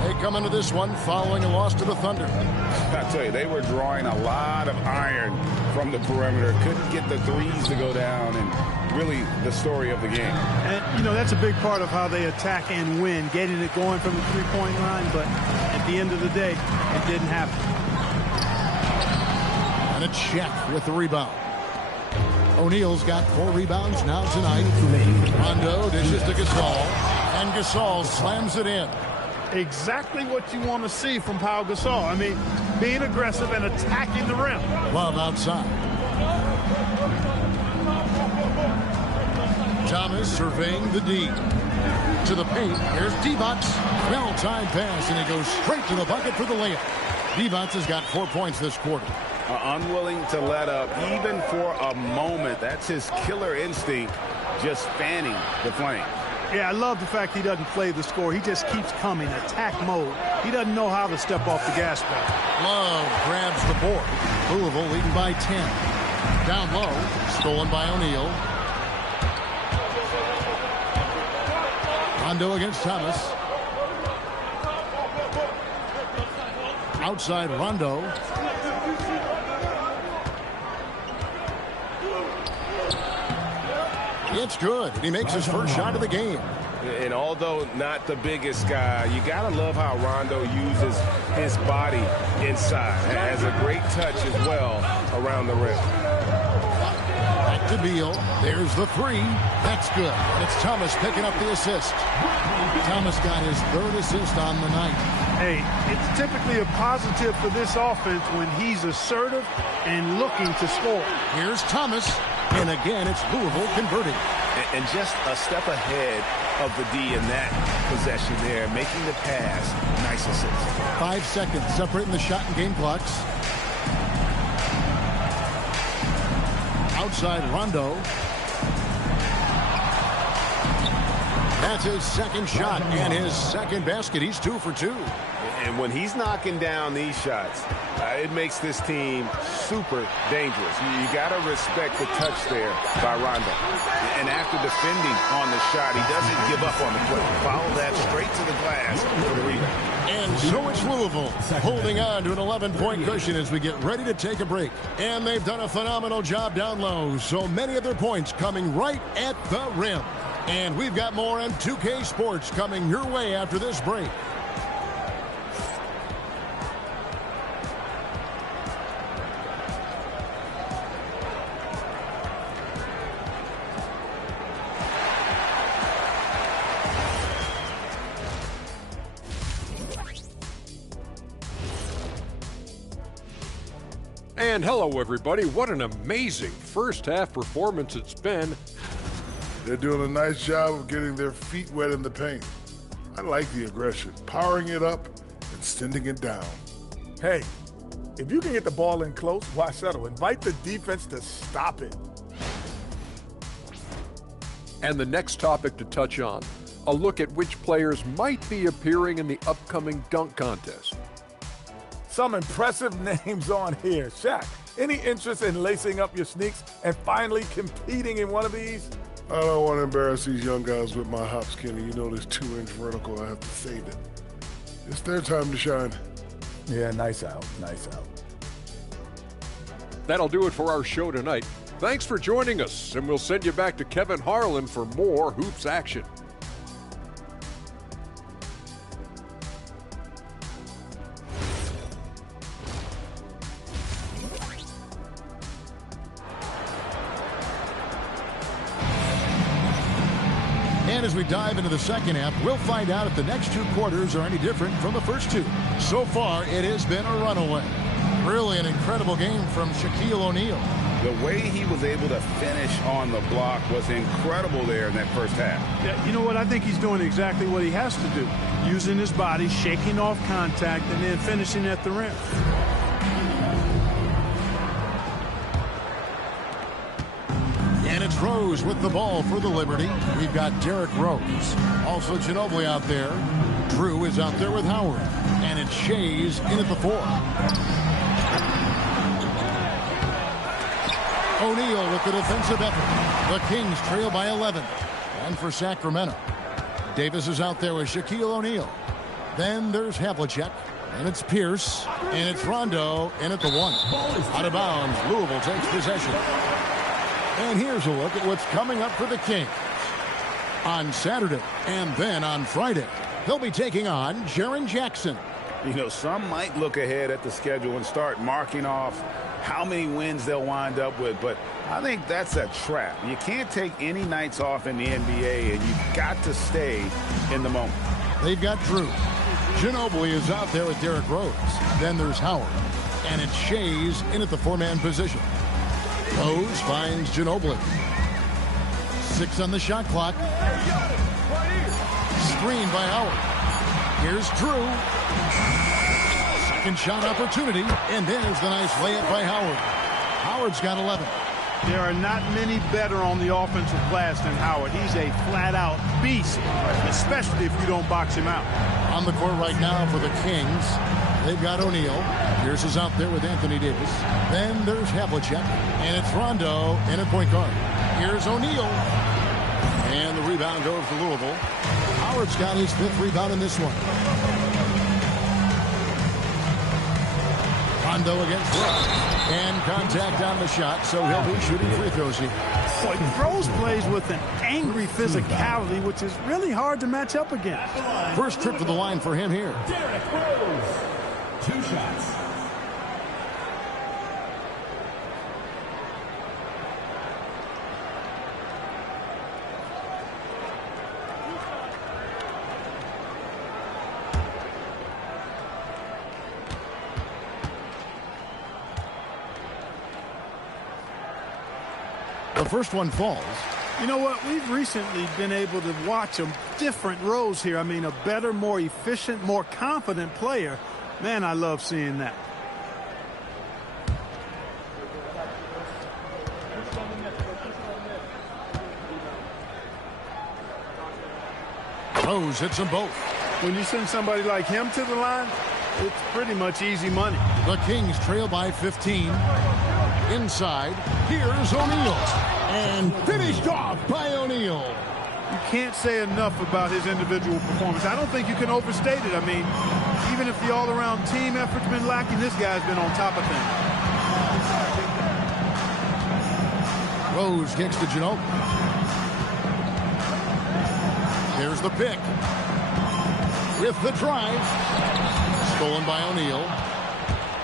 They come into this one following a loss to the Thunder. I tell you, they were drawing a lot of iron from the perimeter. Couldn't get the threes to go down, and really the story of the game. And, you know, that's a big part of how they attack and win, getting it going from the three-point line. But at the end of the day, it didn't happen. And a check with the rebound. O'Neal's got 4 rebounds now tonight. Rondo dishes to Gasol, and Gasol slams it in. exactly what you want to see from Pau Gasol. I mean, being aggressive and attacking the rim. Love outside. Thomas surveying the D. To the paint. Here's Divac. Well-timed pass, and he goes straight to the bucket for the layup. Divac has got 4 points this quarter. Unwilling to let up even for a moment. That's his killer instinct, just fanning the flame. Yeah, I love the fact he doesn't play the score. He just keeps coming, attack mode. He doesn't know how to step off the gas pedal. Love grabs the board. Louisville leading by 10. Down low, stolen by O'Neal. Rondo against Thomas. Outside Rondo. It's good. He makes his first shot of the game. And although not the biggest guy, you got to love how Rondo uses his body inside. Has a great touch as well around the rim. Back to Beal. There's the three. That's good. And it's Thomas picking up the assist. Thomas got his third assist on the night. Hey, it's typically a positive for this offense when he's assertive and looking to score. Here's Thomas. And again, it's Louisville converting. And just a step ahead of the D in that possession there, making the pass. Nice assist. 5 seconds separating the shot and game clocks. Outside Rondo. That's his second shot and his second basket. He's 2 for 2. And when he's knocking down these shots, it makes this team super dangerous. You got to respect the touch there by Rondo. And after defending on the shot, he doesn't give up on the play. Follow that straight to the glass for the rebound. And so it's Louisville holding on to an 11-point cushion as we get ready to take a break. And they've done a phenomenal job down low. So many of their points coming right at the rim. And we've got more on 2K Sports coming your way after this break. And hello, everybody. What an amazing first-half performance it's been. They're doing a nice job of getting their feet wet in the paint. I like the aggression, powering it up and sending it down. Hey, if you can get the ball in close, why settle? Invite the defense to stop it. And the next topic to touch on, a look at which players might be appearing in the upcoming dunk contest. Some impressive names on here. Shaq, any interest in lacing up your sneaks and finally competing in one of these? I don't want to embarrass these young guys with my hop skinny. You know this 2-inch vertical, I have to save it. It's their time to shine. Yeah, nice out, nice out. That'll do it for our show tonight. Thanks for joining us, and we'll send you back to Kevin Harlan for more hoops action. And as we dive into the second half, we'll find out if the next 2 quarters are any different from the first 2. So far, it has been a runaway. Really an incredible game from Shaquille O'Neal. The way he was able to finish on the block was incredible there in that first half. Yeah, you know what? I think he's doing exactly what he has to do. Using his body, shaking off contact, and then finishing at the rim. And it's Rose with the ball for the Liberty. We've got Derrick Rose. Also Ginobili out there. Drew is out there with Howard. And it's Shays in at the 4. O'Neal with the defensive effort. The Kings trail by 11. And for Sacramento, Davis is out there with Shaquille O'Neal. Then there's Havlicek. And it's Pierce. And it's Rondo in at the 1. Out of bounds. Louisville takes possession. And here's a look at what's coming up for the Kings. On Saturday and then on Friday, they'll be taking on Jaren Jackson. You know, some might look ahead at the schedule and start marking off how many wins they'll wind up with, but I think that's a trap. You can't take any nights off in the NBA, and you've got to stay in the moment. They've got Drew. Ginobili is out there with Derrick Rose. Then there's Howard. And it's Shays in at the four-man position. Rose finds Ginobili. 6 on the shot clock. Screen by Howard. Here's Drew. Second shot opportunity. And there's the nice layup by Howard. Howard's got 11. There are not many better on the offensive glass than Howard. He's a flat-out beast, especially if you don't box him out. On the court right now for the Kings, they've got O'Neal. Pierce is out there with Anthony Davis. Then there's Havlicek, and it's Rondo in at point guard. Here's O'Neal, and the rebound goes to Louisville. Howard's got his 5th rebound in this one. Rondo against Rose, and contact on the shot, so he'll be shooting free throws here. Boy, Rose plays with an angry physicality, which is really hard to match up against. First trip to the line for him here. Derrick Rose. 2 shots. The first one falls. You know what? We've recently been able to watch a different Rose here. I mean, a better, more efficient, more confident player. Man, I love seeing that. Rose hits them both. When you send somebody like him to the line, it's pretty much easy money. The Kings trail by 15. Inside, here's O'Neal. And finished off by O'Neal. You can't say enough about his individual performance. I don't think you can overstate it. I mean, even if the all-around team effort's been lacking, this guy's been on top of things. Rose kicks to Ginobili. Here's the pick. With the drive. Stolen by O'Neal.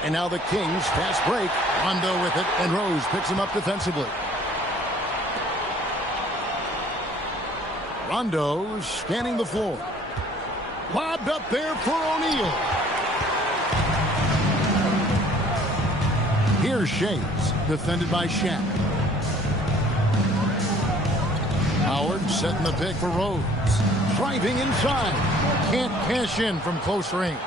And now the Kings fast break. Rondo with it, and Rose picks him up defensively. Rondo scanning the floor. Lobbed up there for O'Neal. Here's Shays, defended by Shaq. Howard setting the pick for Rose. Driving inside. Can't cash in from close range.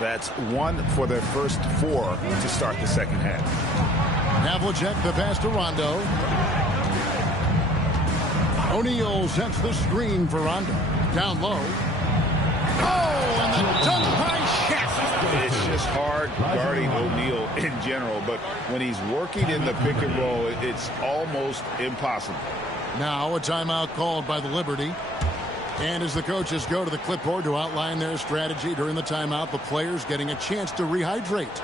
That's 1 for their first 4 to start the second half. Havlicek the pass to Rondo. O'Neal sets the screen for Rondo. Down low. Oh, and the dunk by Shaq. It's just hard guarding O'Neal in general, but when he's working in the pick and roll, it's almost impossible. Now a timeout called by the Liberty. And as the coaches go to the clipboard to outline their strategy during the timeout, the players getting a chance to rehydrate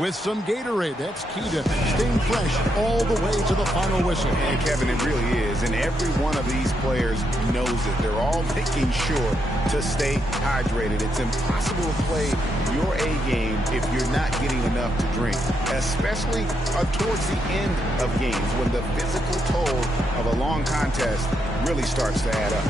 with some Gatorade. That's key to staying fresh all the way to the final whistle. And Kevin, it really is. And every one of these players knows it. They're all making sure to stay hydrated. It's impossible to play your A game if you're not getting enough to drink, especially towards the end of games when the physical toll of a long contest really starts to add up.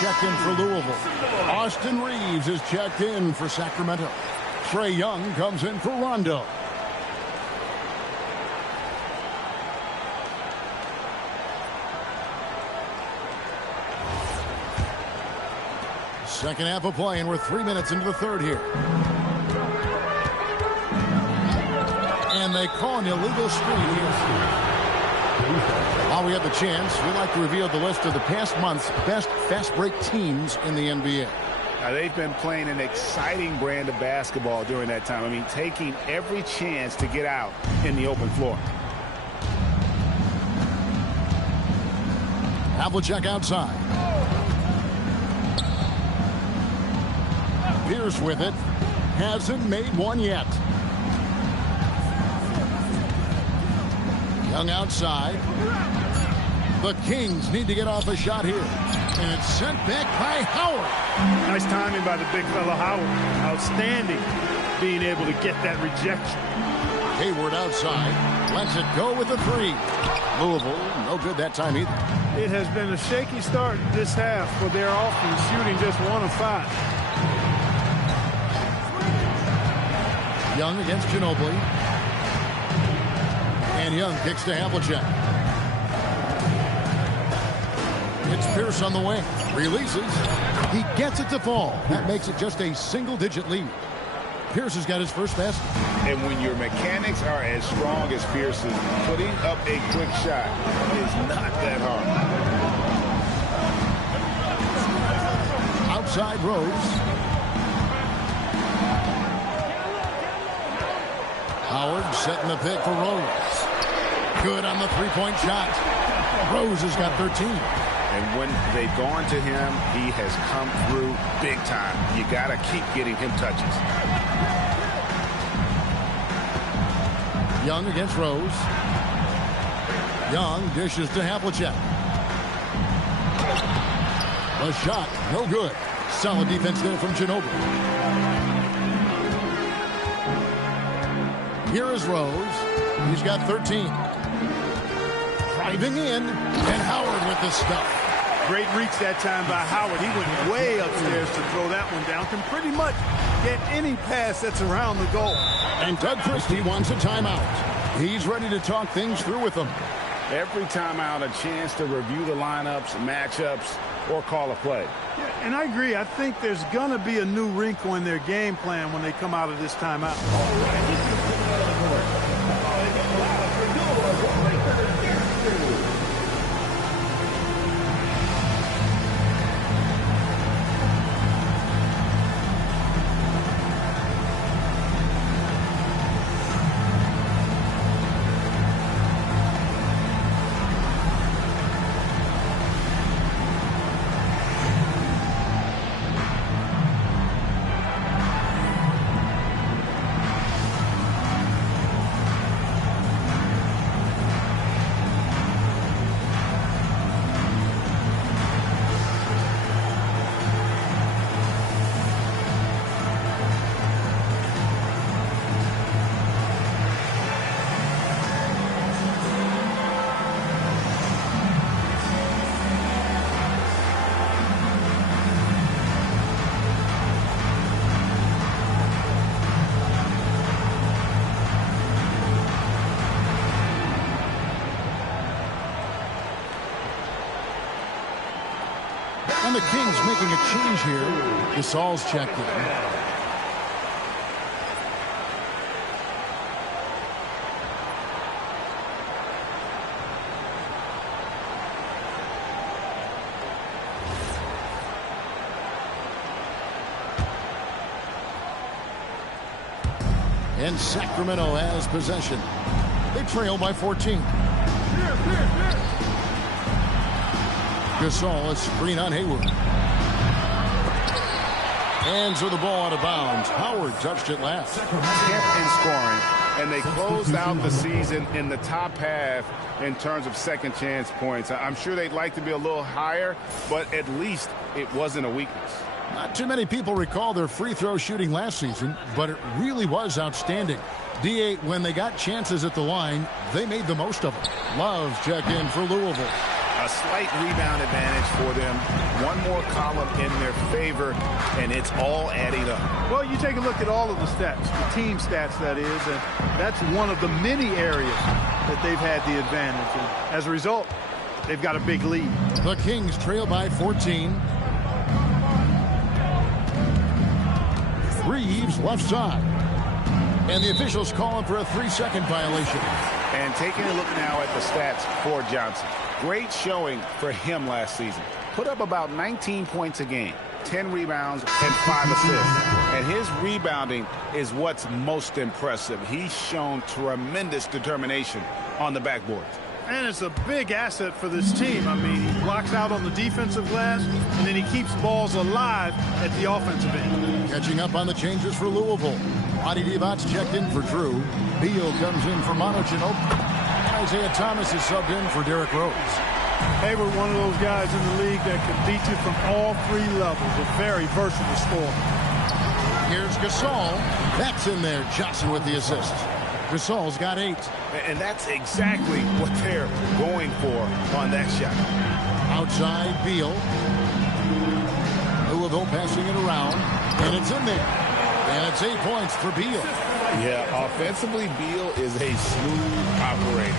Checked in for Louisville. Austin Reeves is checked in for Sacramento. Trae Young comes in for Rondo. Second half of play, and we're 3 minutes into the third here. And they call an illegal screen here. While we have the chance, we'd like to reveal the list of the past month's best fast break teams in the NBA. Now, they've been playing an exciting brand of basketball during that time. I mean, taking every chance to get out in the open floor. Havlicek outside. Pierce with it. Hasn't made one yet. Young outside. The Kings need to get off a shot here. And it's sent back by Howard. Nice timing by the big fella Howard. Outstanding being able to get that rejection. Hayward outside. Lets it go with the three. Louisville, no good that time either. It has been a shaky start this half for their offense, shooting just 1 of 5. Young against Ginobili. And Young kicks to Havlicek. It's Pierce on the wing. Releases. He gets it to fall. That makes it just a single-digit lead. Pierce has got his first basket. And when your mechanics are as strong as Pierce's, putting up a quick shot is not that hard. Outside Rose. Howard setting the pick for Rose. Good on the three-point shot. Rose has got 13. And when they've gone to him, he has come through big time. You got to keep getting him touches. Young against Rose. Young dishes to Havlicek. The shot, no good. Solid defense there from Ginobili. Here is Rose. He's got 13. Driving in, and Howard with the stuff. Great reach that time by Howard. He went way upstairs to throw that one down. Can pretty much get any pass that's around the goal. And Doug Christie wants a timeout. He's ready to talk things through with them. Every timeout, a chance to review the lineups, matchups, or call a play. Yeah, and I agree. I think there's going to be a new wrinkle in their game plan when they come out of this timeout. And the Kings making a change here. Gasol's checked in. And Sacramento has possession. They trail by 14. Gasol, a screen on Hayward. Hands with the ball out of bounds. Howard touched it last. 10th in scoring, and they closed out the season in the top half in terms of second chance points. I'm sure they'd like to be a little higher, but at least it wasn't a weakness. Not too many people recall their free throw shooting last season, but it really was outstanding. D8, when they got chances at the line, they made the most of them. Love check in for Louisville. A slight rebound advantage for them. One more column in their favor, and it's all adding up. Well, you take a look at all of the stats, the team stats, that is, and that's one of the many areas that they've had the advantage. And as a result, they've got a big lead. The Kings trail by 14. Reeves left side. And the officials calling for a 3-second violation. And taking a look now at the stats for Johnson. Great showing for him last season. Put up about 19 points a game, 10 rebounds, and 5 assists. And his rebounding is what's most impressive. He's shown tremendous determination on the backboard. And it's a big asset for this team. I mean, he blocks out on the defensive glass, and then he keeps balls alive at the offensive end. Catching up on the changes for Louisville. Adi Divac checked in for Drew. Beal comes in for Monogeno. Isaiah Thomas is subbed in for Derrick Rose. Hayward, one of those guys in the league that can beat you from all 3 levels. A very versatile scorer. Here's Gasol. That's in there. Johnson with the assist. Gasol's got 8. And that's exactly what they're going for on that shot. Outside, Beal. Louisville passing it around. And it's in there. And it's 8 points for Beal. Yeah, offensively, Beal is a smooth operator.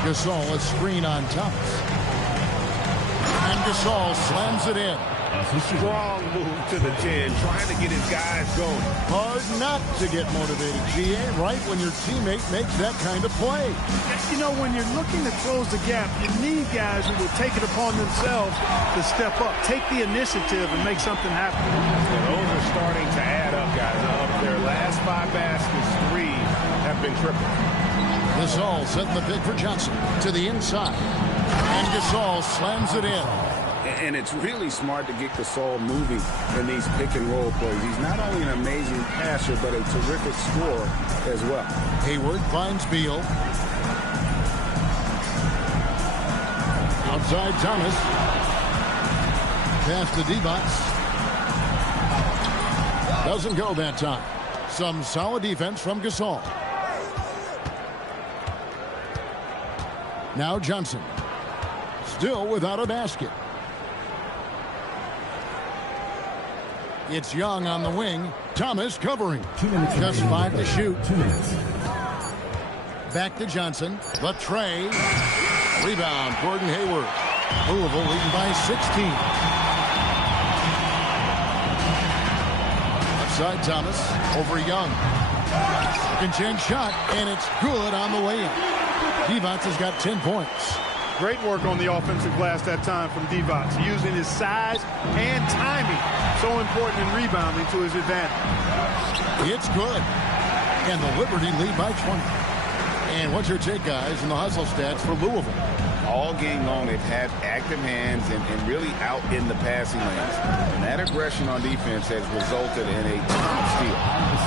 Gasol, a screen on Thomas. And Gasol slams it in. Strong move to the 10, trying to get his guys going. Hard not to get motivated, GA, right when your teammate makes that kind of play. You know, when you're looking to close the gap, you need guys who will take it upon themselves to step up, take the initiative, and make something happen. And those are starting to add up, guys. Of their last 5 baskets, 3 have been triple. Gasol setting the pick for Johnson to the inside. And Gasol slams it in. And it's really smart to get Gasol moving in these pick-and-roll plays. He's not only an amazing passer, but a terrific scorer as well. Hayward finds Beal. Outside Thomas. Pass to Divac. Doesn't go that time. Some solid defense from Gasol. Now Johnson. Still without a basket. It's Young on the wing. Thomas covering. Just 5 to shoot. Back to Johnson. The tray. Rebound, Gordon Hayward. Louisville leading by 16. Outside Thomas. Over Young. Second chance shot, and it's good on the way in. Divac has got 10 points. Great work on the offensive glass that time from Divac, using his size and timing, so important in rebounding, to his advantage. It's good. And the Liberty lead by 20. And what's your take, guys, in the hustle stats for Louisville? All game long, they've had active hands and really out in the passing lanes. And that aggression on defense has resulted in a ton of steal.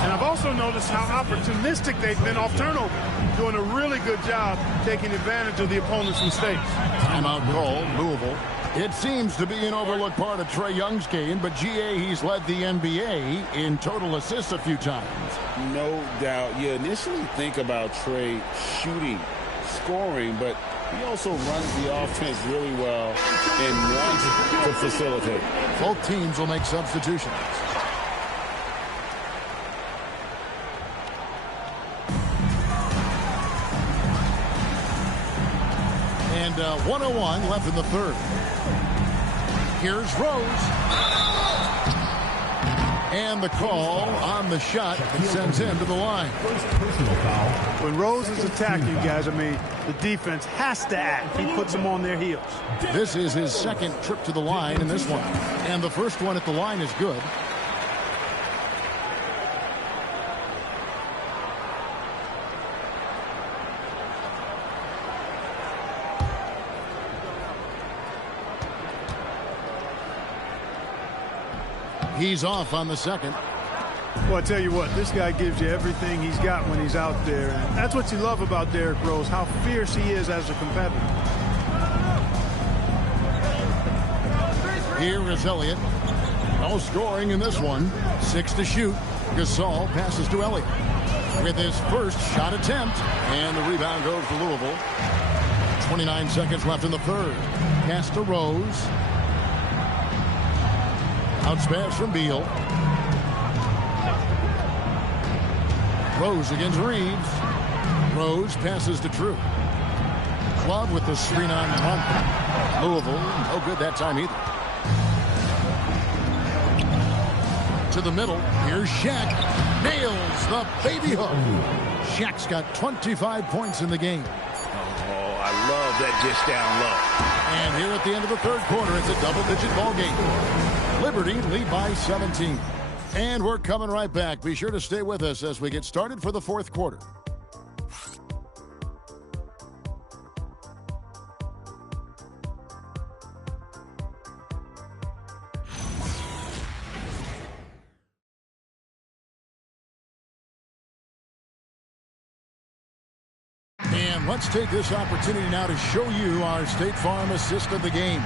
And I've also noticed how opportunistic they've been off turnover, doing a really good job taking advantage of the opponent's mistakes. Timeout call, Louisville. It seems to be an overlooked part of Trae Young's game, but GA, he's led the NBA in total assists a few times. No doubt. You initially think about Trae shooting, scoring, but he also runs the offense really well and wants to facilitate. Both teams will make substitutions. And 1:01 left in the third. Here's Rose. And the call on the shot that sends him to the line. When Rose is attacking, guys, I mean, the defense has to act. He puts them on their heels. This is his second trip to the line in this one. And the first one at the line is good. He's off on the second. Well, I tell you what, this guy gives you everything he's got when he's out there. And that's what you love about Derrick Rose, how fierce he is as a competitor. Here is Elliott. No scoring in this one. 6 to shoot. Gasol passes to Elliott with his first shot attempt. And the rebound goes to Louisville. 29 seconds left in the third. Pass to Rose. Outspass from Beal. Rose against Reeves. Rose passes to Drew. Club with the screen on run. Louisville, no good that time either. To the middle. Here's Shaq. Nails the baby hook. Shaq's got 25 points in the game. Oh, I love that dish down low. And here at the end of the third quarter, it's a double-digit ball game. Liberty lead by 17. And we're coming right back. Be sure to stay with us as we get started for the fourth quarter. And let's take this opportunity now to show you our State Farm assist of the game.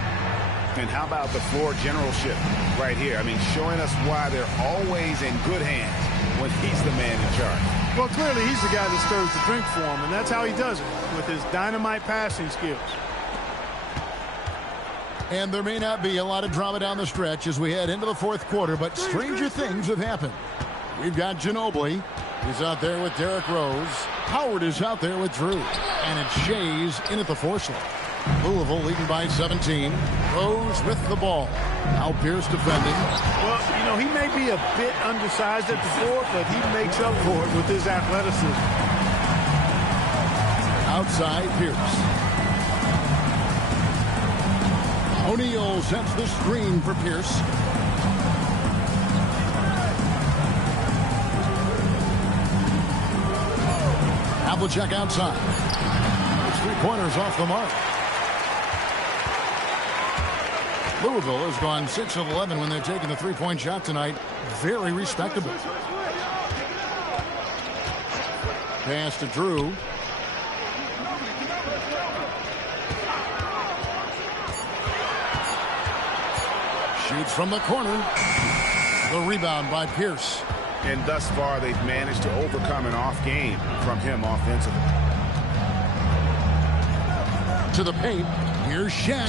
And how about the floor generalship right here? I mean, showing us why they're always in good hands when he's the man in charge. Well, clearly he's the guy that stirs the drink for him, and that's how he does it, with his dynamite passing skills. And there may not be a lot of drama down the stretch as we head into the fourth quarter, but stranger things have happened. We've got Ginobili. He's out there with Derrick Rose. Howard is out there with Drew. And it's Shays in at the 4 slot. Louisville leading by 17. Rose with the ball. Now Pierce defending. Well, you know, he may be a bit undersized at the 4, but he makes up for it with his athleticism. Outside Pierce. O'Neal sets the screen for Pierce. Havlicek outside. It's 3-pointers off the mark. Louisville has gone 6 of 11 when they're taking the 3-point shot tonight. Very respectable. Pass to Drew. Shoots from the corner. The rebound by Pierce. And thus far, they've managed to overcome an off game from him offensively. To the paint. Here's Shaq.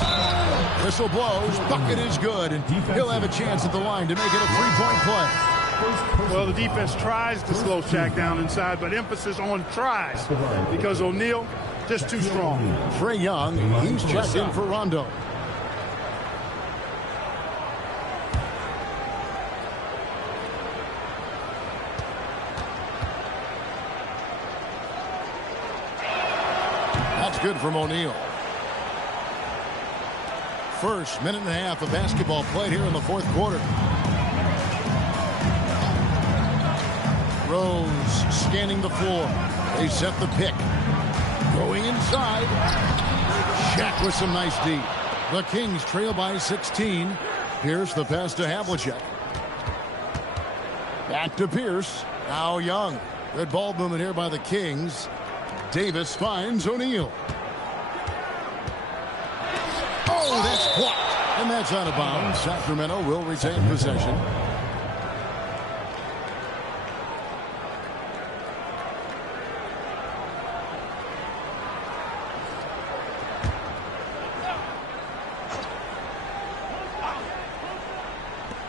Whistle blows. Bucket is good. And he'll have a chance at the line to make it a 3-point play. Well, the defense tries to slow Shaq down inside, but emphasis on tries because O'Neal just too strong. Trae Young, he's checked in for Rondo. That's good from O'Neal. First minute and a half of basketball played here in the fourth quarter. Rose scanning the floor. They set the pick. Going inside. Shaq with some nice D. The Kings trail by 16. Pierce the pass to Havlicek. Back to Pierce. Now Young. Good ball movement here by the Kings. Davis finds O'Neal. Oh, that's blocked. And that's out of bounds. Sacramento will retain possession.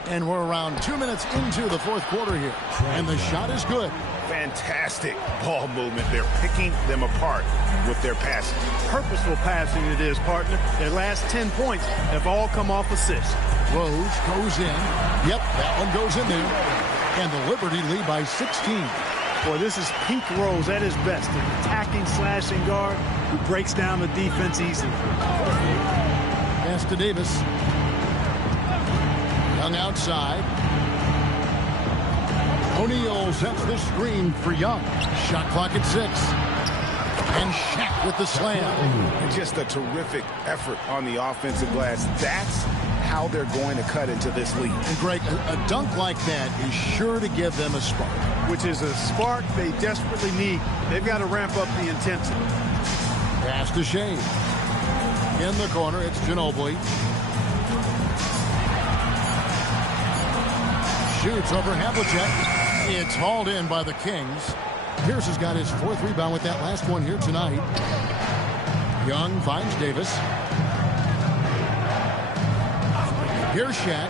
And we're around 2 minutes into the fourth quarter here. And the shot is good. Fantastic ball movement. They're picking them apart with their passing. Purposeful passing it is, partner. Their last 10 points have all come off assists. Rose goes in. Yep, that one goes in there. And the Liberty lead by 16. Boy, this is peak Rose at his best. An attacking, slashing guard who breaks down the defense easily. Pass to Davis. Young outside. O'Neal sets the screen for Young. Shot clock at 6. And Shaq with the slam. Just a terrific effort on the offensive glass. That's how they're going to cut into this lead. And Greg, a dunk like that is sure to give them a spark. Which is a spark they desperately need. They've got to ramp up the intensity. Pass to Shea. In the corner, it's Ginobili. Shoots over Havlicek. It's hauled in by the Kings. Pierce has got his 4th rebound with that last one here tonight. Young finds Davis. Here's Shaq.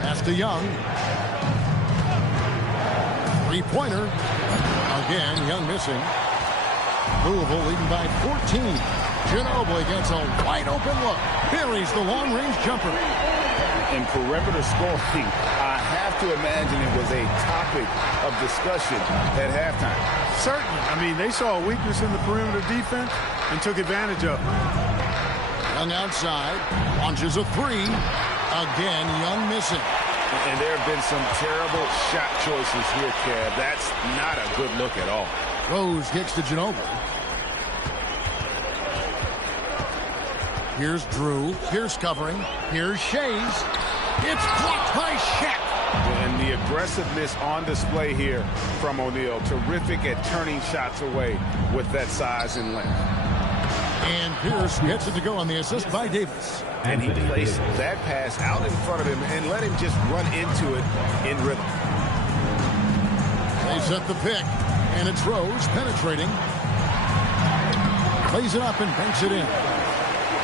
Pass to Young. 3-pointer. Again, Young missing. Louisville leading by 14. Ginobili gets a wide open look. Buries the long-range jumper. In perimeter scoring, I have to imagine it was a topic of discussion at halftime. Certainly. I mean, they saw a weakness in the perimeter defense and took advantage of it. Young outside, launches a three. Again, Young missing. And there have been some terrible shot choices here, Kev. That's not a good look at all. Rose kicks to Ginobili. Here's Drew. Here's covering. Here's Shays. It's blocked by Shaq. And the aggressiveness on display here from O'Neal. Terrific at turning shots away with that size and length. And Pierce gets it to go on the assist by Davis. And he placed that pass out in front of him and let him just run into it in rhythm. They set the pick, and it's Rose penetrating. Plays it up and banks it in.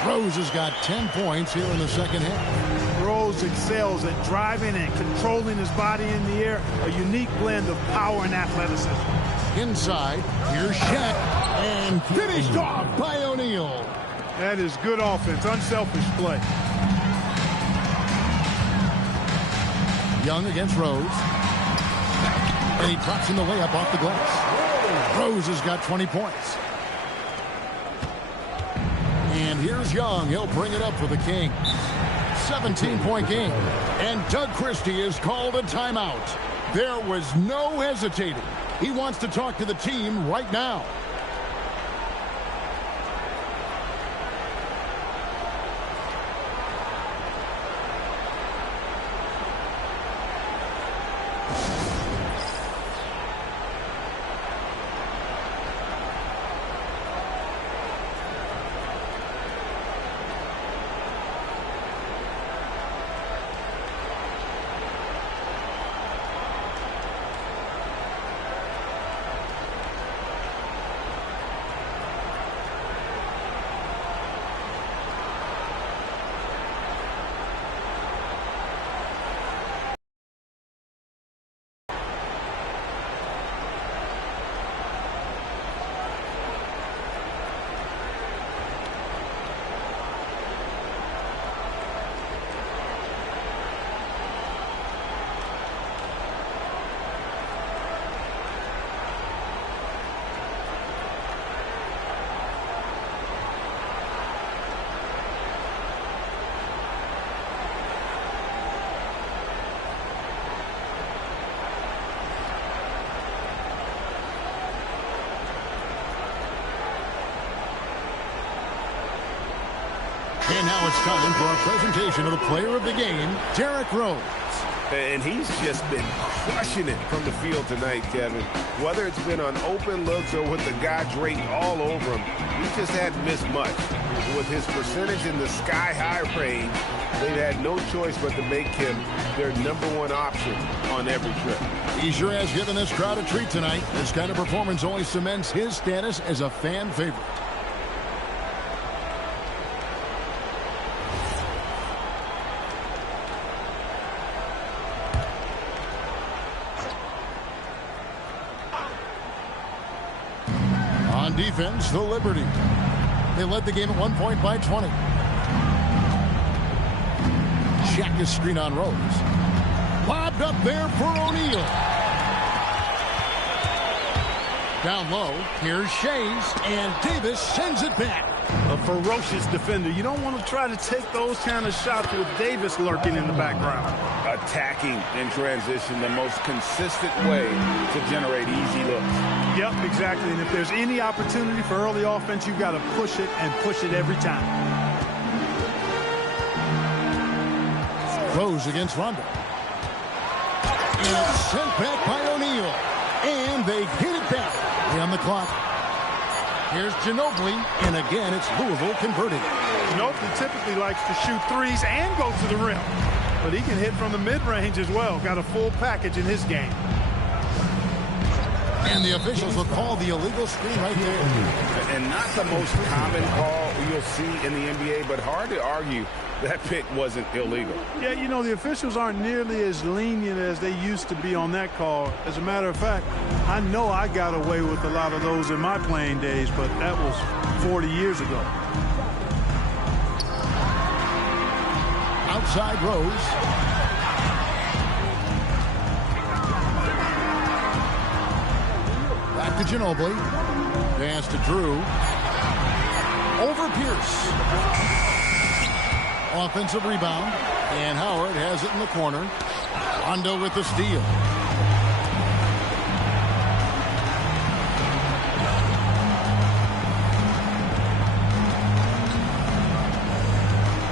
Rose has got 10 points here in the second half. Rose excels at driving and controlling his body in the air. A unique blend of power and athleticism. Inside, here's Shaq, and finished off by O'Neal. That is good offense, unselfish play. Young against Rose. And he drops in the layup off the glass. Rose has got 20 points. And here's Young. He'll bring it up for the Kings. 17-point game. And Doug Christie has called a timeout. There was no hesitating. He wants to talk to the team right now. And now it's time for our presentation of the player of the game, Derrick Rose. And he's just been crushing it from the field tonight, Kevin. Whether it's been on open looks or with the guy draped all over him, he just hadn't missed much. With his percentage in the sky-high range, they've had no choice but to make him their #1 option on every trip. He sure has given this crowd a treat tonight. This kind of performance only cements his status as a fan favorite. On defense, the Liberty. They led the game at 1 point by 20. Shaq is screen on Rose. Lobbed up there for O'Neal. Down low, here's Shays, and Davis sends it back. A ferocious defender. You don't want to try to take those kind of shots with Davis lurking in the background. Attacking in transition, the most consistent way to generate easy looks. Yep, exactly. And if there's any opportunity for early offense, you've got to push it and push it every time. Rose against Rondo. And it's sent back by O'Neal. And they get it back. On the clock. Here's Ginobili, and again, it's Louisville converting. Ginobili typically likes to shoot threes and go to the rim. But he can hit from the mid-range as well. Got a full package in his game. And the officials will call the illegal screen right there. And not the most common call you'll see in the NBA, but hard to argue that pick wasn't illegal. Yeah, you know, the officials aren't nearly as lenient as they used to be on that call. As a matter of fact, I know I got away with a lot of those in my playing days, but that was 40 years ago. Outside Rose. Back to Ginobili. Pass to Drew. Over Pierce. Offensive rebound. And Howard has it in the corner. Rondo with the steal.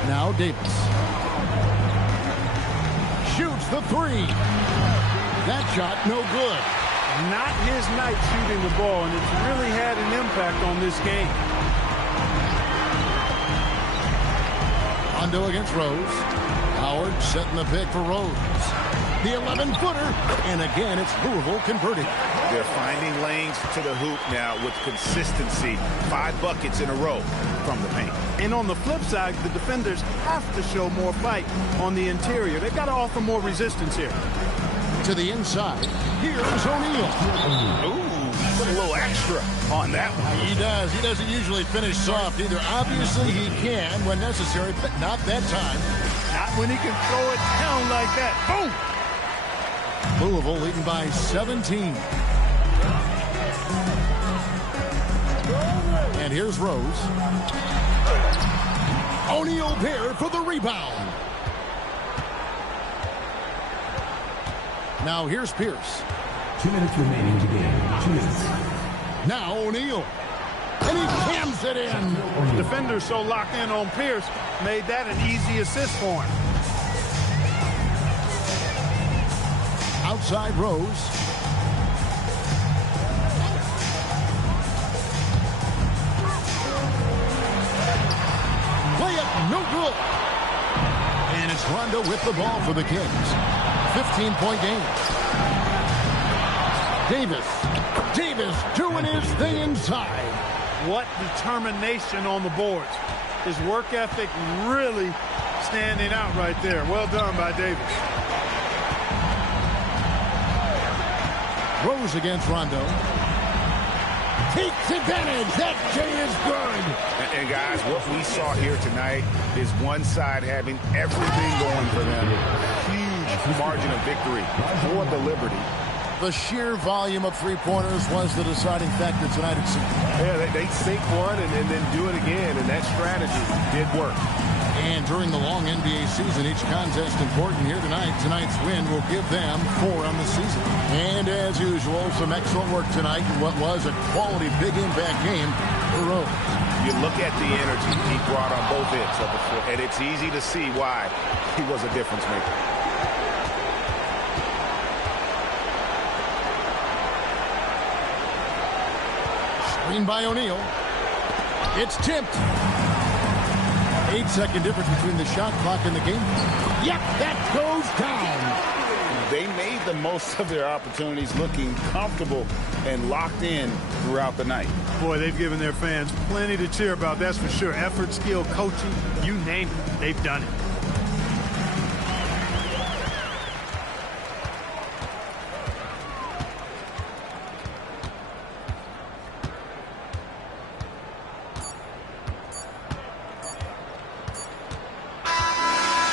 Now Davis. Shoots the three. That shot no good. Not his night shooting the ball, and it's really had an impact on this game. Rondo against Rose. Howard setting the pick for Rose. The 11-footer, and again it's Louisville converting. They're finding lanes to the hoop now with consistency. 5 buckets in a row from the paint. And on the flip side, the defenders have to show more fight on the interior. They've got to offer more resistance here. To the inside, here's O'Neal. Ooh, put a little extra on that one. He does. He doesn't usually finish soft either. Obviously, he can when necessary, but not that time. Not when he can throw it down like that. Boom! Louisville leading by 17. And here's Rose. O'Neal there for the rebound. Now here's Pierce. 2 minutes remaining in the game. 2 minutes. Now O'Neal. And he jams it in. Defenders so locked in on Pierce made that an easy assist for him. Outside Rose. Layup, no good. And it's Rondo with the ball for the Kings. 15-point game. Davis doing his thing inside. What determination on the boards. His work ethic really standing out right there. Well done by Davis. Rose against Rondo. Takes advantage. That J is good. And guys, what we saw here tonight is one side having everything going for them. Huge margin of victory for the Liberty. The sheer volume of three-pointers was the deciding factor tonight, it seemed. Yeah, they sink one and then do it again, and that strategy did work. And during the long NBA season, each contest important here tonight. Tonight's win will give them 4 on the season. And as usual, some excellent work tonight in what was a quality big impact game for Rose. You look at the energy he brought on both ends of the floor, and it's easy to see why he was a difference maker. Screen by O'Neal. It's tipped. 8-second difference between the shot clock and the game. Yep, that goes down. They made the most of their opportunities, looking comfortable and locked in throughout the night. Boy, they've given their fans plenty to cheer about, that's for sure. Effort, skill, coaching, you name it, they've done it.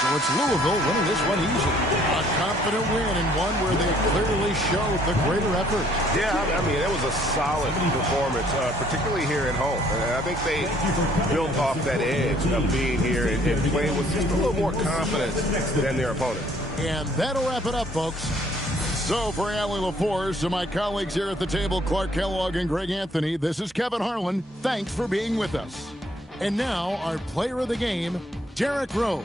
So it's Louisville winning this one easily. A confident win and one where they clearly showed the greater effort. Yeah, I mean, it was a solid performance, particularly here at home. And I think they built off that edge of being here and playing with just a little more confidence than their opponent. And that'll wrap it up, folks. So for Allie LaForce, to my colleagues here at the table, Clark Kellogg and Greg Anthony, this is Kevin Harlan. Thanks for being with us. And now our player of the game, Derrick Rose.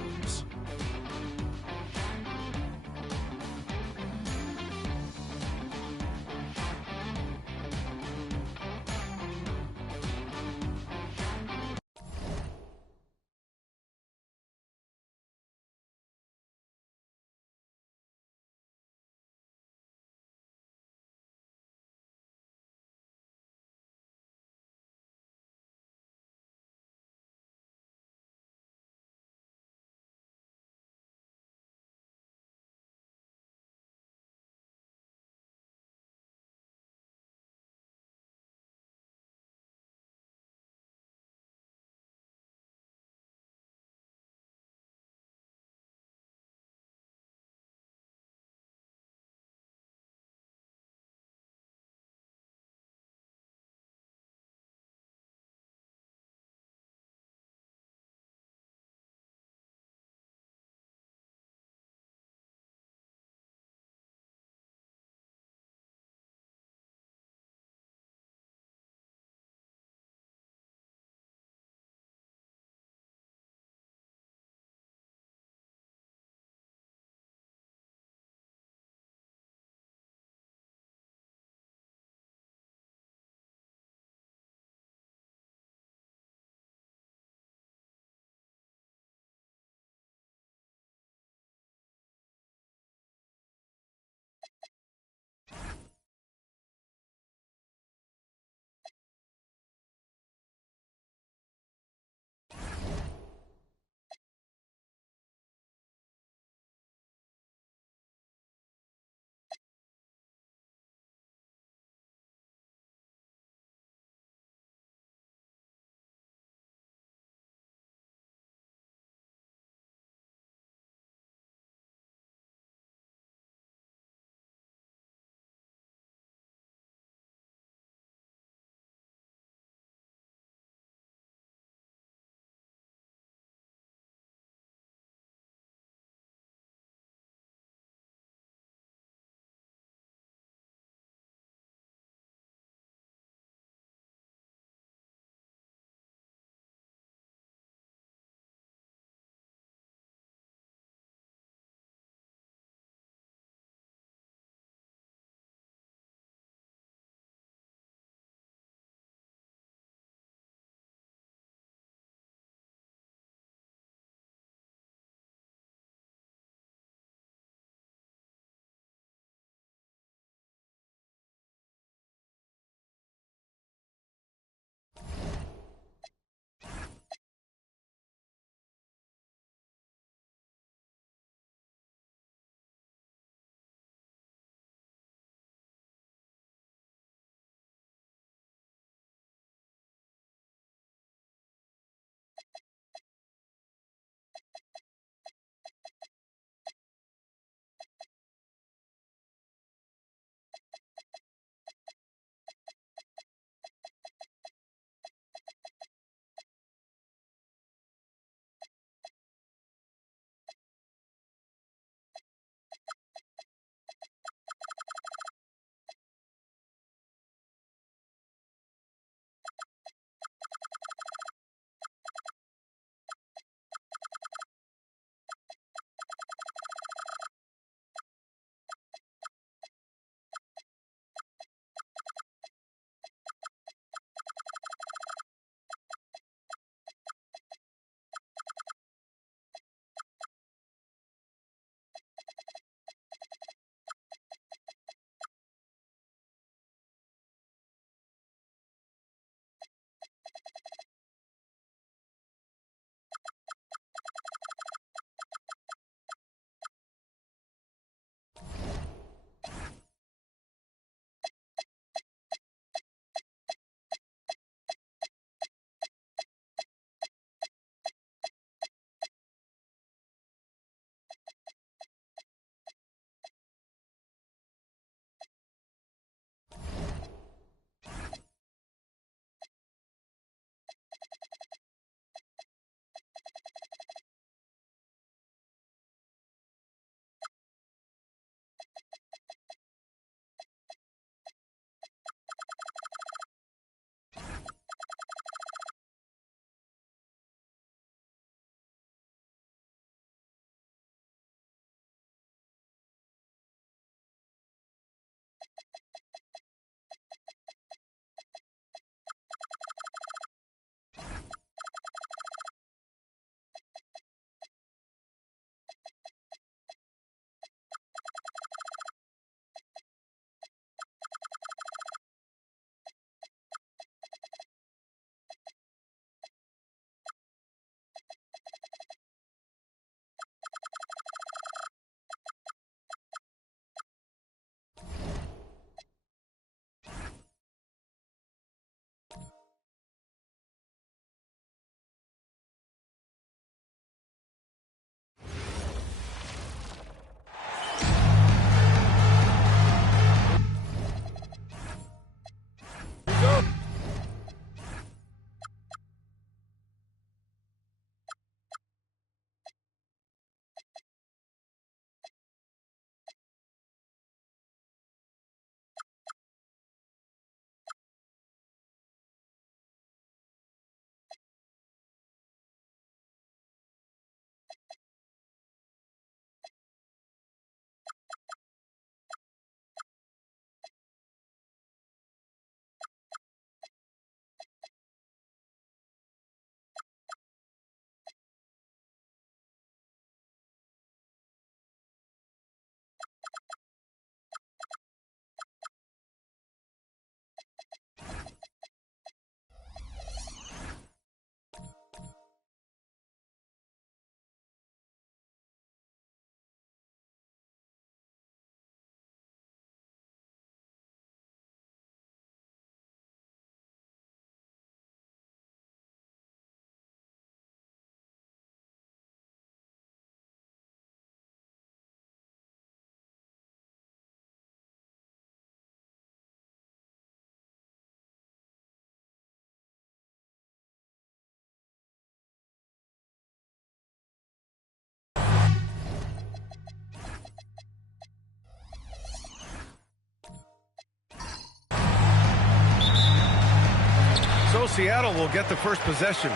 Seattle will get the first possession.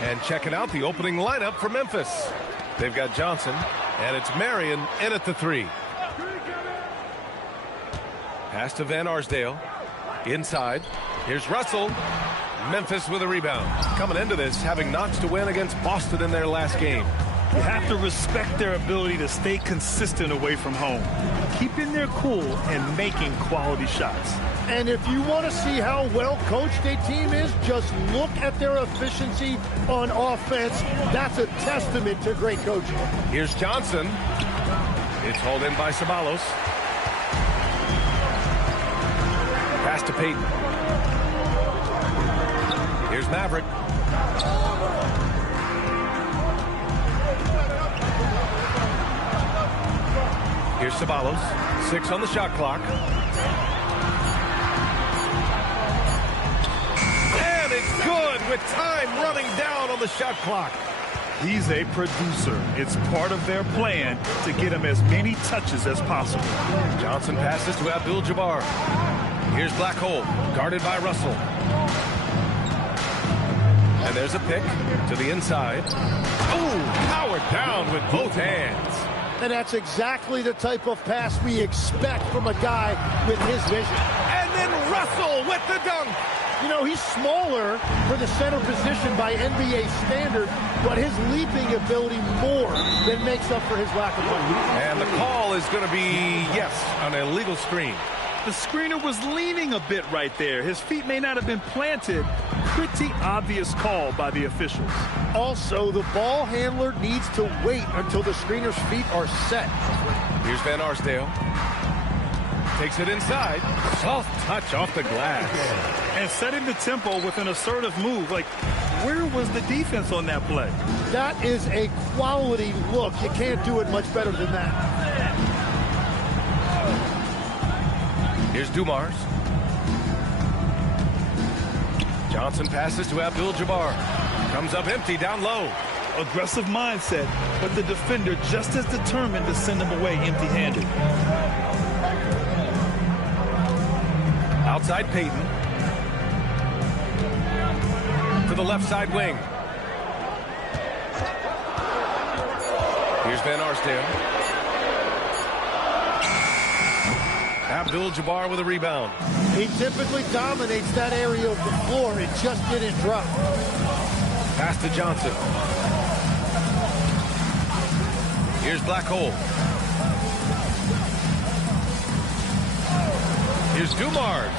And checking out the opening lineup for Memphis. They've got Johnson, and it's Marion in at the 3. Pass to Van Arsdale. Inside. Here's Russell. Memphis with a rebound. Coming into this, having notched a win against Boston in their last game. You have to respect their ability to stay consistent away from home, keeping their cool and making quality shots. And if you want to see how well coached a team is, just look at their efficiency on offense. That's a testament to great coaching. Here's Johnson. It's hauled in by Ceballos. Pass to Payton. Here's Maverick. Here's Ceballos. 6 on the shot clock. And it's good with time running down on the shot clock. He's a producer. It's part of their plan to get him as many touches as possible. Johnson passes to Abdul-Jabbar. Here's Black Hole, guarded by Russell. And there's a pick to the inside. Oh, powered down with both hands. And that's exactly the type of pass we expect from a guy with his vision. And then Russell with the dunk. You know, he's smaller for the center position by NBA standard, but his leaping ability more than makes up for his lack of height. And the call is going to be, yes, an illegal screen. The screener was leaning a bit right there. His feet may not have been planted. Pretty obvious call by the officials. Also, the ball handler needs to wait until the screener's feet are set. Here's Van Arsdale. Takes it inside. Soft touch off the glass. And setting the tempo with an assertive move. Like, where was the defense on that play? That is a quality look. You can't do it much better than that. Here's Dumars. Johnson passes to Abdul-Jabbar. Comes up empty down low. Aggressive mindset, but the defender just as determined to send him away empty-handed. Outside Payton. To the left side wing. Here's Van Arsdale. Abdul-Jabbar with a rebound. He typically dominates that area of the floor. It just didn't drop. Pass to Johnson. Here's Black Hole. Here's Dumars.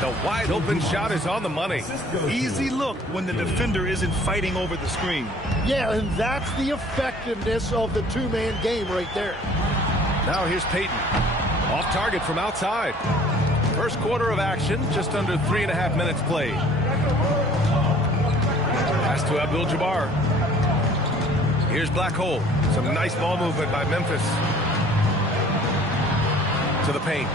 The wide open shot is on the money. Easy look when the defender isn't fighting over the screen. Yeah, and that's the effectiveness of the two-man game right there. Now here's Payton. Off target from outside. First quarter of action, just under 3.5 minutes played. Pass to Abdul-Jabbar. Here's Black Hole. Some nice ball movement by Memphis. To the paint.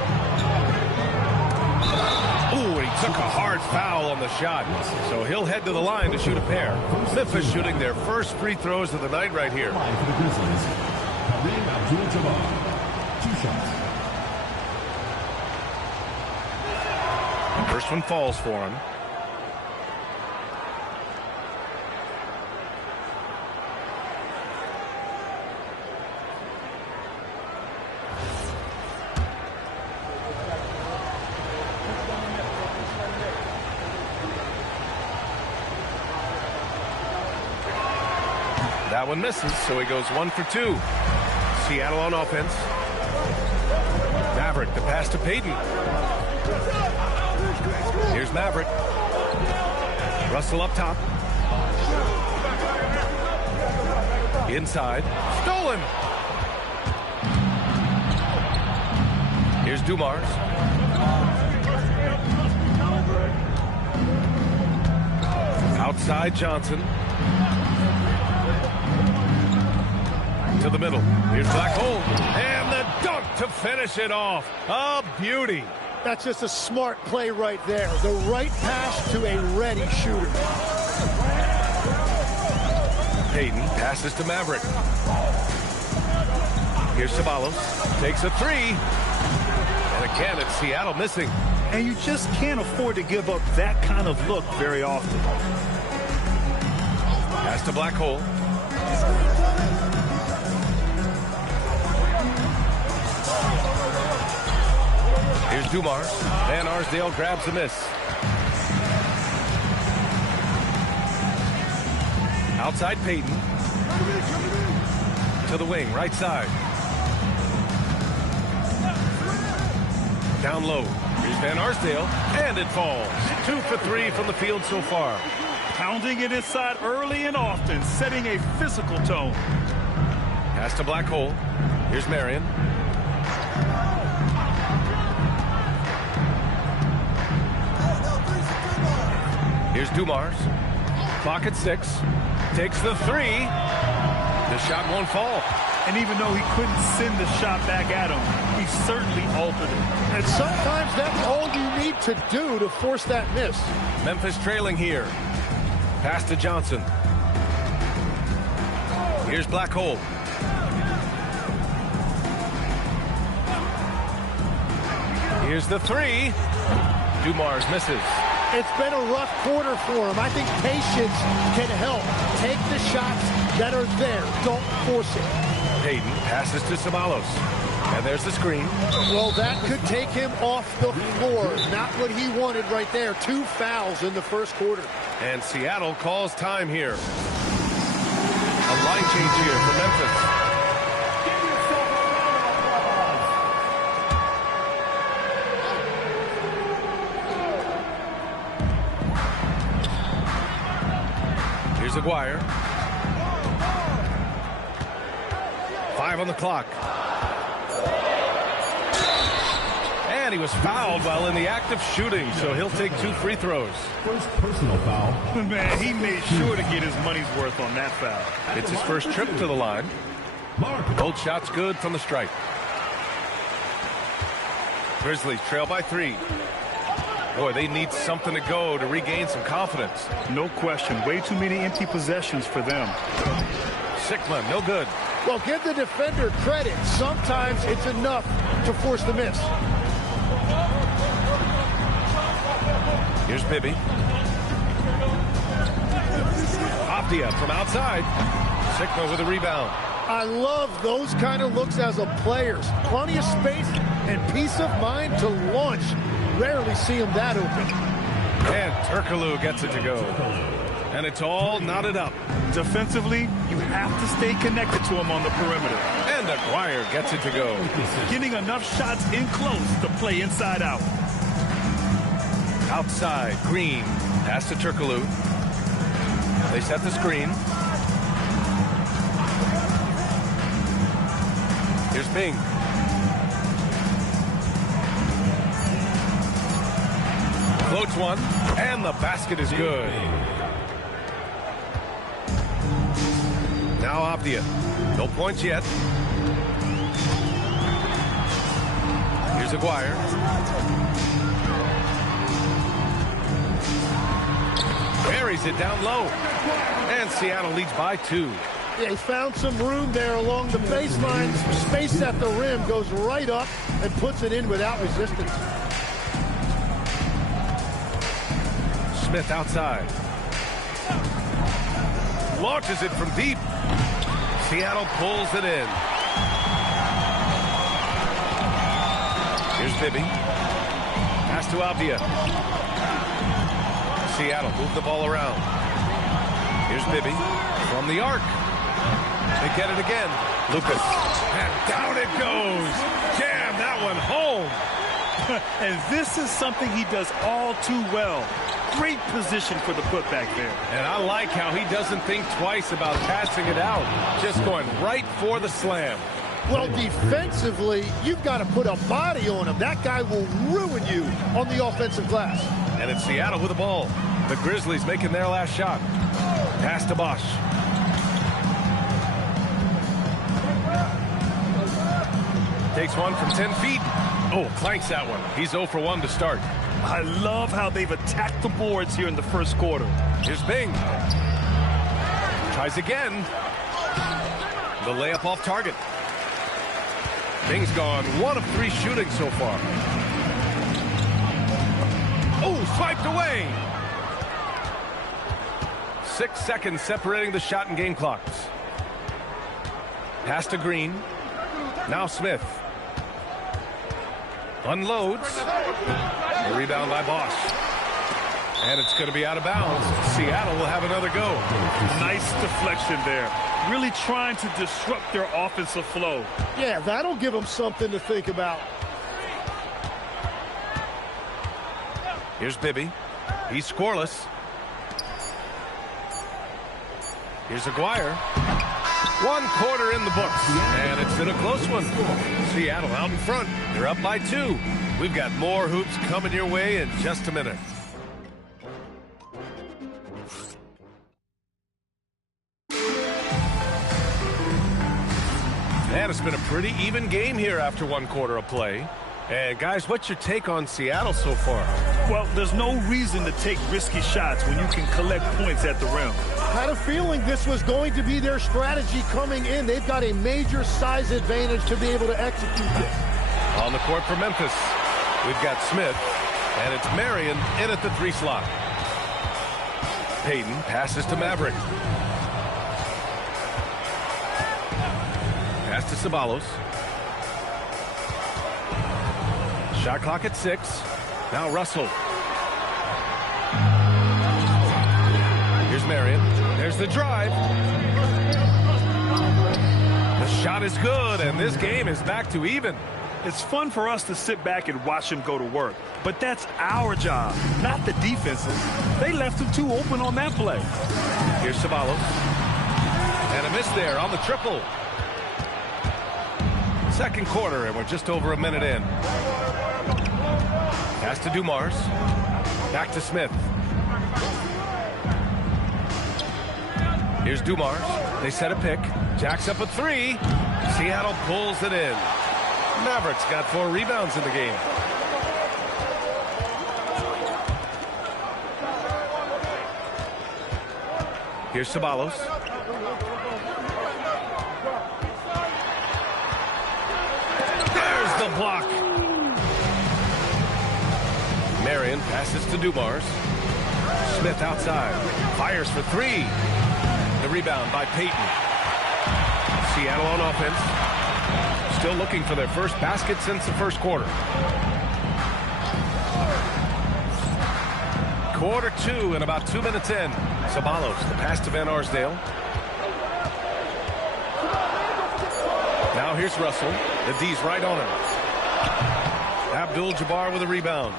Ooh, he took a hard foul on the shot. So he'll head to the line to shoot a pair. Memphis shooting their first free throws of the night right here. Abdul-Jabbar, 2 shots. First one falls for him. That one misses, so he goes 1 for 2. Seattle on offense. Maverick, the pass to Payton. Here's Maverick. Russell up top. Inside. Stolen. Here's Dumars. Outside Johnson. To the middle. Here's Black Hole. And the dunk to finish it off. A beauty. That's just a smart play right there. The right pass to a ready shooter. Payton passes to Maverick. Here's Ceballos. Takes a 3. And again, it's Seattle missing. And you just can't afford to give up that kind of look very often. Pass to Black Hole. Here's Dumars. Van Arsdale grabs a miss. Outside Payton. To the wing, right side. Down low. Here's Van Arsdale, and it falls. 2 for 3 from the field so far. Pounding it inside early and often, setting a physical tone. Pass to Black Hole. Here's Marion. Here's Dumars. Clock at 6. Takes the 3. The shot won't fall. And even though he couldn't send the shot back at him, he certainly altered it. And sometimes that's all you need to do to force that miss. Memphis trailing here. Pass to Johnson. Here's Black Hole. Here's the 3. Dumars misses. It's been a rough quarter for him. I think patience can help. Take the shots that are there. Don't force it. Payton passes to Ceballos. And there's the screen. Well, that could take him off the floor. Not what he wanted right there. 2 fouls in the first quarter. And Seattle calls time here. A line change here for Memphis. Here's Aguirre. 5 on the clock. And he was fouled while in the act of shooting, so he'll take 2 free throws. First personal foul. Man, he made sure to get his money's worth on that foul. It's his first trip to the line. Both shots good from the stripe. Grizzlies trail by 3. Boy, they need something to go to regain some confidence. No question. Way too many empty possessions for them. Sigma, no good. Well, give the defender credit. Sometimes it's enough to force the miss. Here's Bibby. Optia from outside. Sigma with a rebound. I love those kind of looks as a player. Plenty of space and peace of mind to launch. Rarely see him that open. And Turkoglu gets it to go. And it's all knotted up. Defensively, you have to stay connected to him on the perimeter. And Aguirre gets it to go. Getting enough shots in close to play inside out. Outside, Green. Pass to Turkoglu. They set the screen. Here's Bing. Floats one, and the basket is good. Now Optia. No points yet. Here's Aguirre. Buries it down low. And Seattle leads by 2. Yeah, he found some room there along the baseline. Space at the rim, goes right up and puts it in without resistance. Smith outside. Launches it from deep. Seattle pulls it in. Here's Bibby. Pass to Optia. Seattle move the ball around. Here's Bibby from the arc. They get it again. Lucas. And down it goes. Jam that one home. And this is something he does all too well. Great position for the putback there. And I like how he doesn't think twice about passing it out. Just going right for the slam. Well, defensively, you've got to put a body on him. That guy will ruin you on the offensive glass. And it's Seattle with the ball. The Grizzlies making their last shot. Pass to Bosch. Takes one from 10 feet. Oh, clanks that one. He's 0 for 1 to start. I love how they've attacked the boards here in the first quarter. Here's Bing. Tries again. The layup off target. Bing's gone 1 of 3 shooting so far. Oh, swiped away. 6 seconds separating the shot and game clocks. Pass to Green. Now Smith. Unloads. The rebound by Bosch. And it's going to be out of bounds. Seattle will have another go. Nice deflection there. Really trying to disrupt their offensive flow. Yeah, that'll give them something to think about. Here's Bibby. He's scoreless. Here's Aguirre. 1 quarter in the books. And it's been a close one. Seattle out in front. They're up by 2. We've got more hoops coming your way in just a minute. And it's been a pretty even game here after 1 quarter of play. And guys, what's your take on Seattle so far? Well, there's no reason to take risky shots when you can collect points at the rim. Had a feeling this was going to be their strategy coming in. They've got a major size advantage to be able to execute this. On the court for Memphis, we've got Smith, and it's Marion in at the 3 slot. Payton passes to Maverick. Pass to Ceballos. Shot clock at 6. Now Russell. Here's Marion. There's the drive. The shot is good, and this game is back to even. It's fun for us to sit back and watch him go to work. But that's our job, not the defense's. They left him too open on that play. Here's Ceballos. And a miss there on the triple. Second quarter, and we're just over a minute in. Pass to Dumars. Back to Smith. Here's Dumars. They set a pick. Jacks up a 3. Seattle pulls it in. Mavericks got 4 rebounds in the game. Here's Ceballos. There's the block. Marion passes to Dumars. Smith outside. Fires for 3. The rebound by Payton. Seattle on offense. Still looking for their first basket since the first quarter. Quarter 2 and about 2 minutes in. Ceballos, the pass to Van Arsdale. Now here's Russell. The D's right on him. Abdul-Jabbar with a rebound.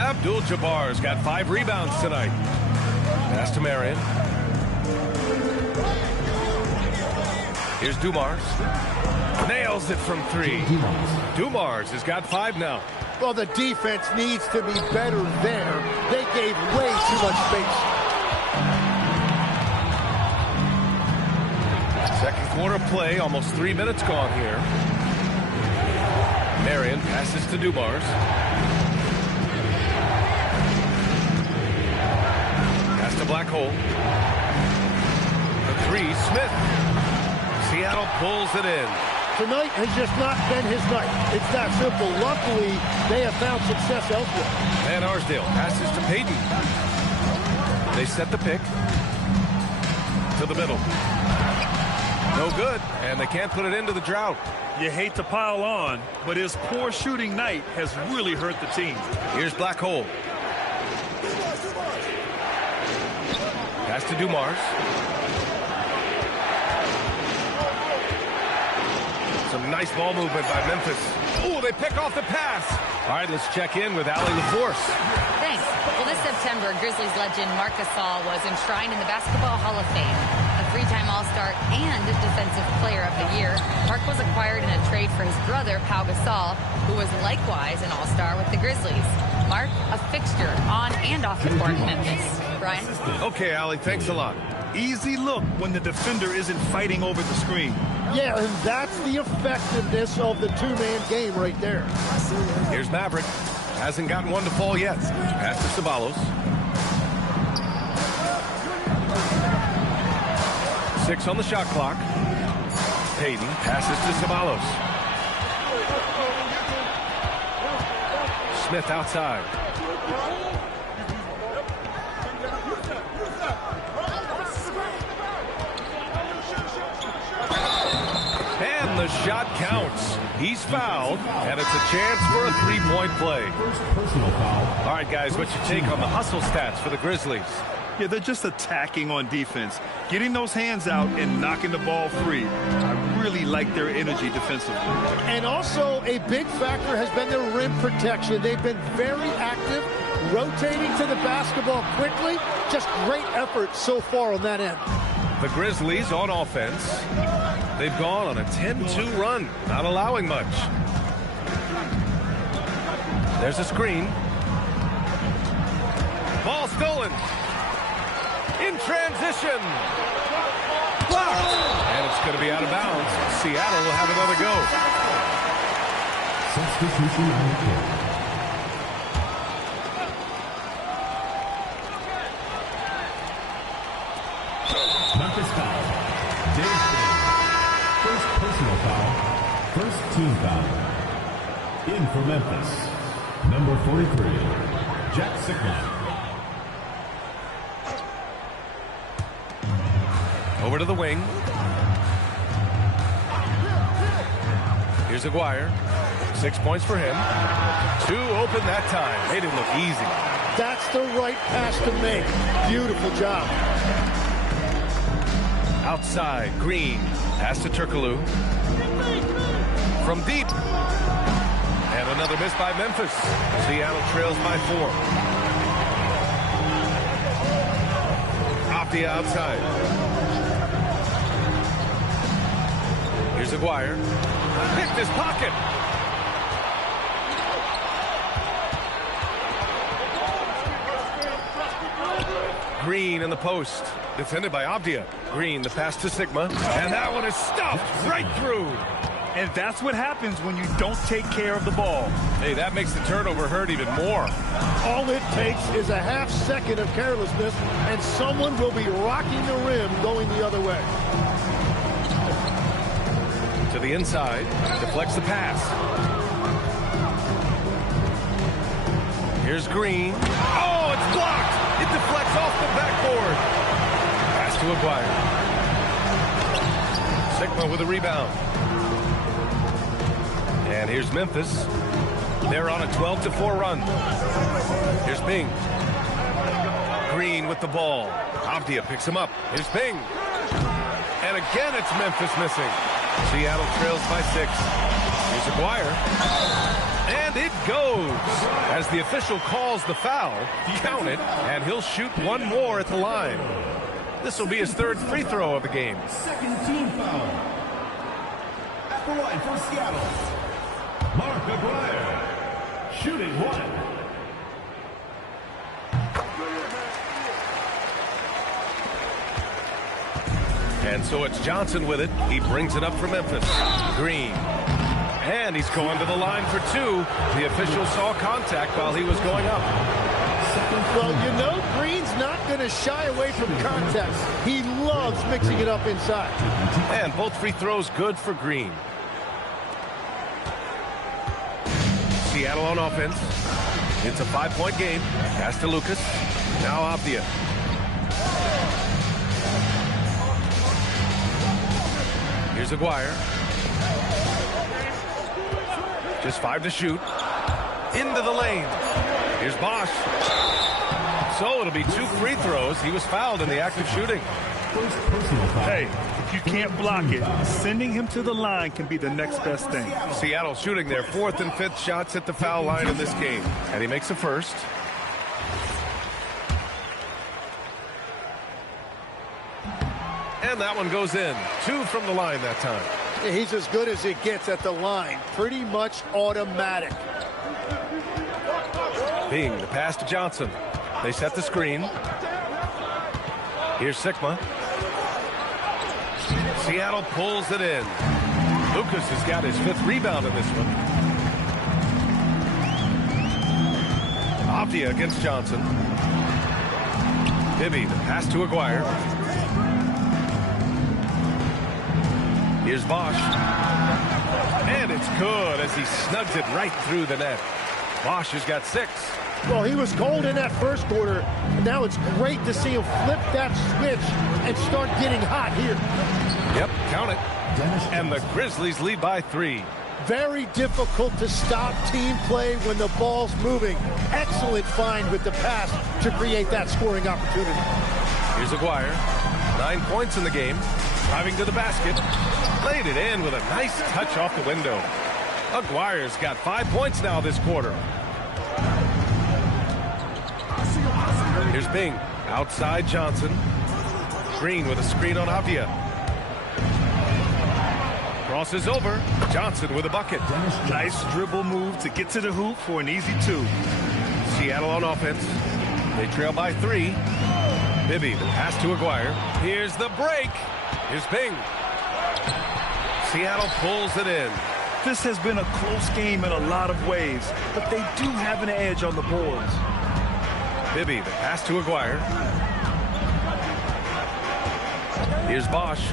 Abdul-Jabbar's got 5 rebounds tonight. Pass to Marion. Here's Dumars. Nails it from 3. Dumars has got 5 now. Well, the defense needs to be better there. They gave way too much space. Second quarter play, almost 3 minutes gone here. Marion passes to Dumars. Pass to Black Hole. The 3, Smith. Seattle pulls it in. Tonight has just not been his night. It's that simple. Luckily, they have found success elsewhere. Van Arsdale passes to Payton. They set the pick. To the middle. No good, and they can't put it into the drought. You hate to pile on, but his poor shooting night has really hurt the team. Here's Black Hole. Pass to Dumars. Some nice ball movement by Memphis. Oh, they pick off the pass. All right, let's check in with Allie LaForce. Thanks. Well, this September, Grizzlies legend Marc Gasol was enshrined in the Basketball Hall of Fame. A 3-time All-Star and Defensive Player of the Year, Marc was acquired in a trade for his brother, Pau Gasol, who was likewise an All-Star with the Grizzlies. Marc, a fixture on and off the court in Memphis. Brian? Okay, Allie, thanks a lot. Easy look when the defender isn't fighting over the screen. Yeah, and that's the effectiveness of the two-man game right there. Here's Maverick. Hasn't gotten one to fall yet. Pass to Ceballos. 6 on the shot clock. Payton passes to Ceballos. Smith outside. the shot counts. He's fouled, and it's a chance for a three-point play. Personal foul. All right, guys, what's your take on the hustle stats for the Grizzlies? Yeah, they're just attacking on defense, getting those hands out and knocking the ball free. I really like their energy defensively. And also a big factor has been their rim protection. They've been very active, rotating to the basketball quickly. Just great effort so far on that end. The Grizzlies on offense. They've gone on a 10-2 run, not allowing much. There's a screen. Ball stolen. In transition. Blocked. And it's going to be out of bounds. Seattle will have another go. Substitution on the court. Memphis foul. Dave Bing. First personal foul. First team foul. In for Memphis. Number 43, Jack XIII. Over to the wing. Here's Aguirre. 6 points for him. 2 open that time. Made him look easy. That's the right pass to make. Beautiful job. Outside, Green. Pass to Turkoglu. From deep. And another miss by Memphis. Seattle trails by 4. Off the outside. Here's Aguirre. Picked his pocket. Green in the post. Defended by Abdia. Green, the pass to Sigma. And that one is stuffed right through. And that's what happens when you don't take care of the ball. Hey, that makes the turnover hurt even more. All it takes is a half second of carelessness, and someone will be rocking the rim going the other way. To the inside, deflects the pass. Here's Green. Oh, it's blocked. It deflects off the backboard. Pass to Aguirre. Sigma with a rebound. And here's Memphis. They're on a 12-4 run. Here's Bing. Green with the ball. Abdia picks him up. Here's Bing. And again, it's Memphis missing. Seattle trails by 6. Here's Aguirre. And it goes. As the official calls the foul, count it, and he'll shoot one more at the line. This will be his 3rd free throw of the game. Second team foul. At the line for Seattle, Mark Aguirre. Shooting 1. And so it's Johnson with it. He brings it up for Memphis. Green. And he's going to the line for 2. The official saw contact while he was going up. Well, you know, Green's not going to shy away from contact. He loves mixing it up inside. And both free throws good for Green. Seattle on offense. It's a 5-point game. Pass to Lucas. Now Abdia. Here's Aguirre. Just 5 to shoot. Into the lane. Here's Bosch. So it'll be 2 free throws. He was fouled in the act of shooting. Hey, if you can't block it, sending him to the line can be the next best thing. Seattle shooting their 4th and 5th shots at the foul line in this game. And he makes a first. And that one goes in. 2 from the line that time. He's as good as it gets at the line. Pretty much automatic. Bing, the pass to Johnson. They set the screen. Here's Sigma. Seattle pulls it in. Lucas has got his 5th rebound in this one. Abdia against Johnson. Bibby, the pass to Aguirre. Here's Bosch. And it's good as he snugs it right through the net. Bosch has got 6. Well, he was cold in that first quarter. And now it's great to see him flip that switch and start getting hot here. Yep, count it. And the Grizzlies lead by 3. Very difficult to stop team play when the ball's moving. Excellent find with the pass to create that scoring opportunity. Here's Aguirre. 9 points in the game. Driving to the basket. Laid it in with a nice touch off the window. Aguirre's got 5 points now this quarter. Here's Bing. Outside Johnson. Green with a screen on Avia. Crosses over. Johnson with a bucket. Nice dribble move to get to the hoop for an easy 2. Seattle on offense. They trail by 3. Bibby, the pass to Aguirre. Here's the break. Here's Bing. Seattle pulls it in. This has been a close game in a lot of ways, but they do have an edge on the boards. Bibby, the pass to Aguirre. Here's Bosch.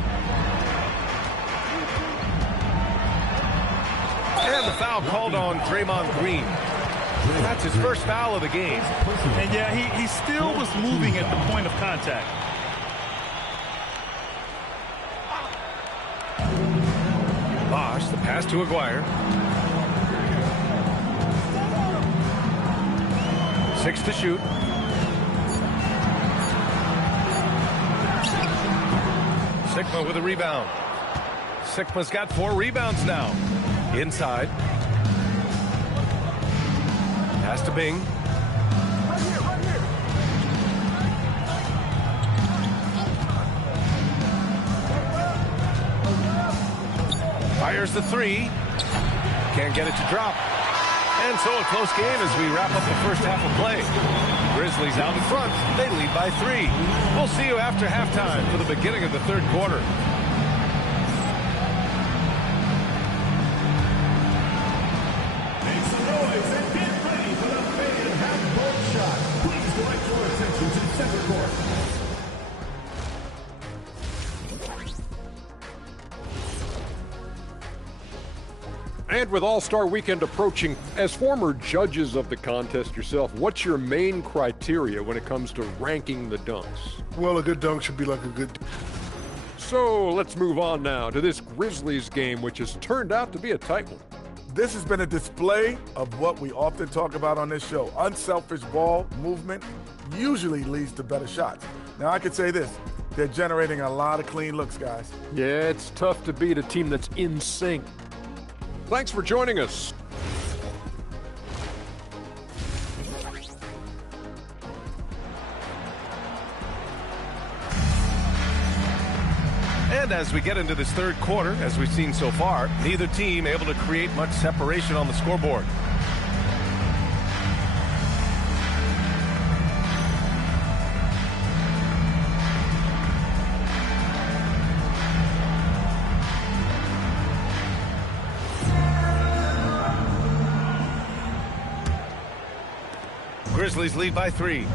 And the foul called on Draymond Green. That's his first foul of the game. And yeah, he still was moving at the point of contact. Bosch, the pass to Aguirre. 6 to shoot. Sigma with a rebound. Sigma's got 4 rebounds now. Inside. Pass to Bing. Fires the 3. Can't get it to drop. And so a close game as we wrap up the first half of play. Grizzlies out in front. They lead by 3. We'll see you after halftime for the beginning of the third quarter. Make some noise and get ready for the fade half-court shot. Please direct your attention to the center court. And with All-Star Weekend approaching, as former judges of the contest yourself, what's your main criteria when it comes to ranking the dunks? Well, a good dunk should be like a good... So let's move on now to this Grizzlies game, which has turned out to be a tight one. This has been a display of what we often talk about on this show. Unselfish ball movement usually leads to better shots. Now, I could say this. They're generating a lot of clean looks, guys. Yeah, it's tough to beat a team that's in sync. Thanks for joining us. And as we get into this third quarter, as we've seen so far, neither team able to create much separation on the scoreboard. Grizzlies lead by 3.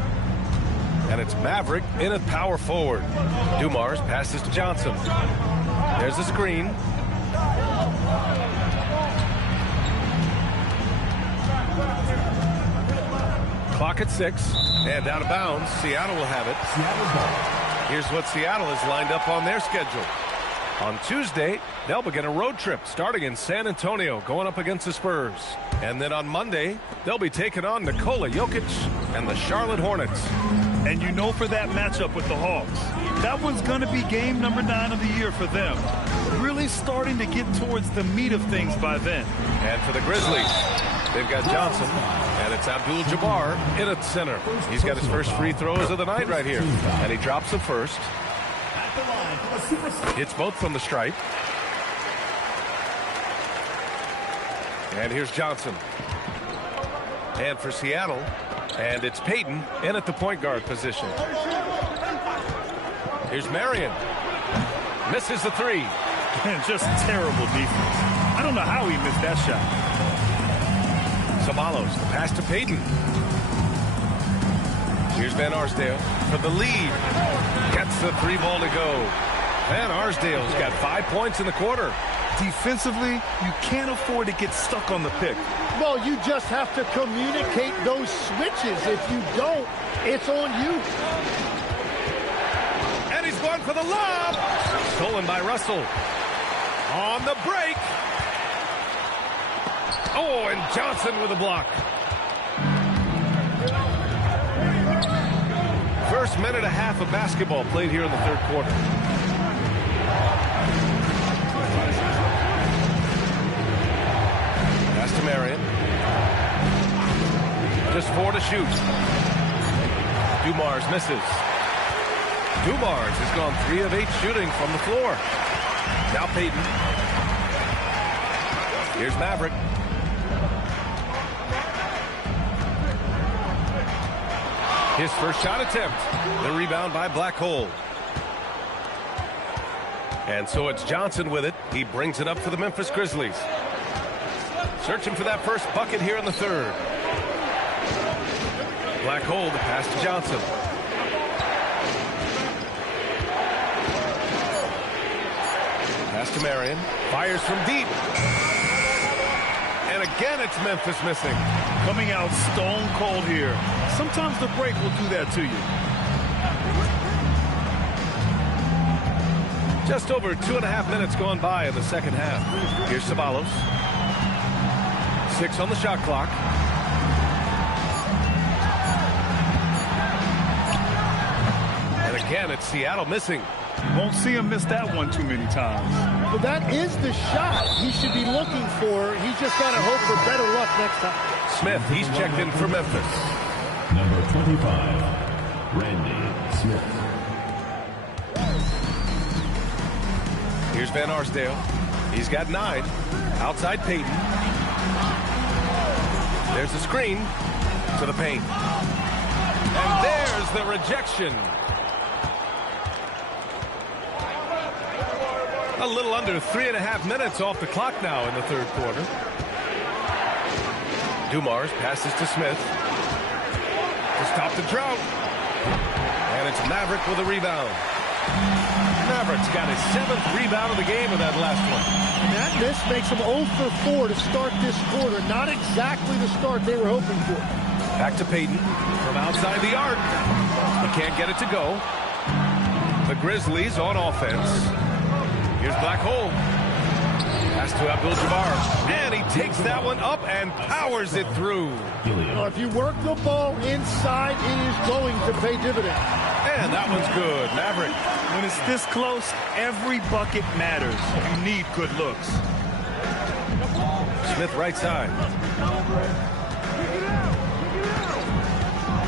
And it's Maverick in at power forward. Dumars passes to Johnson. There's the screen. Clock at 6. And out of bounds. Seattle will have it. Here's what Seattle has lined up on their schedule. On Tuesday, they'll begin a road trip starting in San Antonio, going up against the Spurs. And then on Monday, they'll be taking on Nikola Jokic and the Charlotte Hornets. And you know, for that matchup with the Hawks, that one's going to be game number 9 of the year for them. Really starting to get towards the meat of things by then. And for the Grizzlies, they've got Johnson, and it's Abdul-Jabbar in at center. He's got his first free throws of the night right here. And he drops the first. Hits both from the stripe. And here's Johnson. And for Seattle, and it's Payton in at the point guard position. Here's Marion. Misses the 3. And just terrible defense. I don't know how he missed that shot. Sabalos, the pass to Payton. Here's Van Arsdale for the lead. Gets the 3 ball to go. Van Arsdale's got 5 points in the quarter. Defensively, you can't afford to get stuck on the pick. Well, you just have to communicate those switches. If you don't, it's on you. And And he's going for the lob. Stolen by Russell. On the break. Oh, and Johnson with a block. First minute and a half of basketball played here in the third quarter. Pass to Marion. Just 4 to shoot. Dumars misses. Dumars has gone 3 of 8 shooting from the floor. Now Payton. Here's Maverick. His first shot attempt. The rebound by Black Hole. And so it's Johnson with it. He brings it up for the Memphis Grizzlies. Searching for that first bucket here in the third. Black Hole, the pass to Johnson. Pass to Marion. Fires from deep. And again, it's Memphis missing. Coming out stone cold here. Sometimes the break will do that to you. Just over 2.5 minutes gone by in the second half. Here's Ceballos. 6 on the shot clock. And again, it's Seattle missing. Won't see him miss that one too many times. Well, that is the shot he should be looking for. He's just got to hope for better luck next time. Smith, he's checked in for Memphis. Number 25, Randy Smith. Here's Van Arsdale. He's got 9. Outside Payton. There's the screen to the paint. And there's the rejection. A little under 3.5 minutes off the clock now in the third quarter. Dumars passes to Smith to stop the drought. And it's Maverick with a rebound. Maverick's got his 7th rebound of the game with that last one. And that miss makes him 0 for 4 to start this quarter. Not exactly the start they were hoping for. Back to Payton from outside the arc. He can't get it to go. The Grizzlies on offense. Here's Black Hole. Pass to Abdul-Jabbar. And he takes that one up and powers it through. Well, if you work the ball inside, it is going to pay dividends. And that one's good. Maverick. When it's this close, every bucket matters. You need good looks. Smith right side.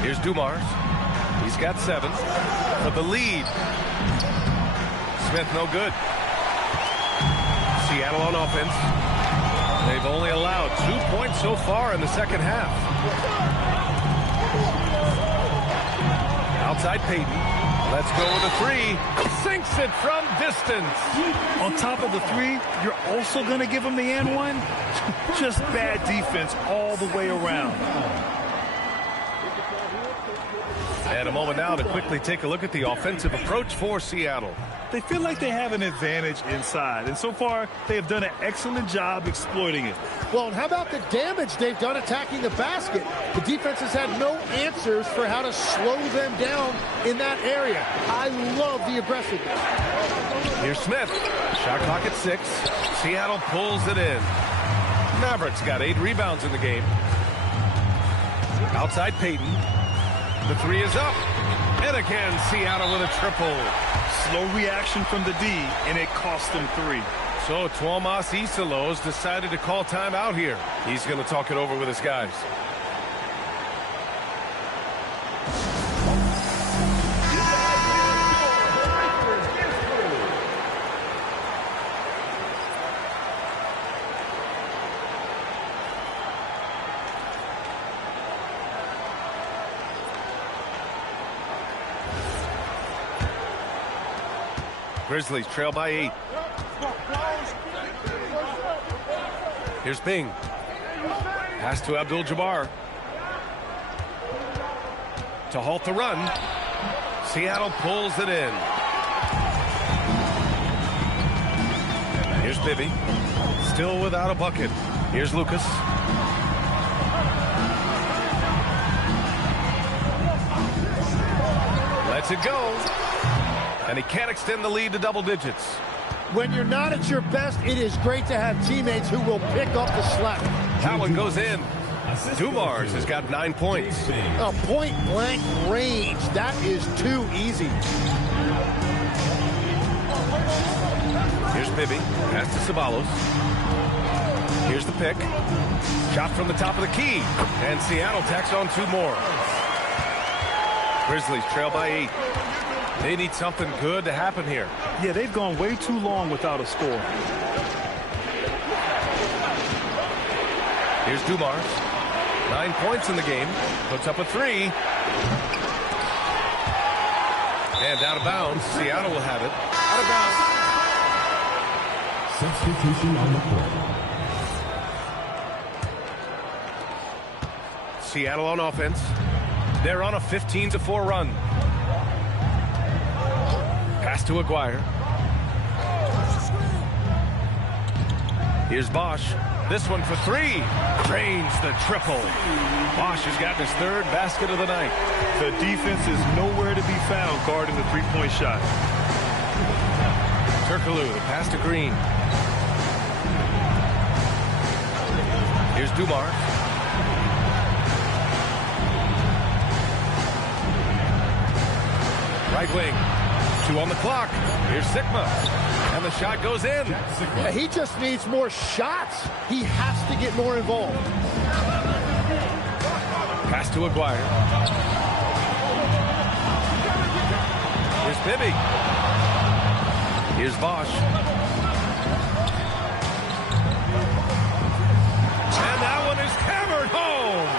Here's Dumars. He's got 7 for the lead. Smith no good. Seattle on offense. They've only allowed 2 points so far in the second half. Outside Payton. Let's go with a 3. Sinks it from distance. On top of the 3, you're also going to give him the and one? Just bad defense all the way around. And a moment now to quickly take a look at the offensive approach for Seattle. They feel like they have an advantage inside, and so far they have done an excellent job exploiting it. Well, and how about the damage they've done attacking the basket? The defense has had no answers for how to slow them down in that area. I love the aggressiveness. Here's Smith. Shot clock at 6. Seattle pulls it in. Mavericks got 8 rebounds in the game. Outside Payton. The 3 is up. And again, Seattle with a triple. Slow reaction from the D, and it cost them 3. So Tuomas Isalos decided to call timeout here. He's going to talk it over with his guys. Grizzlies trail by 8. Here's Bing. Pass to Abdul-Jabbar. To halt the run. Seattle pulls it in. Here's Bibby. Still without a bucket. Here's Lucas. Lets it go. And he can't extend the lead to double digits. When you're not at your best, it is great to have teammates who will pick up the slack. That one goes in. Dumars has got 9 points. A point-blank range. That is too easy. Here's Bibby. Pass to Ceballos. Here's the pick. Shot from the top of the key. And Seattle tacks on 2 more. Grizzlies trail by 8. They need something good to happen here. Yeah, they've gone way too long without a score. Here's Dumars. 9 points in the game. Puts up a 3. And out of bounds. Seattle will have it. Out of bounds. Substitution on the court. Seattle on offense. They're on a 15-4 run. Pass to Aguirre. Here's Bosch. This one for 3. Drains the triple. Bosch has gotten his 3rd basket of the night. The defense is nowhere to be found guarding the three-point shot. Turkoglu, the pass to Green. Here's Dumars. Right wing. 2 on the clock. Here's Sigma. And the shot goes in. Yeah, he just needs more shots. He has to get more involved. Pass to Aguirre. Here's Bibby. Here's Bosch. And that one is hammered home.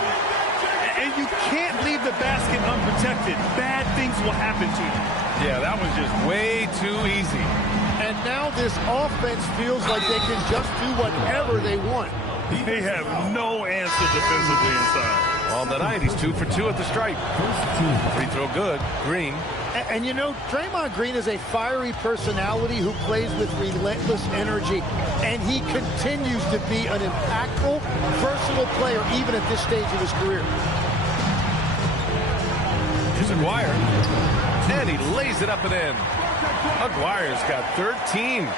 And you can't leave the basket unprotected. Bad things will happen to you. Yeah, that was just way too easy. And now this offense feels like they can just do whatever they want. They have no answer defensively inside. On the night, he's 2 for 2 at the stripe. Free throw good. Green. And you know, Draymond Green is a fiery personality who plays with relentless energy. And he continues to be an impactful, versatile player even at this stage of his career. Here's Aguirre. And he lays it up and in. Aguirre's got 13.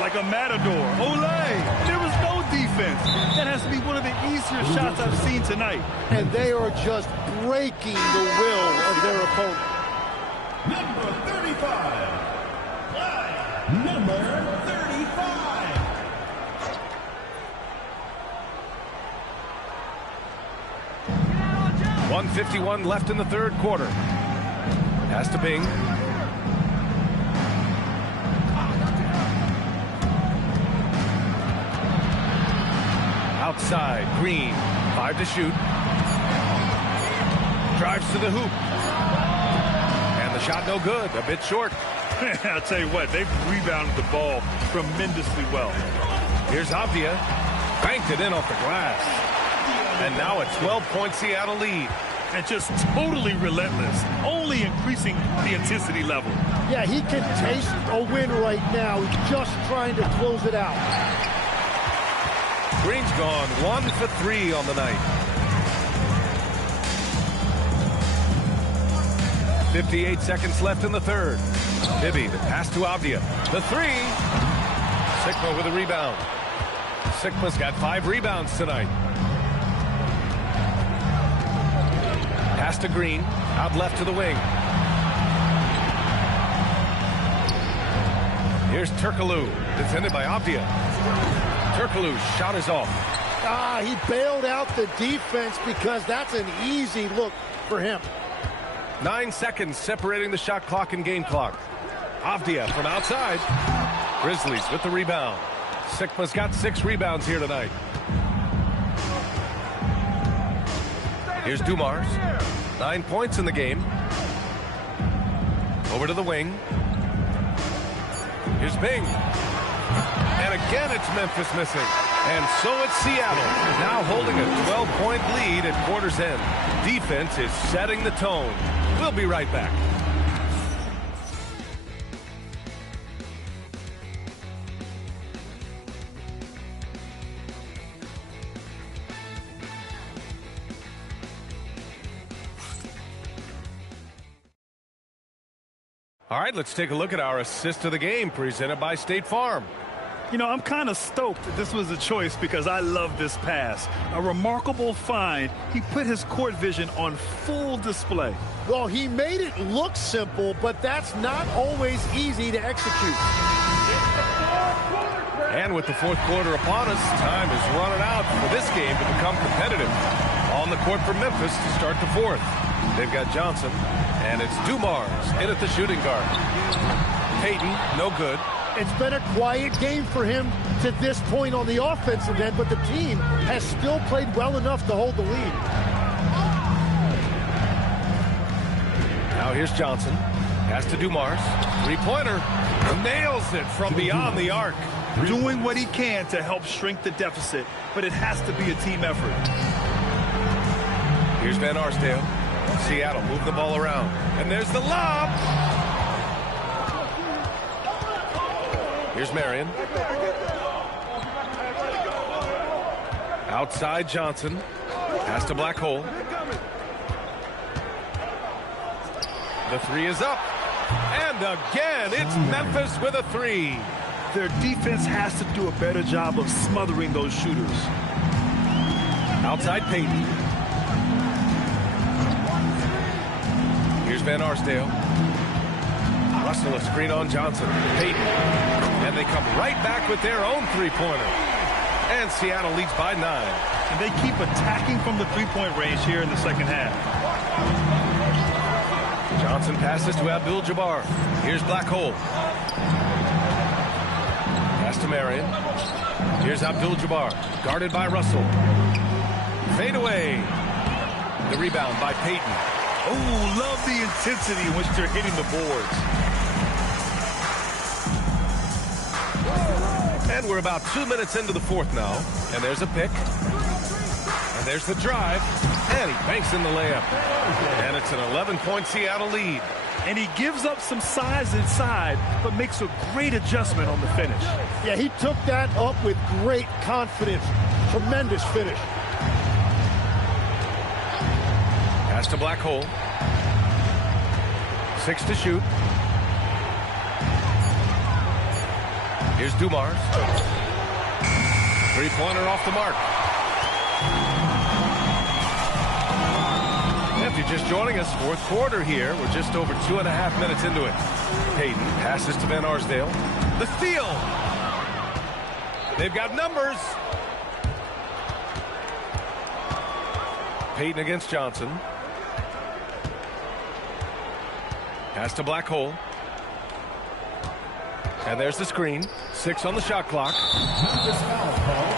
Like a matador. Olay! There was no defense. That has to be one of the easier shots I've seen tonight. And they are just breaking the will of their opponent. Number 35. Number 35. 1:51 left in the 3rd quarter. Pass to Bing. Outside, Green. 5 to shoot. Drives to the hoop. And the shot no good. A bit short. I'll tell you what, they've rebounded the ball tremendously well. Here's Avdia. Banked it in off the glass. And now a 12-point Seattle lead. And just totally relentless, only increasing the intensity level. Yeah, he can taste a win right now. He's just trying to close it out. Green's gone 1 for 3 on the night. 58 seconds left in the 3rd. Bibby, the pass to Avdia. The 3. Sigma with a rebound. Sigma's got 5 rebounds tonight. Pass to Green, out left to the wing. Here's Turkoglu, defended by Avdia. Turkoglu's shot is off. He bailed out the defense because that's an easy look for him. 9 seconds separating the shot clock and game clock. Avdia from outside. Grizzlies with the rebound. Sigma's got 6 rebounds here tonight. Here's Dumars. 9 points in the game. Over to the wing. Here's Bing. And again, it's Memphis missing. And so it's Seattle, now holding a 12-point lead at quarter's end. Defense is setting the tone. We'll be right back. All right, let's take a look at our assist of the game presented by State Farm. You know, I'm kind of stoked that this was a choice because I love this pass. A remarkable find. He put his court vision on full display. Well, he made it look simple, but that's not always easy to execute. And with the fourth quarter upon us, time is running out for this game to become competitive. On the court for Memphis to start the fourth. They've got Johnson, and it's Dumars in at the shooting guard. Payton, no good. It's been a quiet game for him to this point on the offensive end, but the team has still played well enough to hold the lead. Now here's Johnson. Pass to Dumars. Three-pointer. Nails it from beyond the arc. Doing what he can to help shrink the deficit, but it has to be a team effort. Here's Van Arsdale. Seattle move the ball around. And there's the lob. Here's Marion. Outside Johnson. Pass to Black Hole. The three is up. And again, it's Memphis with a three. Their defense has to do a better job of smothering those shooters. Outside Payton. Here's Van Arsdale. Russell a screen on Johnson. Payton. And they come right back with their own three-pointer. And Seattle leads by 9. And they keep attacking from the three-point range here in the second half. Johnson passes to Abdul-Jabbar. Here's Black Hole. Pass to Marion. Here's Abdul-Jabbar. Guarded by Russell. Fade away. The rebound by Payton. Oh, love the intensity in which they're hitting the boards. And we're about 2 minutes into the fourth now. And there's a pick. And there's the drive. And he banks in the layup. And it's an 11-point Seattle lead. And he gives up some size inside, but makes a great adjustment on the finish. Yeah, he took that up with great confidence. Tremendous finish. Pass to Black Hole. 6 to shoot. Here's Dumars. Three-pointer off the mark. If you're just joining us, fourth quarter here. We're just over 2.5 minutes into it. Payton passes to Van Arsdale. The steal. They've got numbers. Payton against Johnson. Pass to Black Hole. And there's the screen. 6 on the shot clock. Memphis foul call.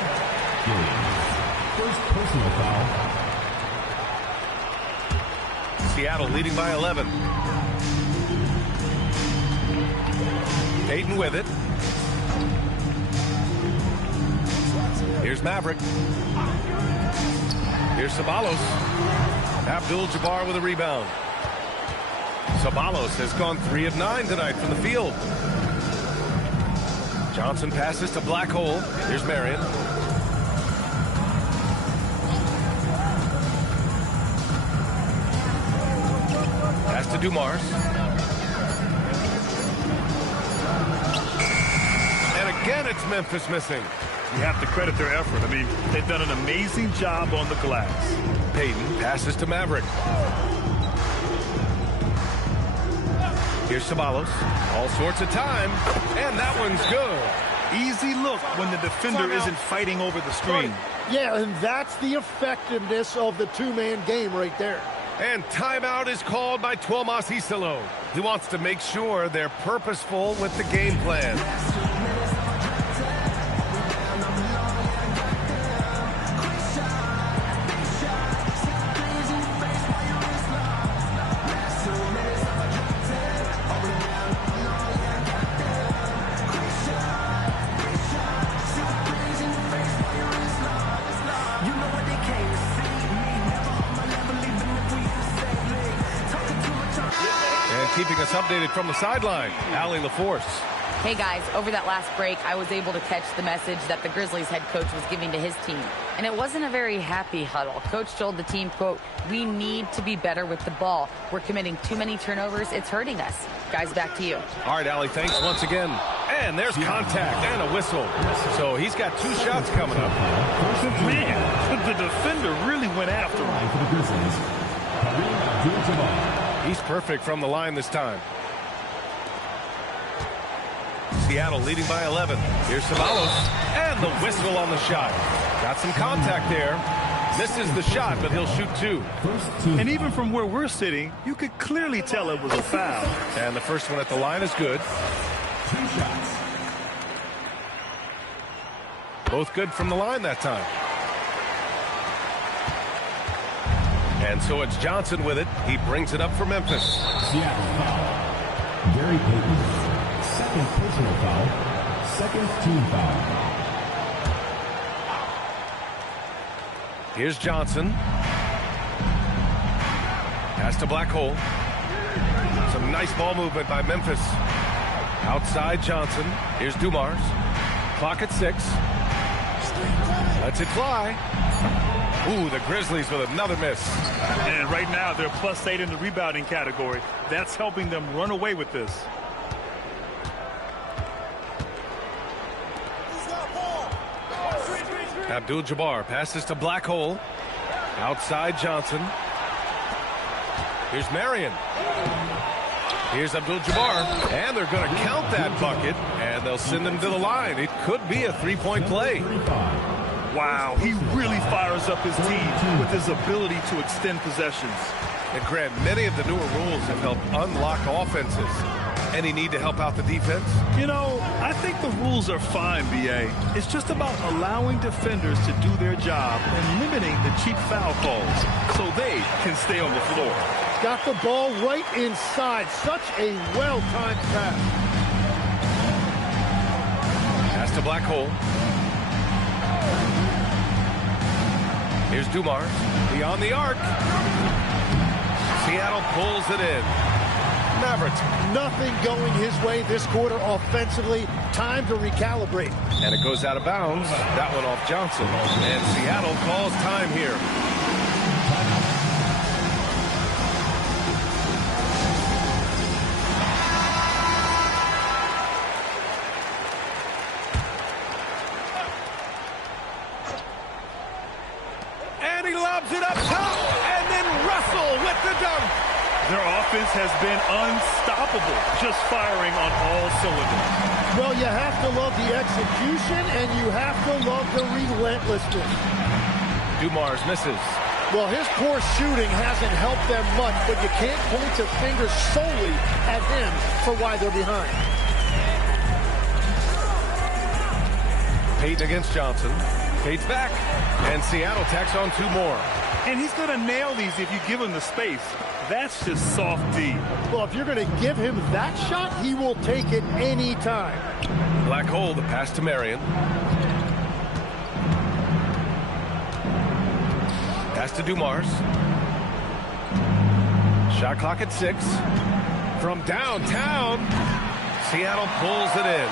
First personal foul. Seattle leading by 11. Payton with it. Here's Maverick. Here's Ceballos. Abdul-Jabbar with a rebound. Ceballos has gone 3 of 9 tonight from the field. Johnson passes to Black Hole. Here's Marion. Pass to Dumars. And again, it's Memphis missing. You have to credit their effort. I mean, they've done an amazing job on the glass. Payton passes to Maverick. Here's Ceballos. All sorts of time. And that one's good. Easy look when the defender isn't fighting over the screen. Yeah, and that's the effectiveness of the two-man game right there. And timeout is called by Tuomas Isalo. He wants to make sure they're purposeful with the game plan. Keeping us updated from the sideline, Allie LaForce. Hey guys, over that last break, I was able to catch the message that the Grizzlies head coach was giving to his team. And it wasn't a very happy huddle. Coach told the team, quote, "We need to be better with the ball. We're committing too many turnovers. It's hurting us." Guys, back to you. All right, Allie, thanks once again. And there's contact and a whistle. So he's got 2 shots coming up. Man, the defender really went after him. He's perfect from the line this time. Seattle leading by 11. Here's Ceballos. And the whistle on the shot. Got some contact there. Misses the shot, but he'll shoot 2. And even from where we're sitting, you could clearly tell it was a foul. And the first one at the line is good. 2 shots. Both good from the line that time. And so it's Johnson with it. He brings it up for Memphis. Seattle foul. Gary Payton. Second personal foul. Second team foul. Here's Johnson. Pass to Black Hole. Some nice ball movement by Memphis. Outside Johnson. Here's Dumars. Clock at 6. Lets it fly. Ooh, the Grizzlies with another miss. And right now, they're +8 in the rebounding category. That's helping them run away with this. Abdul-Jabbar passes to Black Hole. Outside Johnson. Here's Marion. Here's Abdul-Jabbar. And they're going to count that bucket. And they'll send them to the line. It could be a 3-point play. Wow, he really fires up his team with his ability to extend possessions. And Grant, many of the newer rules have helped unlock offenses. Any need to help out the defense? You know, I think the rules are fine, B.A. It's just about allowing defenders to do their job and limiting the cheap foul calls so they can stay on the floor. Got the ball right inside. Such a well-timed pass. Pass to Black Hole. Here's Dumars. Beyond the arc. Seattle pulls it in. Mavericks. Nothing going his way this quarter offensively. Time to recalibrate. And it goes out of bounds. That one off Johnson. And Seattle calls time here. And he lobs it up top. And then Russell with the dunk. Their offense has been unstoppable, just firing on all cylinders. Well, you have to love the execution, and you have to love the relentlessness. Dumars misses. Well, his poor shooting hasn't helped them much, but you can't point the finger solely at him for why they're behind. Payton against Johnson. Payton's back. And Seattle tacks on 2 more. And he's going to nail these if you give him the space. That's just soft D. Well, if you're going to give him that shot, he will take it any time. Black Hole, the pass to Marion. Pass to Dumars. Shot clock at 6. From downtown, Seattle pulls it in.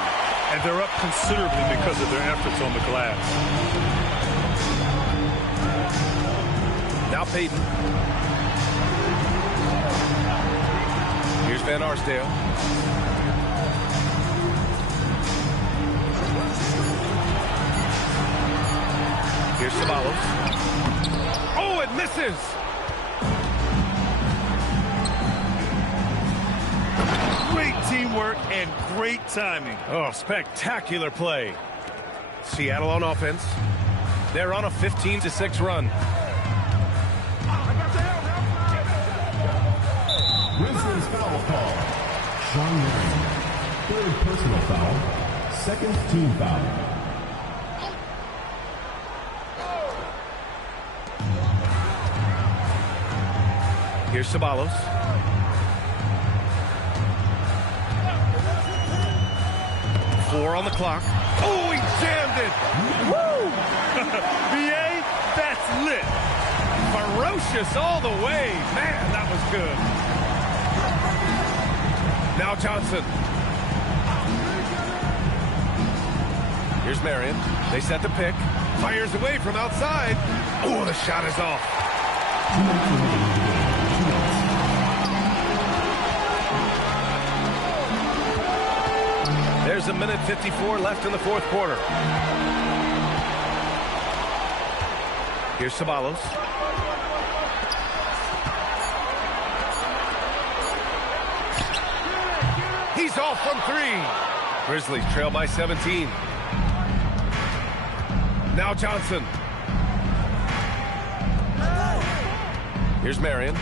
And they're up considerably because of their efforts on the glass. Now Payton. Here's Van Arsdale. Here's Ceballos. Oh, it misses! Great teamwork and great timing. Oh, spectacular play. Seattle on offense. They're on a 15-6 run. Grizzlies foul call. Sean Marion. Third personal foul. Second team foul. Here's Ceballos. Four on the clock. Oh, he jammed it. Woo! B.A., that's lit. Ferocious all the way. Man, that was good. Now Johnson. Here's Marion. They set the pick. Fires away from outside. Oh, the shot is off. There's a minute 54 left in the fourth quarter. Here's Ceballos. He's off from three. Grizzlies trail by 17. Now Johnson. Here's Marion.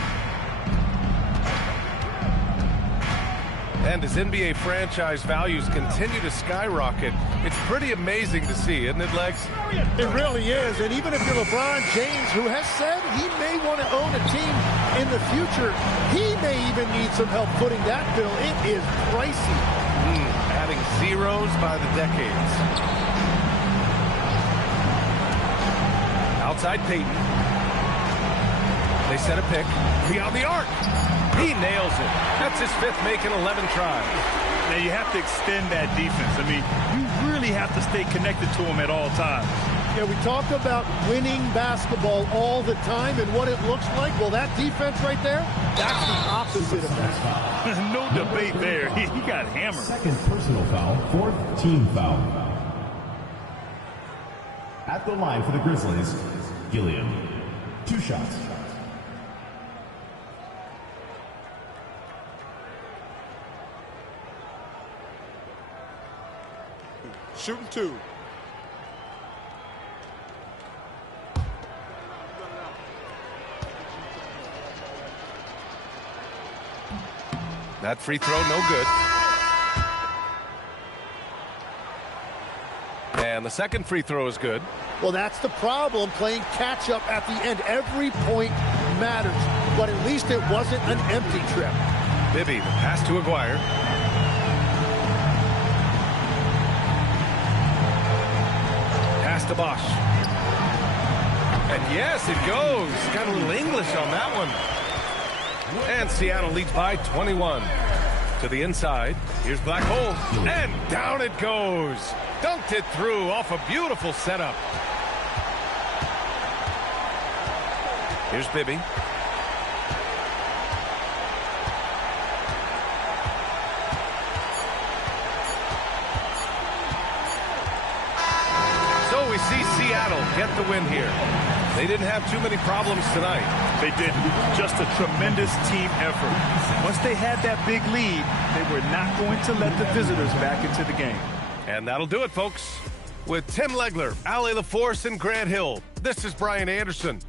And as NBA franchise values continue to skyrocket, it's pretty amazing to see, isn't it, Lex? It really is. And even if you're LeBron James, who has said he may want to own a team in the future, he may even need some help footing that bill. It is pricey. Adding zeros by the decades. Outside Peyton. They set a pick. Beyond the arc. He nails it. That's his fifth make in 11 tries. Now you have to extend that defense. I mean, you really have to stay connected to him at all times. Yeah, we talk about winning basketball all the time and what it looks like. Well, that defense right there, that's the opposite of that. No debate there. He got hammered. Second personal foul, fourth team foul. At the line for the Grizzlies, Gilliam. 2 shots. Shooting 2. That free throw, no good. And the second free throw is good. Well, that's the problem, playing catch-up at the end. Every point matters, but at least it wasn't an empty trip. Bibby, the pass to Aguirre. Pass to Bosch. And yes, it goes. Got a little English on that one. And Seattle leads by 21. To the inside. Here's Black Hole. And down it goes. Dunked it through off a beautiful setup. Here's Bibby. So we see Seattle get the win here. They didn't have too many problems tonight. They didn't. Just a tremendous team effort. Once they had that big lead, they were not going to let the visitors back into the game. And that'll do it, folks. With Tim Legler, Allie LaForce, and Grant Hill, this is Brian Anderson.